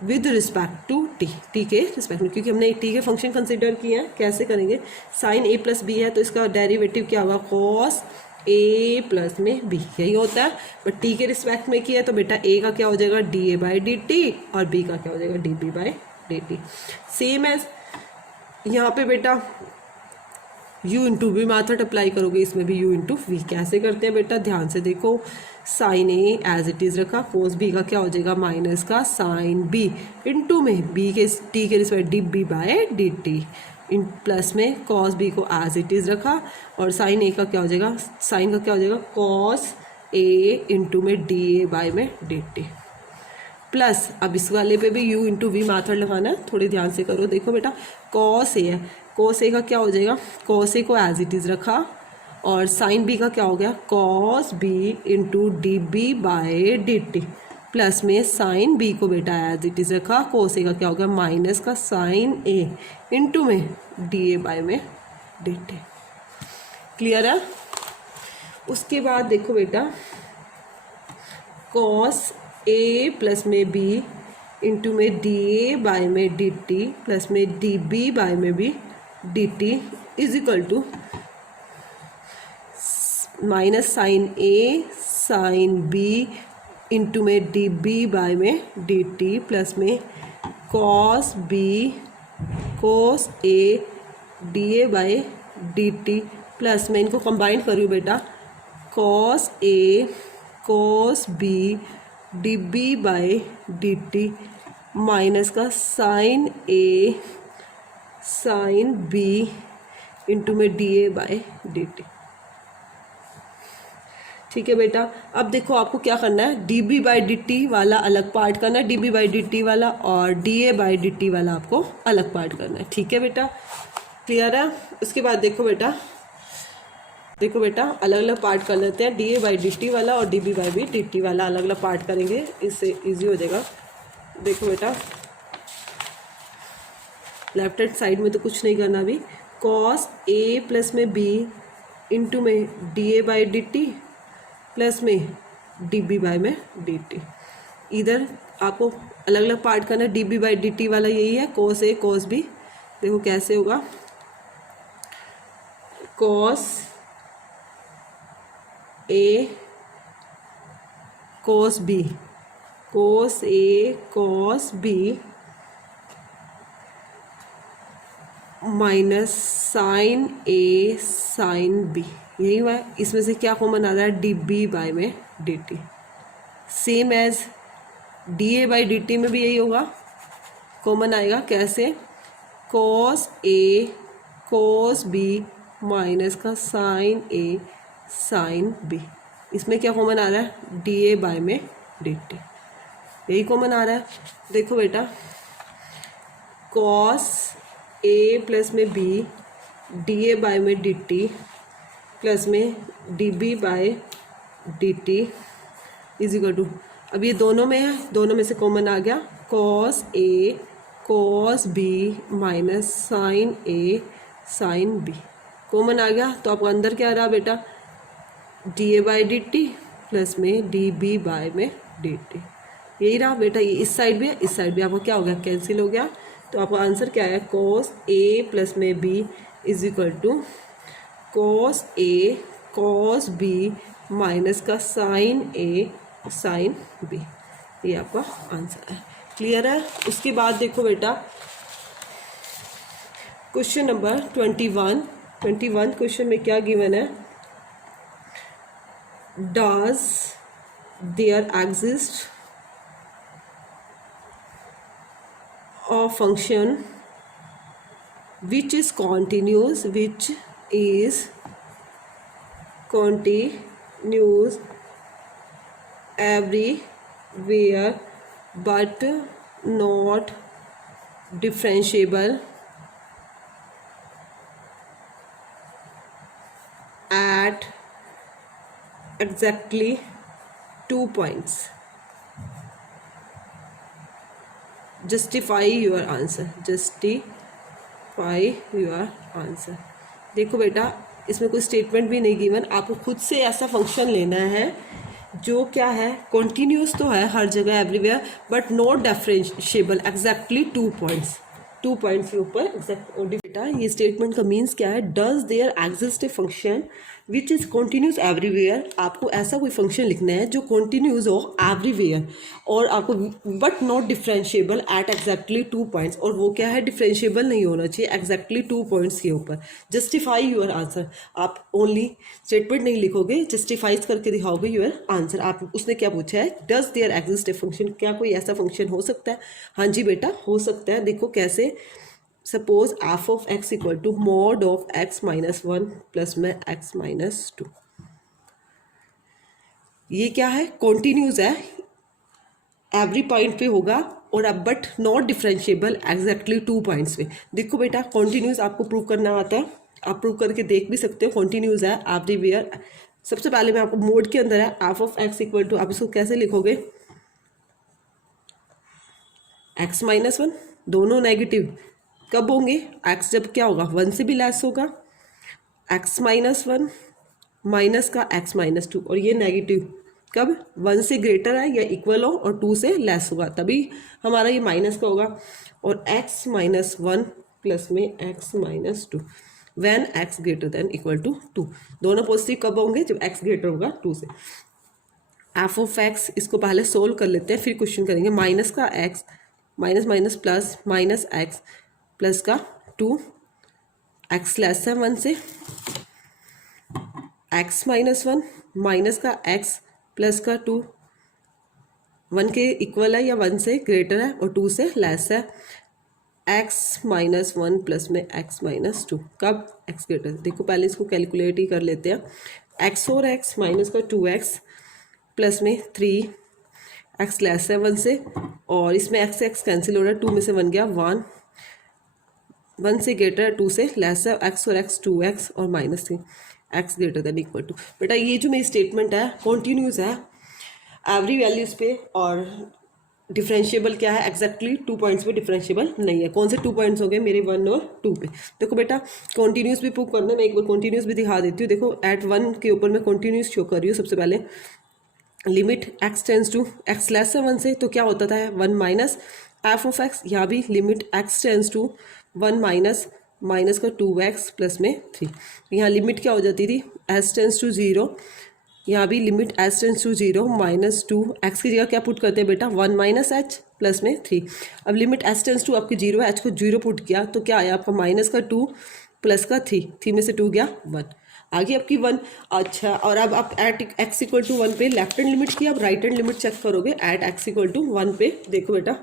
विद रिस्पेक्ट टू टी के रिस्पेक्ट में, क्योंकि हमने टी के फंक्शन कंसीडर किए हैं। कैसे करेंगे, साइन a प्लस बी है तो इसका डेरिवेटिव क्या होगा, कॉस a प्लस में b, यही होता है। बट t के रिस्पेक्ट में किया है तो बेटा a का क्या हो जाएगा dA/dt और b का क्या हो जाएगा dB/dt। सेम एज यहाँ पे बेटा u into we method apply करोगे, इसमें भी u इंटू वी। कैसे करते हैं बेटा, ध्यान से देखो, sine a as it is रखा, कोस b का क्या हो जाएगा माइनस का साइन b इंटू में b के t के रिस्पेक्ट dB/dt, इन प्लस में कॉस b को एज इट इज़ रखा, और साइन a का क्या हो जाएगा, साइन का क्या हो जाएगा कॉस a इंटू में dA/dt प्लस, अब इस वाले पे भी u इंटू वी मैथड लगाना है, थोड़ी ध्यान से करो। देखो बेटा कॉस a है, कॉस a का क्या हो जाएगा, कॉस a को एज इट इज़ रखा, और साइन b का क्या हो गया cos b into dB/dt plus में साइन b को बेटा एज इट इज़ रखा, कॉस a का क्या हो गया माइनस का साइन a इंटू में dA/dt। क्लियर है। उसके बाद देखो बेटा कॉस a प्लस में b इंटू में dA/dt प्लस में dB/dt is equal to minus sine a sine b into में dB/dt प्लस में cos b cos a dA/dt plus में, इनको कंबाइन करूँ बेटा, cos a cos b dB/dt minus का sine a sine b into में dA/dt। ठीक है बेटा। अब देखो आपको क्या करना है, dB/dt वाला अलग पार्ट करना है, dB/dt वाला, और dA/dt वाला आपको अलग पार्ट करना है। ठीक है बेटा, क्लियर है। उसके बाद देखो बेटा अलग अलग पार्ट कर लेते हैं, dA/dt वाला और dB/dt वाला अलग अलग पार्ट करेंगे, इससे इजी हो जाएगा। देखो बेटा लेफ्ट हैंड साइड में तो कुछ नहीं करना अभी, कॉस a प्लस में b इंटू में dA/dt प्लस में dB/dt, इधर आपको अलग अलग पार्ट करना है। dB/dt वाला यही है, कॉस a कॉस b। देखो कैसे होगा, cos a cos b, cos a cos b minus sine a sine b, यही हुआ है। इसमें से क्या कॉमन आ रहा है, dB/dt। सेम एज dA/dt में भी यही होगा, कॉमन आएगा। कैसे, cos a cos b minus का साइन a साइन b, इसमें क्या कॉमन आ रहा है, dA/dt, यही कॉमन आ रहा है। देखो बेटा कॉस ए प्लस में बी डी ए बाय में डी टी प्लस में d b by d t is equal to, अब ये दोनों में है, दोनों में से कॉमन आ गया, cos a cos b minus sign a sine B common आ गया। तो आपको अंदर क्या रहा बेटा, D A by d t plus में डी बी बाय में डी टी, यही रहा बेटा। ये इस साइड भी है, इस साइड भी आपको क्या हो गया, कैंसिल हो गया। तो आपका आंसर क्या है, कॉस ए प्लस में b is equal to cos a cos b minus का साइन ए साइन बी, ये आपका आंसर है। क्लियर है। उसके बाद देखो बेटा क्वेश्चन नंबर 21 क्वेश्चन में क्या गिवन है, does there exist a function which is continuous everywhere but not differentiable at exactly 2 points. Justify your answer, justify your answer. देखो बेटा इसमें कोई स्टेटमेंट भी नहीं गिवन, आपको खुद से ऐसा फंक्शन लेना है जो क्या है, कॉन्टीन्यूस तो है हर जगह everywhere but not differentiable exactly 2 points के ऊपर एग्जैक्ट। बेटा ये स्टेटमेंट का मीन्स क्या है, does there exist a function which is continuous everywhere. आपको ऐसा कोई फंक्शन लिखना है जो कॉन्टीन्यूस हो एवरीवेयर और आपको but not differentiable at exactly 2 points, और वो क्या है, डिफरेंशिएबल नहीं होना चाहिए एग्जैक्टली 2 पॉइंट्स के ऊपर। जस्टिफाई योर आंसर, आप ओनली स्टेटमेंट नहीं लिखोगे, जस्टिफाइज करके दिखाओगे योर आंसर। आप उसने क्या पूछा है, does there exist a function, क्या कोई ऐसा फंक्शन हो सकता है। हाँ जी बेटा हो सकता है। देखो कैसे, suppose f of x equal to mod of x minus 1 plus में एक्स माइनस 2, ये क्या है, कॉन्टीन्यूस है, एवरी पॉइंट पे होगा और अब but not differentiable exactly 2 points पे। देखो बेटा कॉन्टीन्यूस आपको प्रूव करना आता है, आप प्रूव करके देख भी सकते हो, कॉन्टीन्यूस है एवरीवेयर। सबसे पहले मैं आपको मोड के अंदर है, f of x equal to, आप इसको कैसे लिखोगे, एक्स माइनस 1, दोनों नेगेटिव कब होंगे, एक्स जब क्या होगा 1 से भी लेस होगा, एक्स माइनस 1 माइनस का एक्स माइनस 2, और ये नेगेटिव कब 1 से ग्रेटर है या इक्वल हो और 2 से लेस होगा तभी हमारा ये माइनस का होगा। और एक्स माइनस 1 प्लस में x minus 2 when x greater than equal to 2, दोनों पॉजिटिव कब होंगे, जब एक्स ग्रेटर होगा 2 से। एफ ऑफ एक्स, इसको पहले सोल्व कर लेते हैं फिर क्वेश्चन करेंगे। माइनस का x minus minus plus minus x plus का 2, एक्स लेस है 1 से, एक्स माइनस 1 माइनस का एक्स प्लस का 2, 1 के इक्वल है या 1 से ग्रेटर है और 2 से लेस है, एक्स माइनस 1 प्लस में एक्स माइनस 2 कब एक्स ग्रेटर। देखो पहले इसको कैलकुलेट ही कर लेते हैं, एक्स और एक्स माइनस का 2x प्लस में 3, एक्स लेस है 1 से, और इसमें एक्स एक्स कैंसिल हो रहा है, 2 में से 1 गया 1, 1 से ग्रेटर है 2 से लेस है, एक्स और एक्स 2x और minus 3, x greater than equal to. बेटा ये जो मेरी स्टेटमेंट है कॉन्टीन्यूस है एवरी वैल्यूज़ पे, और डिफरेंशिएबल क्या है, एग्जैक्टली 2 पॉइंट्स पे डिफरेंशिएबल नहीं है। कौन से 2 पॉइंट्स हो गए मेरे 1 और 2 पे। देखो बेटा कॉन्टीन्यूस भी प्रूव करना है, मैं एक बार कॉन्टीन्यूस भी दिखा देती हूँ। देखो एट 1 के ऊपर मैं कॉन्टीन्यूस शो कर रही हूँ। सबसे पहले limit x tends to x less है 1 से, तो क्या होता था 1 माइनस एफ ऑफ एक्स, यहाँ भी limit x tends to 1 minus minus का 2x प्लस में 3, यहाँ लिमिट क्या हो जाती थी एस टेंस टू 0, यहाँ भी limit s tends to 0 minus 2, एक्स की जगह क्या पुट करते हैं बेटा 1 माइनस एच प्लस में 3। अब लिमिट एस टेंस टू आपकी 0 है, एच को 0 पुट किया तो क्या आया आपका माइनस का 2 प्लस का 3 में से 2 गया 1, आगे आपकी 1। अच्छा, और अब आप एट एक्स इक्वल टू 1 पे लेफ्ट हैंड लिमिट की, अब राइट हैंड लिमिट चेक करोगे एट एक्स इक्वल टू 1 पे। देखो बेटा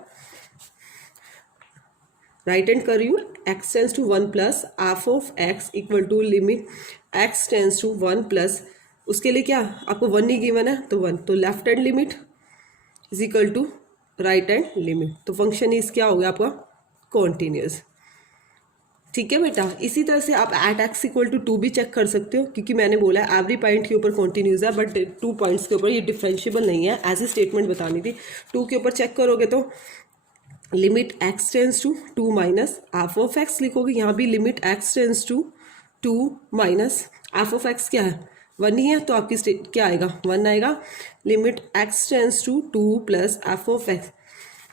राइट हैंड कर रही हूँ, x tends to 1 plus f of x equal to limit x tends to 1 plus, उसके लिए क्या आपको 1 ही गिवन है तो 1, तो left hand limit is equal to right hand limit, तो फंक्शन इज क्या हो गया आपका कॉन्टीन्यूस। ठीक है बेटा, इसी तरह से आप एट एक्स इक्वल टू 2 भी चेक कर सकते हो, क्योंकि मैंने बोला है एवरी पॉइंट के ऊपर कॉन्टीन्यूस है, बट 2 पॉइंट्स के ऊपर ये डिफरेंशिएबल नहीं है, ऐसी स्टेटमेंट बतानी थी। 2 के ऊपर चेक करोगे तो limit x tends to 2 minus f of x लिखोगे, यहाँ भी limit x tends to 2 minus f of x क्या है 1 ही है, तो आपकी स्टेट क्या आएगा 1 आएगा। Limit x tends to 2 plus f of x,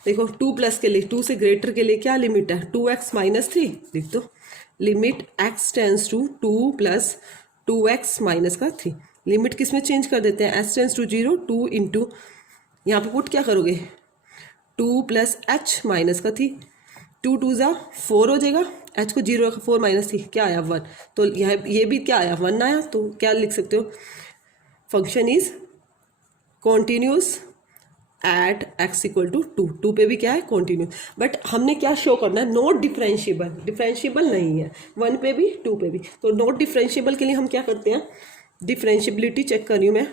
देखो 2 प्लस के लिए 2 से ग्रेटर के लिए क्या लिमिट है 2x माइनस 3 लिख दो। Limit x tends to 2 plus 2x minus का 3, लिमिट किस में चेंज कर देते हैं s टेंस टू 0 2 इंटू यहाँ पे पुट क्या करोगे 2 प्लस एच माइनस का 3, 2 2 ज़ा 4 हो जाएगा, h को 0 4 माइनस 3 क्या आया 1, तो यहाँ ये भी क्या आया 1 आया, तो क्या लिख सकते हो function is continuous at x equal to 2, 2 पे भी क्या है कॉन्टिन्यू, बट हमने क्या शो करना है नॉट डिफरेंशिएबल, डिफरेंशिएबल नहीं है 1 पे भी 2 पे भी, तो नॉट डिफरेंशिएबल के लिए हम क्या करते हैं डिफरेंशिएबिलिटी चेक कर रही हूँ मैं,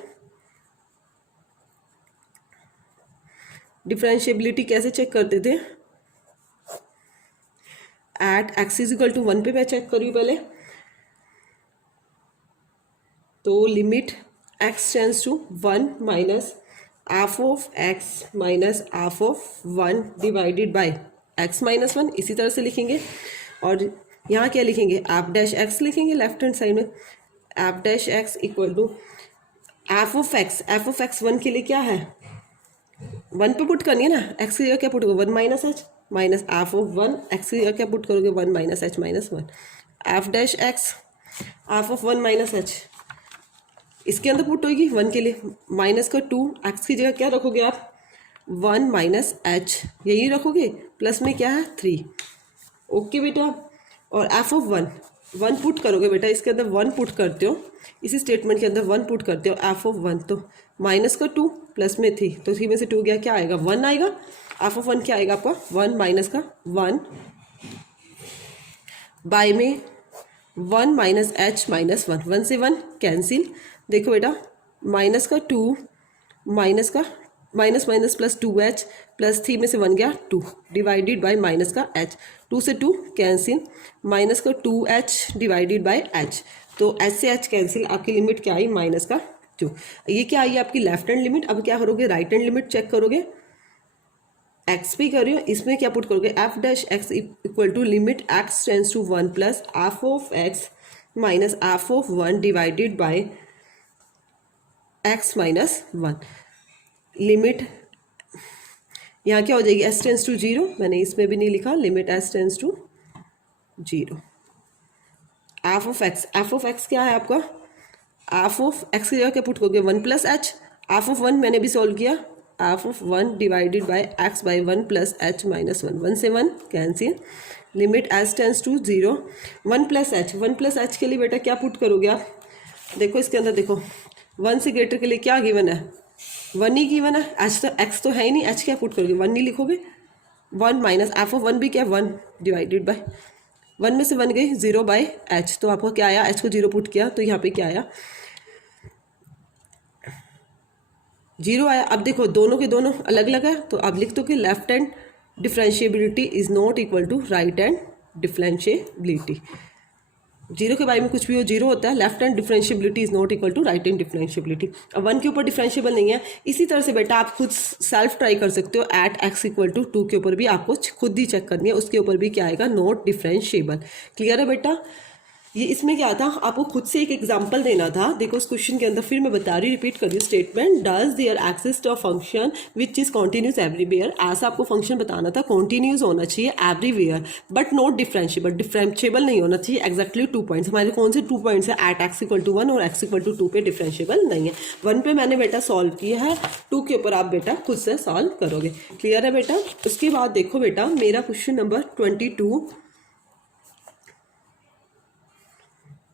डिफरेंशिएबिलिटी कैसे चेक करते थे at x is equal to 1 पे मैं चेक कर रही हूँ पहले, तो limit x tends to 1 minus f of x minus f of 1 divided by x minus 1, इसी तरह से लिखेंगे। और यहाँ क्या लिखेंगे एफ डैश एक्स लिखेंगे लेफ्ट हैंड साइड में, f dash x equal to f of x 1 के लिए क्या है 1 पे पुट करनी है ना, एक्स की जगह क्या पुट करोगे 1 minus H minus f of 1, x की जगह क्या पुट करोगे 1 minus H minus 1, F dash x F of 1 minus H इसके अंदर पुट होगी 1 के लिए माइनस का 2, एक्स की जगह क्या रखोगे आप 1 माइनस एच यही रखोगे, प्लस में क्या है 3, ओके बेटा। और एफ ऑफ 1 पुट करोगे बेटा, इसके अंदर 1 पुट करते हो, इसी स्टेटमेंट के अंदर 1 पुट करते हो एफ ऑफ 1, तो माइनस का 2 प्लस में 3, तो 3 में से 2 गया क्या आएगा 1 आएगा, एफ ऑफ 1 क्या आएगा आपका 1 माइनस का 1 बाय में 1 माइनस एच माइनस 1, 1 से 1 कैंसिल, देखो बेटा माइनस का 2 माइनस का minus minus plus 2h plus 3 में से 1 गया 2 डिवाइडेड बाय माइनस का h, 2 से 2 कैंसिल, माइनस का 2h डिवाइडेड बाय h, तो h से h कैंसिल, आपकी लिमिट क्या आई माइनस का 2, ये क्या आई आपकी लेफ्ट हैंड लिमिट। अब क्या करोगे राइट हैंड लिमिट चेक करोगे, एक्स पे कर रही हो, इसमें क्या पुट करोगे f dash x equal to limit x tends to 1 plus f of x minus f of 1 divided by x minus 1, limit यहाँ क्या हो जाएगी एस टेंस टू 0, मैंने इसमें भी नहीं लिखा, limit s tends to 0, f of x क्या है आपका एफ ऑफ एक्स की जगह क्या पुट करोगे 1 प्लस एच, एफ ऑफ 1 मैंने भी सॉल्व किया, f of 1 divided by x by 1 plus h minus 1, 1 से 1 cancel, limit s tends to 0, 1 plus h के लिए बेटा क्या पुट करोगे आप, देखो इसके अंदर देखो 1 से ग्रेटर के लिए क्या गिवन है 1 ही गिवन है, एच तो एक्स तो है ही नहीं, एच क्या पुट करोगे 1 नहीं लिखोगे, 1 माइनस एफ ऑफ 1 भी क्या 1 डिवाइडेड बाय 1 में से 1 गई 0 बाय एच, तो आपको क्या आया एच को 0 पुट किया तो यहाँ पे क्या आया 0 आया। अब देखो दोनों के दोनों अलग अलग है, तो आप लिख दो कि left hand differentiability is not equal to right hand differentiability, 0 के बारे में कुछ भी हो 0 होता है, left hand differentiability is not equal to right hand differentiability. अब 1 के ऊपर डिफरेंशिएबल नहीं है, इसी तरह से बेटा आप खुद सेल्फ ट्राई कर सकते हो, एट एक्स इक्वल टू 2 के ऊपर भी आपको खुद ही चेक करनी है, उसके ऊपर भी क्या आएगा नॉट डिफरेंशिएबल। क्लियर है बेटा, ये इसमें क्या था आपको खुद से एक एग्जांपल देना था, देखो इस क्वेश्चन के अंदर फिर मैं बता रही रिपीट कर रही हूँ statement, does there exist a function which is continuous everywhere, ऐसा आपको फंक्शन बताना था कॉन्टिन्यूस होना चाहिए everywhere but not differentiable, differentiable नहीं होना चाहिए एग्जैक्टली 2 पॉइंट्स, हमारे कौन से 2 पॉइंट्स है एट एक्स इक्वल टू 1 और एक्स इक्वल टू 2 पे डिफरेंशिएबल नहीं है। 1 पे मैंने बेटा सॉल्व किया है, 2 के ऊपर आप बेटा खुद से सॉल्व करोगे। क्लियर है बेटा, उसके बाद देखो बेटा मेरा question number 22,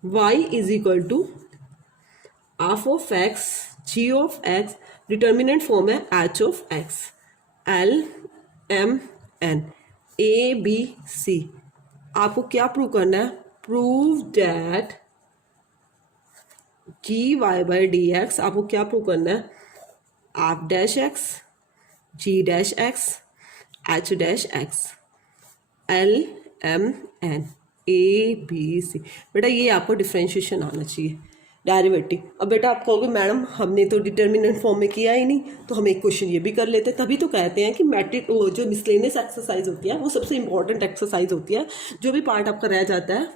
y is equal to f of x g of x, determinant form है h of x, L M N A B C, आपको क्या प्रूव करना है, prove that g y by dx, आपको क्या प्रूव करना है f dash x g dash x h dash x, LMN ABC। बेटा ये आपको डिफ्रेंशिएशन आना चाहिए, डेरिवेटिव। अब बेटा आप कहोगे मैडम हमने तो डिटर्मिनेंट फॉर्म में किया ही नहीं, तो हम एक क्वेश्चन ये भी कर लेते हैं। तभी तो कहते हैं कि मैट्रिक वो जो मिसलेनियस एक्सरसाइज होती है वो सबसे इंपॉर्टेंट एक्सरसाइज होती है। जो भी पार्ट आपका रह जाता है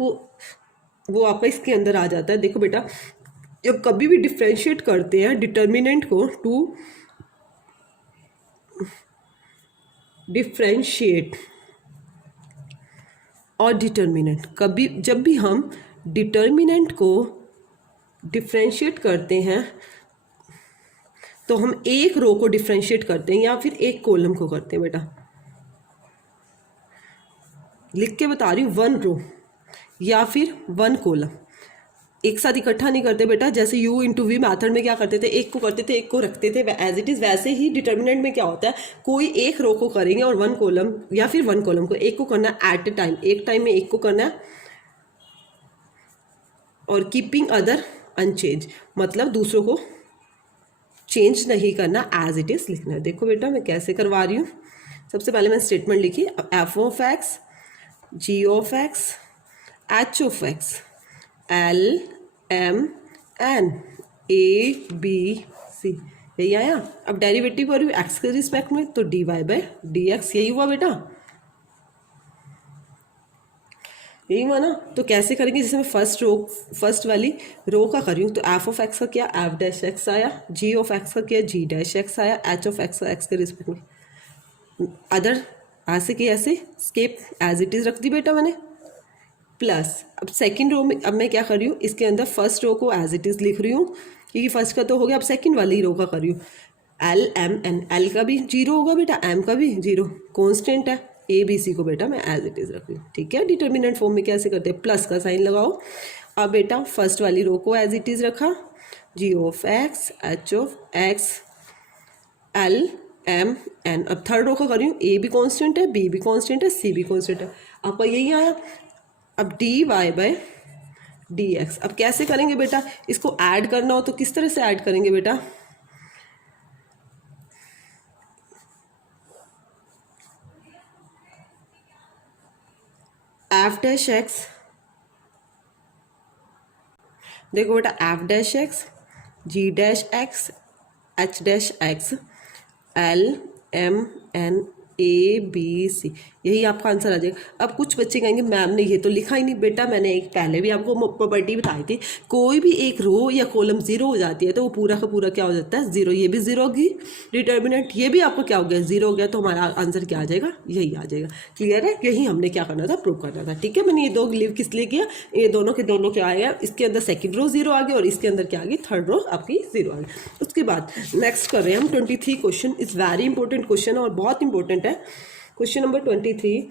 वो आपका इसके अंदर आ जाता है। देखो बेटा, जब कभी भी डिफ्रेंशिएट करते हैं डिटर्मिनेंट को, टू डिफ्रेंशिएट और डिटर्मिनेंट, कभी जब भी हम डिटर्मिनेंट को डिफ्रेंशिएट करते हैं तो हम एक रो को डिफ्रेंशिएट करते हैं या फिर एक कॉलम को करते हैं। बेटा लिख के बता रही हूँ, वन रो या फिर वन कॉलम, एक साथ इकट्ठा नहीं करते बेटा। जैसे u इंटू वी मैथड में क्या करते थे, एक को करते थे एक को रखते थे, एज इट इज़ वैसे ही डिटर्मिनेंट में क्या होता है, कोई एक रो को करेंगे और वन कॉलम या फिर वन कॉलम को एक को करना है एट ए टाइम, एक टाइम में एक को करना है, और कीपिंग अदर अनचेंज, मतलब दूसरों को चेंज नहीं करना, एज इट इज़ लिखना है। देखो बेटा मैं कैसे करवा रही हूँ। सबसे पहले मैंने स्टेटमेंट लिखी, f of x, g of x, h of x, l m n a b c, यही आया। अब डेरिवेटिव करूँ एक्स के रिस्पेक्ट में, तो d Y by D x, यही हुआ बेटा, यही हुआ ना। तो कैसे करेंगे, जैसे मैं फर्स्ट वाली रो का कर रही हूँ, तो एफ ऑफ एक्स का क्या, एफ डैश एक्स आया, जी ऑफ एक्स का क्या, जी डैश एक्स आया, एच ऑफ एक्स का एक्स के रिस्पेक्ट में अदर, ऐसे कि ऐसे स्केप एज इट इज़ रख दी बेटा मैंने, प्लस अब सेकंड रो में अब मैं क्या कर रही हूँ, इसके अंदर फर्स्ट रो को एज इट इज़ लिख रही हूँ क्योंकि फर्स्ट का तो हो गया। अब सेकंड वाली रो का कर रही हूँ, एल एम एन, एल का भी जीरो होगा बेटा, एम का भी जीरो, कॉन्स्टेंट है, ए बी सी को बेटा मैं एज इट इज़ रख रही हूँ। ठीक है, डिटर्मिनेंट फॉर्म में कैसे करते हैं, प्लस का साइन लगाओ। अब बेटा फर्स्ट वाली रो को एज इट इज़ रखा, g of x, h of x, l m n. अब थर्ड रो का कर रही हूँ, ए भी कॉन्स्टेंट है, बी भी कॉन्स्टेंट है, सी भी कॉन्स्टेंट है, आपका यही आया। अब d Y by D x, अब कैसे करेंगे बेटा, इसको ऐड करना हो तो किस तरह से ऐड करेंगे बेटा, एफ डैश एक्स, देखो बेटा f dash x, g dash x, h dash x, l m n a b c, यही आपका आंसर आ जाएगा। अब कुछ बच्चे कहेंगे मैम ने ये तो लिखा ही नहीं। बेटा मैंने एक पहले भी आपको प्रॉपर्टी बताई थी, कोई भी एक रो या कॉलम जीरो हो जाती है तो वो पूरा का पूरा क्या हो जाता है, जीरो। ये भी जीरो होगी डिटर्मिनेंट, ये भी आपका क्या हो गया, जीरो हो गया, तो हमारा आंसर क्या आ जाएगा, यही आ जाएगा। क्लियर है, यही हमने क्या करना था, प्रूव करना था। ठीक है, मैंने ये दो लीव किस लिए किया, ये दोनों के दोनों क्या आया, इसके अंदर सेकेंड रो जीरो आ गया और इसके अंदर क्या आ गई, थर्ड रो आपकी जीरो आ गई। उसके बाद नेक्स्ट कर रहे हैं हम 23 question, is very important question और बहुत इंपॉर्टेंट है। Question number 23,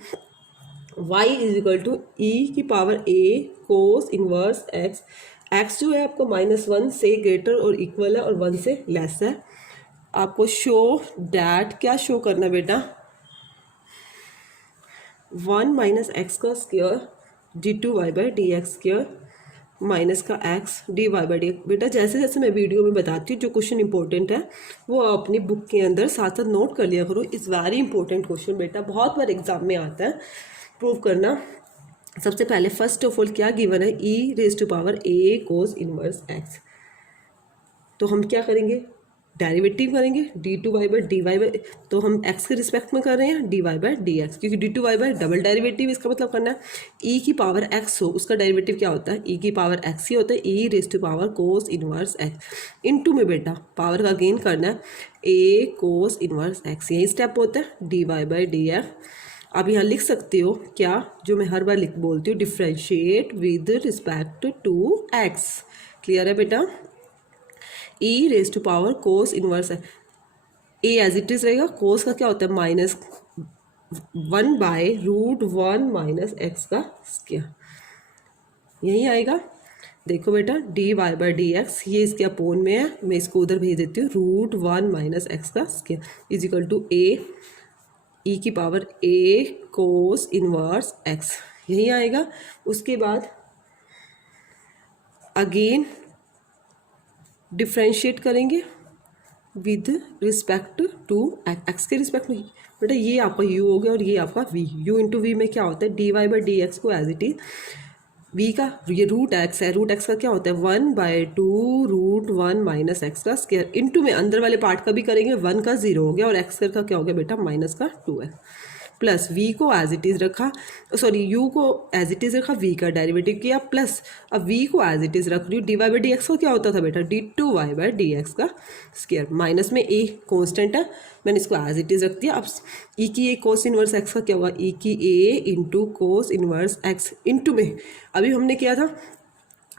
y is equal to e की power a cos inverse x, x जो है आपको -1 से ग्रेटर और इक्वल है और 1 से लेस है। आपको शो डैट, क्या शो करना है बेटा, 1 माइनस एक्स का square d two y by D x square minus का x d Y by d. बेटा जैसे जैसे मैं वीडियो में बताती हूँ जो क्वेश्चन इंपॉर्टेंट है वो अपनी बुक के अंदर साथ साथ नोट कर लिया करो। इज़ वेरी इंपॉर्टेंट क्वेश्चन बेटा, बहुत बार एग्जाम में आता है, प्रूव करना। सबसे पहले फर्स्ट ऑफ ऑल क्या गिवन है, e raise to power a cos inverse x, तो हम क्या करेंगे, डेरिवेटिव करेंगे d two y by d Y by, तो हम एक्स के रिस्पेक्ट में कर रहे हैं d Y by D x, क्योंकि d two y by double derivative, इसका मतलब करना है ई की पावर एक्स हो उसका डेरिवेटिव क्या होता है, ई की पावर एक्स ही होता है, e raise to power cos inverse x. Into में बेटा पावर का गेन करना है ए कोस इनवर्स एक्स, यही स्टेप होता है d Y by D x. आप यहाँ लिख सकते हो क्या, जो मैं हर बार बोलती हूँ, differentiate with respect to x. Clear है बेटा, e raise to power cos inverse है, ए एज इट इज रहेगा, कोस का क्या होता है -1 बाय √1 माइनस एक्स का स्क्वायर, यही आएगा। देखो बेटा D Y by D x, ये इसके अपोन में है, मैं इसको उधर भेज देती हूँ, √1 माइनस एक्स का स्क्वायर इज इक्वल टू ए ई की power a cos inverse x, यही आएगा। उसके बाद अगेन डिफ्रेंशिएट करेंगे विद रिस्पेक्ट टू एक्स के रिस्पेक्ट में बेटा ये आपका u हो गया और ये आपका v। u इंटू वी में क्या होता है dy बाई डी एक्स को एज इट इज v का ये रूट एक्स है, रूट एक्स का क्या होता है 1/2 रूट 1 माइनस एक्स का स्क्वायर इंटू में अंदर वाले पार्ट का भी करेंगे 1 का 0 हो गया और एक्स स्क्वायर का क्या हो गया बेटा माइनस का 2 है प्लस v को एज इट इज़ रखा, सॉरी u को एज इट इज़ रखा, v का डेरिवेटिव किया प्लस अब v को एज इट इज़ रख रही हूँ d Y by D x का क्या होता था बेटा d2y बाई डी एक्स का स्क्वायर माइनस में a कांस्टेंट है मैंने इसको एज इट इज़ रख दिया। अब e की a कोस इनवर्स x का क्या हुआ e की a into cos inverse x into में अभी हमने किया था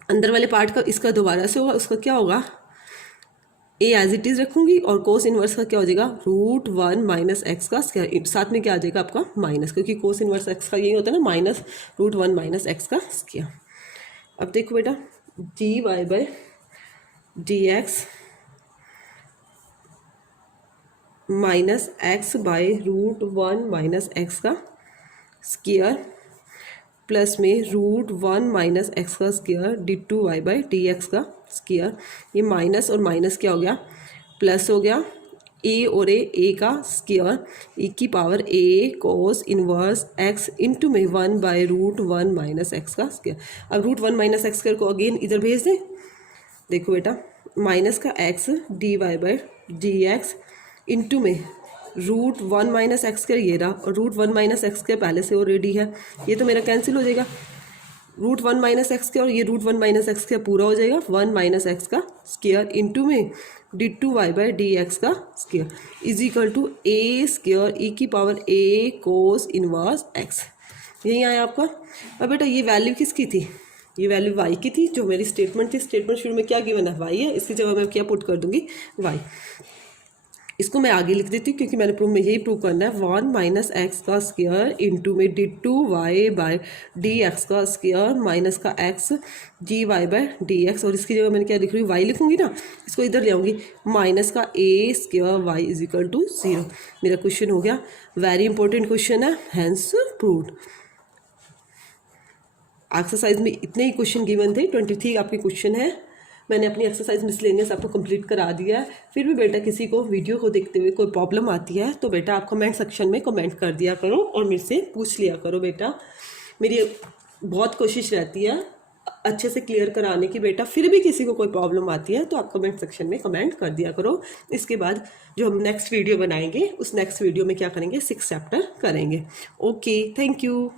अंदर वाले पार्ट का इसका दोबारा से होगा उसका क्या होगा ए एज इट इज़ रखूंगी और कोस इनवर्स का क्या हो जाएगा रूट 1 माइनस एक्स का स्क्वायर साथ में क्या आ जाएगा आपका माइनस क्योंकि कोस इनवर्स एक्स का यही होता है ना माइनस रूट 1 माइनस एक्स का स्क्वायर। अब देखो बेटा D Y by D x minus x by root 1 minus x का स्क्वायर प्लस में रूट 1 माइनस एक्स का square d2y by D x का स्क्वायर ये माइनस और माइनस क्या हो गया प्लस हो गया a और a का स्क्वायर e की power a cos inverse x into में 1 बाई रूट 1 माइनस एक्स का स्क्वायर। अब रूट 1 माइनस एक्स स्क्वायर को अगेन इधर भेज दें देखो बेटा माइनस का x dy by D X into में रूट 1 माइनस एक्स स्क्वायर ये रहा और रूट 1 माइनस एक्स स्क्वायर पहले से ऑलरेडी है ये तो मेरा कैंसिल हो जाएगा रूट 1 माइनस एक्स स्क्वायर और ये रूट 1 माइनस एक्स स्क्वायर पूरा हो जाएगा 1 माइनस एक्स का स्क्वायर इंटू में d2y बाई डी एक्स का square is equal to a square e की power a cos inverse x यही आया आपका। अब बेटा ये वैल्यू किसकी थी ये वैल्यू y की थी जो मेरी स्टेटमेंट थी स्टेटमेंट शुरू में क्या गिवन है y है इसकी जगह मैं क्या पुट कर दूंगी y इसको मैं आगे लिख देती हूँ क्योंकि मैंने प्रूफ में यही प्रूव करना है 1 माइनस एक्स का स्क्वायर इंटू में d2y बाई डी एक्स का स्क्वायर माइनस का x dy by D x और इसकी जगह मैंने क्या लिख रही हूँ y लिखूंगी ना इसको इधर ले आऊँगी माइनस का a square y is equal to 0 मेरा क्वेश्चन हो गया वेरी इंपॉर्टेंट क्वेश्चन है हैंस प्रूव्ड। एक्सरसाइज में इतने ही क्वेश्चन गिवन थे 23 आपके क्वेश्चन है मैंने अपनी एक्सरसाइज मिसलेनियस आपको कंप्लीट करा दिया है। फिर भी बेटा किसी को वीडियो को देखते हुए कोई प्रॉब्लम आती है तो बेटा आप कमेंट सेक्शन में कमेंट कर दिया करो और मेरे से पूछ लिया करो बेटा मेरी बहुत कोशिश रहती है अच्छे से क्लियर कराने की बेटा फिर भी किसी को कोई प्रॉब्लम आती है तो आप कमेंट सेक्शन में कमेंट कर दिया करो। इसके बाद जो हम नेक्स्ट वीडियो बनाएंगे उस नेक्स्ट वीडियो में क्या करेंगे 6 चैप्टर करेंगे। Okay thank you.